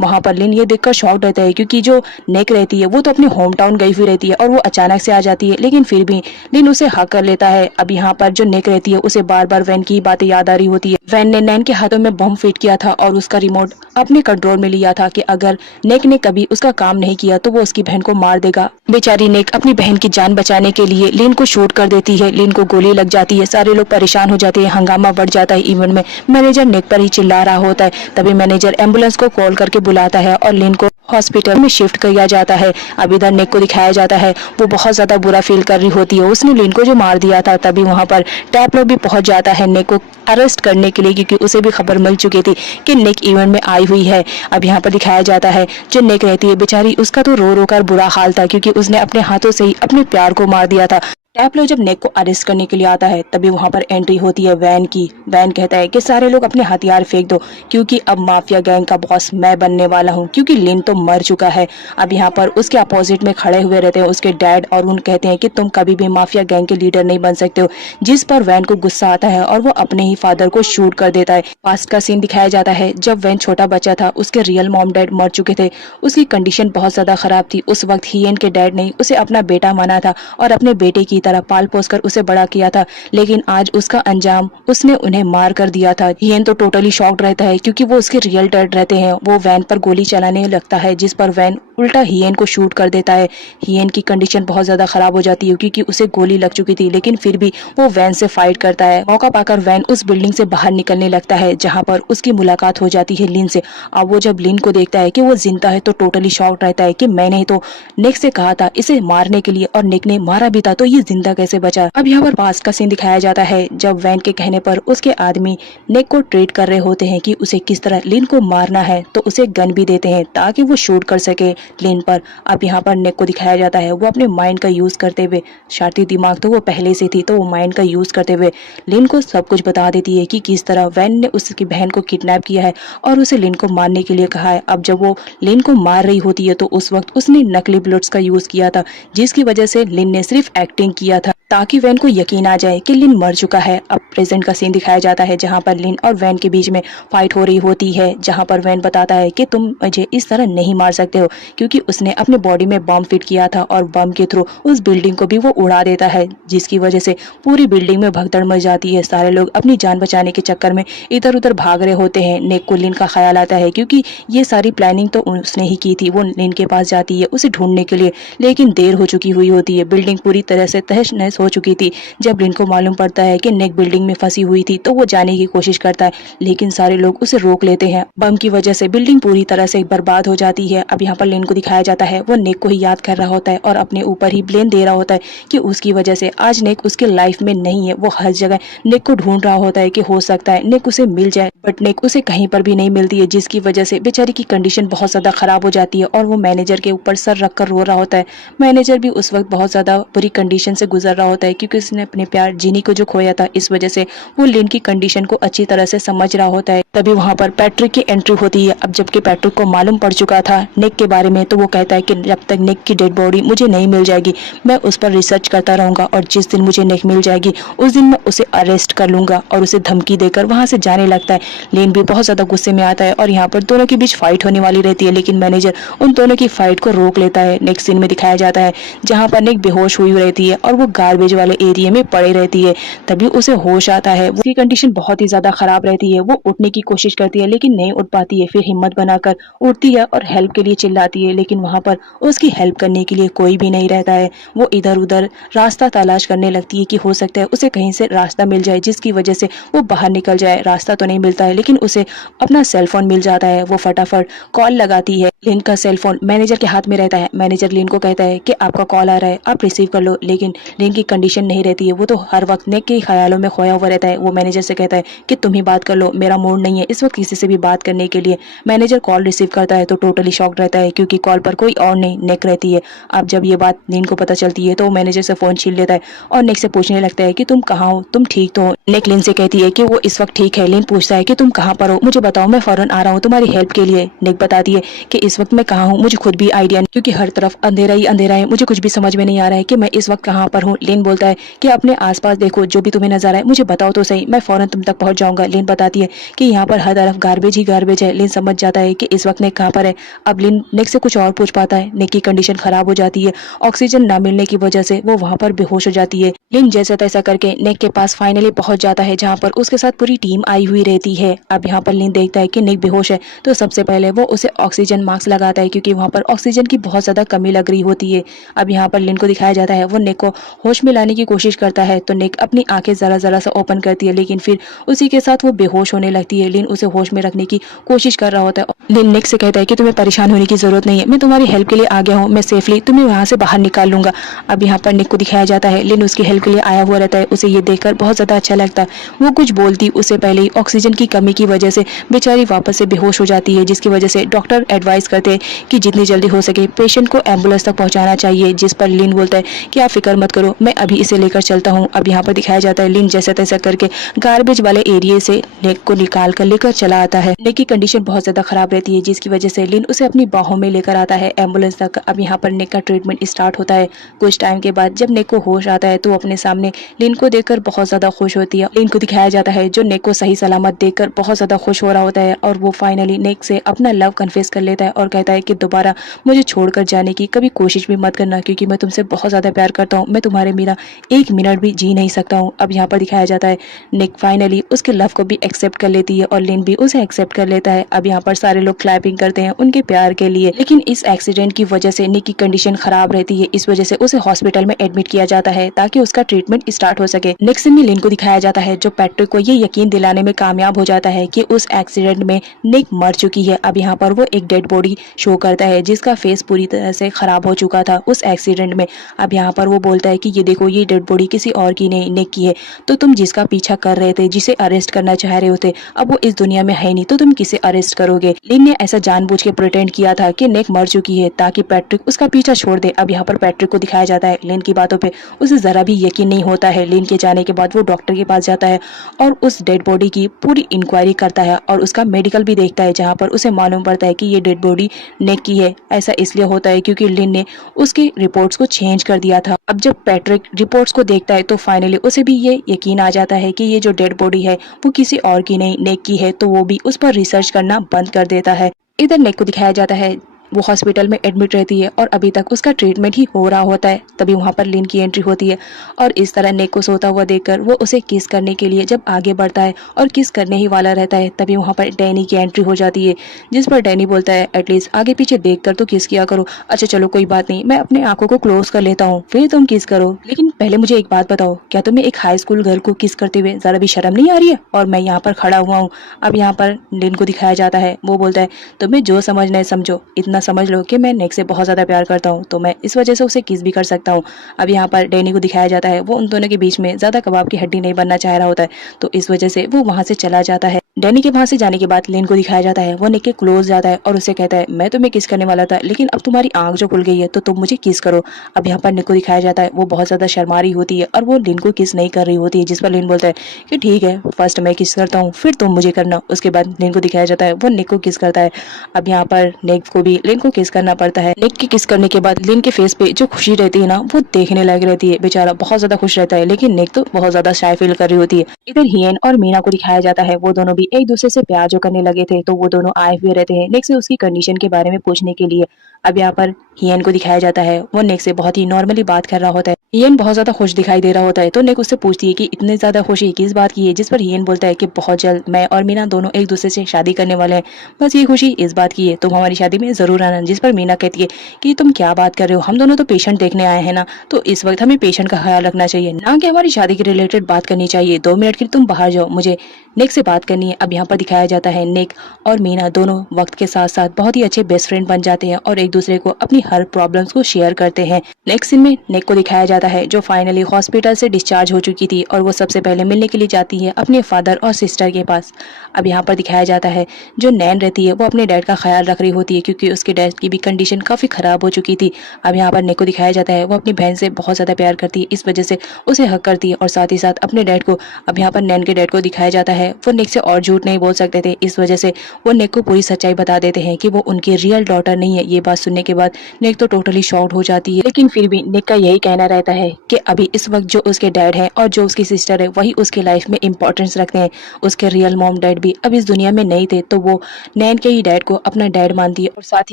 वहां पर लिन ये देखकर शॉक्ड रहता है क्योंकि जो नेक रहती है वो तो अपने होम टाउन गई हुई रहती है और वो अचानक से आ जाती है लेकिन फिर भी लिन उसे हक कर लेता है। अब यहाँ पर जो नेक रहती है उसे बार बार वैन की बातें याद आ रही होती है। वैन ने नैन के हाथों में बम फिट किया था और उसका रिमोट अपने कंट्रोल में लिया था कि अगर नेक ने कभी उसका काम नहीं किया तो वो उसकी बहन को मार देगा। बेचारी नेक अपनी बहन की जान बचाने के लिए लिन को शूट कर देती है। लिन को गोली लग जाती है। सारे लोग परेशान हो जाते हैं। हंगामा बढ़ जाता है। इवेंट में मैनेजर नेक पर ही चिल्ला रहा होता है। तभी मैनेजर एम्बुलेंस को कॉल करके बुलाता है और लिन को हॉस्पिटल में शिफ्ट किया जाता है। अब इधर नेक को दिखाया जाता है वो बहुत ज्यादा बुरा फील कर रही होती है। उसने लिन को जो मार दिया था। तभी वहां पर टैपलो भी पहुंच जाता है नेक को अरेस्ट करने के लिए क्योंकि उसे भी खबर मिल चुकी थी कि नेक इवेंट में आई हुई है। अब यहाँ पर दिखाया जाता है जो नेक रहती है बेचारी उसका तो रो रो कर बुरा हाल था क्योंकि उसने अपने हाथों से ही अपने प्यार को मार दिया था। टैपलो जब नेक को अरेस्ट करने के लिए आता है तभी वहां पर एंट्री होती है वैन की। वैन कहता है कि सारे लोग अपने हथियार फेंक दो क्योंकि अब माफिया गैंग का बॉस मैं बनने वाला हूं क्योंकि लिन तो मर चुका है। अब यहाँ पर उसके अपोजिट में खड़े हुए रहते हैं उसके डैड और उन कहते हैं कि तुम कभी भी माफिया गैंग के लीडर नहीं बन सकते हो। जिस पर वैन को गुस्सा आता है और वो अपने ही फादर को शूट कर देता है। पास्ट का सीन दिखाया जाता है जब वैन छोटा बच्चा था उसके रियल मॉम डैड मर चुके थे। उसकी कंडीशन बहुत ज्यादा खराब थी। उस वक्त हियन के डैड ने उसे अपना बेटा माना था और अपने बेटे की तरह पाल पोस कर उसे बड़ा किया था लेकिन आज उसका अंजाम उसने उन्हें मार कर दिया था। हियन तो टोटली शॉक्ड रहता है क्योंकि वो उसके रियल डैड रहते हैं। वो वैन पर गोली चलाने लगता है जिस पर वैन उल्टा हियन को शूट कर देता है। हियन की कंडीशन बहुत ज्यादा खराब हो जाती है क्योंकि उसे गोली लग चुकी थी लेकिन फिर भी वो वैन से फाइट करता है। मौका पाकर वैन उस बिल्डिंग से बाहर निकलने लगता है जहाँ पर उसकी मुलाकात हो जाती है लिन से। अब वो जब लिन को देखता है कि वो जिंदा है तो टोटली शॉक्ड रहता है कि मैंने तो निक से कहा था इसे मारने के लिए और निक ने मारा भी था तो ये जिंदा कैसे बचा। अब यहाँ पर पास्ट का सीन दिखाया जाता है जब वैन के कहने पर उसके आदमी निक को ट्रीट कर रहे होते हैं कि उसे किस तरह लिन को मारना है तो उसे गन भी देते हैं ताकि वो शूट कर सके लिन पर। अब यहाँ पर निक को दिखाया जाता है वो अपने माइंड का यूज करते हुए, शरारती दिमाग तो वो पहले से थी तो वो माइंड का यूज करते हुए लिन को सब कुछ बता देती है कि किस तरह वैन ने उसकी बहन को किडनैप किया है और उसे लिन को मारने के लिए कहा है। अब जब वो लिन को मार रही होती है तो उस वक्त उसने नकली ब्लड्स का यूज किया था जिसकी वजह से लिन ने सिर्फ एक्टिंग किया था ताकि वैन को यकीन आ जाए कि लिन मर चुका है। अब प्रेजेंट का सीन दिखाया जाता है जहां पर लिन और वैन के बीच में फाइट हो रही होती है जहां पर वैन बताता है कि तुम मुझे इस तरह नहीं मार सकते हो क्योंकि उसने अपने बॉडी में बम फिट किया था और बम के थ्रू उस बिल्डिंग को भी वो उड़ा देता है जिसकी वजह से पूरी बिल्डिंग में भगदड़ मच जाती है। सारे लोग अपनी जान बचाने के चक्कर में इधर उधर भाग रहे होते हैं। नेक को लिन का ख्याल आता है क्योंकि ये सारी प्लानिंग तो उसने ही की थी। वो लिन के पास जाती है उसे ढूंढने के लिए लेकिन देर हो चुकी हुई होती है। बिल्डिंग पूरी तरह से तहस नहस हो चुकी थी। जब लिन को मालूम पड़ता है कि नेक बिल्डिंग में फंसी हुई थी तो वो जाने की कोशिश करता है लेकिन सारे लोग उसे रोक लेते हैं। बम की वजह से बिल्डिंग पूरी तरह से बर्बाद हो जाती है। अब यहाँ पर लिन को दिखाया जाता है वो नेक को ही याद कर रहा होता है और अपने ऊपर ही ब्लेम दे रहा होता है कि उसकी वजह से आज नेक उसके लाइफ में नहीं है। वो हर जगह नेक को ढूंढ रहा होता है कि हो सकता है नेक उसे मिल जाए बट नेक उसे कहीं पर भी नहीं मिलती है जिसकी वजह से बेचारी की कंडीशन बहुत ज्यादा खराब हो जाती है और वो मैनेजर के ऊपर सर रख कर रो रहा होता है। मैनेजर भी उस वक्त बहुत ज्यादा बुरी कंडीशन से गुजर रहा होता है क्योंकि उसने अपने प्यार जिनी को जो खोया था, इस वजह से वो लिन की कंडीशन को अच्छी तरह से समझ रहा होता है। तभी वहाँ पर पैट्रिक की एंट्री होती है। अब जबकि पैट्रिक को मालूम पड़ चुका था निक के बारे में, तो वो कहता है कि जब तक निक की डेड बॉडी मुझे नहीं मिल जाएगी मैं उस पर रिसर्च करता रहूंगा, और जिस दिन मुझे निक मिल जाएगी उस दिन मैं उसे अरेस्ट कर लूंगा, और उसे धमकी देकर वहाँ से जाने लगता है। लिन भी बहुत ज्यादा गुस्से में आता है और यहाँ पर दोनों के बीच फाइट होने वाली रहती है, लेकिन मैनेजर उन दोनों की फाइट को रोक लेता है। नेक्स्ट सीन में दिखाया जाता है जहाँ पर निक बेहोश हुई रहती है और वो गार्बेज वाले एरिया में पड़ी रहती है। तभी उसे होश आता है। उसकी कंडीशन बहुत ही ज्यादा खराब रहती है। वो उठने की कोशिश करती है लेकिन नहीं उठ पाती है। फिर हिम्मत बनाकर उठती है और हेल्प के लिए चिल्लाती है, लेकिन वहाँ पर उसकी हेल्प करने के लिए कोई भी नहीं रहता है। वो इधर उधर रास्ता तलाश करने लगती है कि हो सकता है उसे कहीं से रास्ता मिल जाए जिसकी वजह से वो बाहर निकल जाए। रास्ता तो नहीं मिलता है लेकिन उसे अपना सेलफोन मिल जाता है। वो फटाफट कॉल लगाती है। लिन का सेलफोन मैनेजर के हाथ में रहता है। मैनेजर लिन को कहता है कि आपका कॉल आ रहा है, आप रिसीव कर लो, लेकिन लिन की कंडीशन नहीं रहती है। वो तो हर वक्त नेक के ख्यालों में खोया हुआ रहता है। वो मैनेजर से कहता है कि तुम ही बात कर लो, मेरा मूड नहीं है इस वक्त किसी से भी बात करने के लिए। मैनेजर कॉल रिसीव करता है तो टोटली शॉक्ड रहता है क्योंकि कॉल पर कोई और नहीं, नेक रहती है। अब जब ये बात लिन को पता चलती है तो वो मैनेजर से फोन छीन लेता है और नेक से पूछने लगता है कि तुम कहाँ हो, तुम ठीक तो हो। नेक लिन से कहती है कि वो इस वक्त ठीक है। लिन पूछता है कि तुम कहाँ पर हो, मुझे बताओ, मैं फौरन आ रहा हूँ तुम्हारी हेल्प के लिए। नेक बताती है कि इस वक्त मैं कहाँ हूँ मुझे खुद भी आइडिया नहीं, क्योंकि हर तरफ अंधेरा ही अंधेरा है, मुझे कुछ भी समझ में नहीं आ रहा है कि मैं इस वक्त कहाँ पर हूँ। लिन बोलता है कि अपने आसपास देखो, जो भी तुम्हें नजर आए मुझे बताओ तो सही, मैं फौरन तुम तक पहुंच जाऊंगा। लिन बताती है कि यहाँ पर हर तरफ गार्बेज ही गार्बेज है। लिन समझ जाता है कि इस वक्त नेक कहाँ पर है। अब लिन नेक से कुछ और पूछ पाता है। नेक की कंडीशन खराब हो जाती है। ऑक्सीजन ना मिलने की वजह से वो वहाँ पर बेहोश हो जाती है। लिन जैसा तैसा करके नेक के पास फाइनली पहुंच जाता है जहाँ पर उसके साथ पूरी टीम आई हुई रहती है। अब यहाँ पर लिन देखता है कि नेक बेहोश है तो सबसे पहले वो उसे ऑक्सीजन मास्क लगाता है क्योंकि वहाँ पर ऑक्सीजन की बहुत ज्यादा कमी लग रही होती है। अब यहाँ पर लिन को दिखाया जाता है वो नेक को होश में लाने की कोशिश करता है तो नेक अपनी आंखें जरा जरा सा ओपन करती है, लेकिन फिर उसी के साथ वो बेहोश होने लगती है। लिन उसे होश में रखने की कोशिश कर रहा होता है। लिन नेक से कहता है कि तुम्हें परेशान होने की जरूरत नहीं है, मैं तुम्हारी हेल्प के लिए आ गया हूँ, मैं सेफली तुम्हें वहाँ से बाहर निकाल लूंगा। अब यहाँ पर नेक को दिखाया जाता है लिन उसकी हेल्प के लिए आया हुआ रहता है। उसे ये देखकर बहुत ज्यादा अच्छा लगता है। वो कुछ बोलती उससे पहले ही ऑक्सीजन की कमी की वजह से बेचारी वापस से बेहोश हो जाती है, जिसकी वजह से डॉक्टर एडवाइस करते हैं कि जितनी जल्दी हो सके पेशेंट को एम्बुलेंस तक पहुंचाना चाहिए, जिस पर लिन बोलता है कि आप फिक्र मत करो, मैं अभी इसे लेकर चलता हूँ। अब यहाँ पर दिखाया जाता है लिन जैसा तैसा करके गार्बेज वाले एरिया से नेक को निकाल कर लेकर चला आता है। नेक की कंडीशन बहुत ज्यादा खराब रहती है जिसकी वजह से लिन उसे अपनी बाहों में लेकर आता है एम्बुलेंस तक। अब यहाँ पर नेक का ट्रीटमेंट स्टार्ट होता है। कुछ टाइम के बाद जब नेक को होश आता है तो अपने सामने लिन को देखकर बहुत ज्यादा खुश होती है। लिन को दिखाया जाता है जो नेक को सही सलामत देखकर बहुत ज्यादा खुश हो रहा होता है और वो फाइनली नेक से अपना लव कन्फेस कर लेता है और कहता है कि दोबारा मुझे छोड़कर जाने की कभी कोशिश भी मत करना, क्योंकि मैं तुमसे बहुत ज्यादा प्यार करता हूँ, मैं तुम्हारे बिना एक मिनट भी जी नहीं सकता हूँ। अब यहाँ पर दिखाया जाता है निक फाइनली उसके लव को भी एक्सेप्ट कर लेती है और लिन भी उसे एक्सेप्ट कर लेता है। अब यहाँ पर सारे लोग क्लैपिंग करते हैं उनके प्यार के लिए, लेकिन इस एक्सीडेंट की वजह से निक की कंडीशन खराब रहती है। इस वजह से उसे हॉस्पिटल में एडमिट किया जाता है ताकि उसका ट्रीटमेंट स्टार्ट हो सके। नेक्स्ट सीन में लिन को दिखाया जाता है जो पैट्रिक को ये यकीन दिलाने में कामयाब हो जाता है कि उस एक्सीडेंट में निक मर चुकी है। अब यहाँ पर वो एक डेड बॉडी शो करता है जिसका फेस पूरी तरह से खराब हो चुका था उस एक्सीडेंट में। अब यहाँ पर वो बोलता है कि ये देखो, ये डेड बॉडी किसी और की नहीं, निक की है। तो तुम जिसका पीछा कर रहे थे, जिसे अरेस्ट करना चाह रहे होते, अब वो इस दुनिया में है नहीं, तो तुम किसे अरेस्ट करोगे। लिन ने ऐसा जानबूझ के प्रिटेंड किया था कि निक मर चुकी है ताकि पैट्रिक उसका पीछा छोड़ दे। अब यहाँ पर पैट्रिक को दिखाया जाता है लिन की बातों पे उसे जरा भी यकीन नहीं होता है। लिन के जाने के बाद वो डॉक्टर के पास जाता है और उस डेड बॉडी की पूरी इंक्वायरी करता है और उसका मेडिकल भी देखता है, जहाँ पर उसे मालूम पड़ता है कि ये डेड बॉडी निक की है। ऐसा इसलिए होता है क्योंकि लिन ने उसकी रिपोर्ट्स को चेंज कर दिया था। अब जब पैट्रिक रिपोर्ट्स को देखता है तो फाइनली उसे भी ये यकीन आ जाता है कि ये जो डेड बॉडी है वो किसी और की नहीं, निक की है। तो वो भी उस पर रिसर्च करना बंद कर देता है। इधर निक को दिखाया जाता है वो हॉस्पिटल में एडमिट रहती है और अभी तक उसका ट्रीटमेंट ही हो रहा होता है। तभी वहाँ पर लिन की एंट्री होती है और इस तरह नेक को सोता हुआ देखकर वो उसे किस करने के लिए जब आगे बढ़ता है और किस करने ही वाला रहता है, तभी वहाँ पर डैनी की एंट्री हो जाती है, जिस पर डैनी बोलता है एटलीस्ट आगे पीछे देखकर तो किस किया करो। अच्छा चलो कोई बात नहीं, मैं अपने आंखों को क्लोज कर लेता हूँ, फिर तुम किस करो। लेकिन पहले मुझे एक बात बताओ, क्या तुम्हें एक हाई स्कूल गर्ल को किस करते हुए जरा भी शर्म नहीं आ रही है? और मैं यहाँ पर खड़ा हुआ हूँ। अब यहाँ पर लिन को दिखाया जाता है, वो बोलता है तुम्हें जो समझना है समझो, इतना इतना समझ लो कि मैं नेक से बहुत ज़्यादा प्यार करता हूँ, तो मैं इस वजह से उसे किस भी कर सकता हूँ। अब यहाँ पर डैनी को दिखाया जाता है वो उन दोनों के बीच में ज़्यादा कबाब की हड्डी नहीं बनना चाह रहा होता है, तो इस वजह से वो वहाँ से चला जाता है। डैनी के वहाँ से जाने के बाद लिन को दिखाया जाता है वो निक के क्लोज जाता है और उसे कहता है मैं तुम्हें किस करने वाला था, लेकिन अब तुम्हारी आंख जो खुल गई है तो तुम मुझे किस करो। अब यहाँ पर निक को दिखाया जाता है वो बहुत ज़्यादा शर्मा रही होती है और वो लिन को किस नहीं कर रही होती है, जिस पर लिन बोलता है कि ठीक है फर्स्ट मैं किस करता हूँ फिर तुम मुझे करना। उसके बाद लिन को दिखाया जाता है वो निक को किस करता है। अब यहाँ पर निक को भी लिन को किस करना पड़ता है। निक की किस करने के बाद लिन के फेस पे जो खुशी रहती है ना वो देखने लायक रहती है, बेचारा बहुत ज्यादा खुश रहता है, लेकिन निक तो बहुत ज्यादा शाय फील कर रही होती है। इधर हियन और मीना को दिखाया जाता है वो दोनों भी एक दूसरे से प्यार जो करने लगे थे, तो वो दोनों आए हुए रहते हैं निक से उसकी कंडीशन के बारे में पूछने के लिए। अब यहाँ पर हियन को दिखाया जाता है वो निक से बहुत ही नॉर्मली बात कर रहा होता है। हियन बहुत ज्यादा खुश दिखाई दे रहा होता है, तो निक उससे पूछती है कि इतनी ज्यादा खुशी किस बात की है, जिस पर हियन बोलता है कि बहुत जल्द मैं और मीना दोनों एक दूसरे से शादी करने वाले हैं, बस ये खुशी इस बात की है, तुम हमारी शादी में जरूर आना। जिस पर मीना कहती है कि तुम क्या बात कर रहे हो, हम दोनों तो पेशेंट देखने आए हैं ना, तो इस वक्त हमें पेशेंट का ख्याल रखना चाहिए, ना कि हमारी शादी के रिलेटेड बात करनी चाहिए। 2 मिनट के लिए तुम बाहर जाओ, मुझे निक से बात करनी है। अब यहाँ पर दिखाया जाता है निक और मीना दोनों वक्त के साथ साथ बहुत ही अच्छे बेस्ट फ्रेंड बन जाते हैं और एक दूसरे को अपनी हर प्रॉब्लम्स को शेयर करते हैं। नेक्स्ट सीन में निक को दिखाया जाता है जो फाइनली हॉस्पिटल से डिस्चार्ज हो चुकी थी और वो सबसे पहले मिलने के लिए जाती है अपने फादर और सिस्टर के पास। अब यहाँ पर दिखाया जाता है जो नैन रहती है वो अपने डैड का ख्याल रख रही होती है क्योंकि उसके डैड की भी कंडीशन काफी खराब हो चुकी थी। अब यहाँ पर निक को दिखाया जाता है वो अपनी बहन से बहुत ज्यादा प्यार करती है, इस वजह से उसे हक करती है और साथ ही साथ अपने डैड को। अब यहाँ पर नैन के डैड को दिखाया जाता है वो निक से और झूठ नहीं बोल सकते थे, इस वजह से वो निक को पूरी सच्चाई बता देते हैं कि वो उनकी रियल डॉटर नहीं है। ये बात सुनने के बाद निक तो टोटली शॉक्ड हो जाती है, लेकिन फिर भी निक का यही कहना रहता है कि अभी इस वक्त जो उसके डैड है और जो उसकी सिस्टर है वही उसके लाइफ में इंपॉर्टेंस रखते हैं। उसके रियल मॉम डैड भी अब इस दुनिया में नहीं थे, तो वो नैन के ही डैड को अपना डैड मानती है और साथ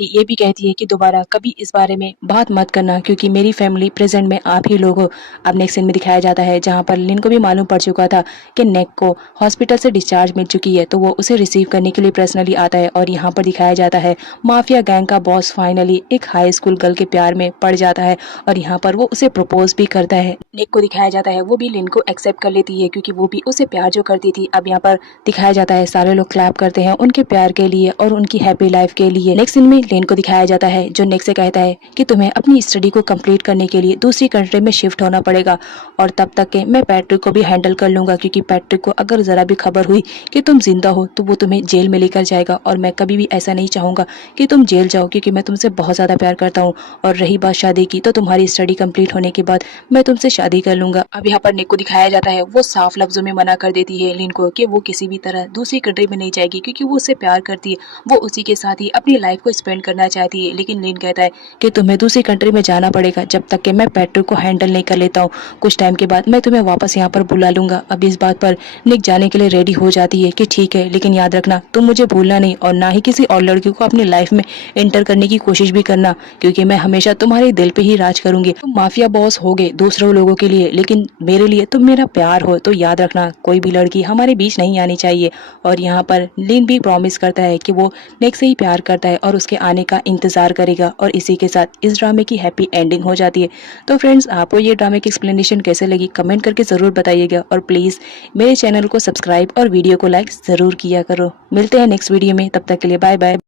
ही ये भी कहती है कि दोबारा कभी इस बारे में बात मत करना क्योंकि मेरी फैमिली प्रेजेंट में आप ही लोग हो। अब नेक्स्ट सीन में दिखाया जाता है जहाँ पर लिन को भी मालूम पड़ चुका था कि नेक को हॉस्पिटल से डिस्चार्ज मिल चुकी है, तो वो उसे रिसीव करने के लिए पर्सनली आता है और यहाँ पर दिखाया जाता है माफिया गैंग का बॉस फाइनली एक हाई स्कूल गर्ल के प्यार में पड़ जाता है और यहाँ पर वो उसे प्रपोज भी करता है। निक को दिखाया जाता है वो भी लिन को एक्सेप्ट कर लेती है क्योंकि वो भी उसे प्यार जो करती थी। अब यहाँ पर दिखाया जाता है सारे लोग क्लैप करते हैं उनके प्यार के लिए और उनकी हैप्पी लाइफ के लिए। नेक्स्ट सीन में लिन को दिखाया जाता है जो निक से कहता है कि तुम्हें अपनी स्टडी को कंप्लीट करने के लिए दूसरी कंट्री में शिफ्ट होना पड़ेगा और तब तक के मैं पैट्रिक को भी हैंडल कर लूंगा क्योंकि पैट्रिक को अगर जरा भी खबर हुई कि तुम जिंदा हो तो वो तुम्हें जेल में लेकर जाएगा और मैं कभी भी ऐसा नहीं चाहूंगा कि तुम जेल जाओ क्योंकि मैं तुमसे बहुत ज्यादा प्यार करता हूँ। और रही बात शादी की, तो तुम्हारी स्टडी कंप्लीट होने के बाद मैं तुमसे शादी कर लूंगा। अब यहाँ पर निक को दिखाया जाता है वो साफ लफ्जों में मना कर देती है लिन को कि वो किसी भी तरह दूसरी कंट्री में नहीं जाएगी क्योंकि वो उससे प्यार करती है, वो उसी के साथ ही अपनी लाइफ को स्पेंड करना चाहती है। लेकिन लिन कहता है कि तुम्हें दूसरी कंट्री में जाना पड़ेगा जब तक कि मैं पैट्रिक को हैंडल नहीं कर लेता हूँ, कुछ टाइम के बाद मैं तुम्हें वापस यहाँ पर बुला लूंगा। अब इस बात पर निक जाने के लिए रेडी हो जाती है कि ठीक है, लेकिन याद रखना तुम मुझे भूलना नहीं और ना ही किसी और लड़की को अपनी लाइफ में एंटर करने की कोशिश भी करना क्योंकि मैं हमेशा तुम्हारे दिल पे ही राज करूंगी। तुम माफिया बॉस होगे दूसरों लोगों के लिए, लेकिन मेरे लिए तुम मेरा प्यार हो, तो याद रखना कोई भी लड़की हमारे बीच नहीं आनी चाहिए। और यहाँ पर लिन भी प्रॉमिस करता है कि वो निक से ही प्यार करता है और उसके आने का इंतजार करेगा और इसी के साथ इस ड्रामे की हैप्पी एंडिंग हो जाती है। तो फ्रेंड्स, आपको ये ड्रामे की एक्सप्लेनेशन कैसे लगी कमेंट करके जरूर बताइएगा और प्लीज मेरे चैनल को सब्सक्राइब और वीडियो को लाइक जरूर किया करो। मिलते हैं नेक्स्ट वीडियो में, तब तक के लिए बाय बाय।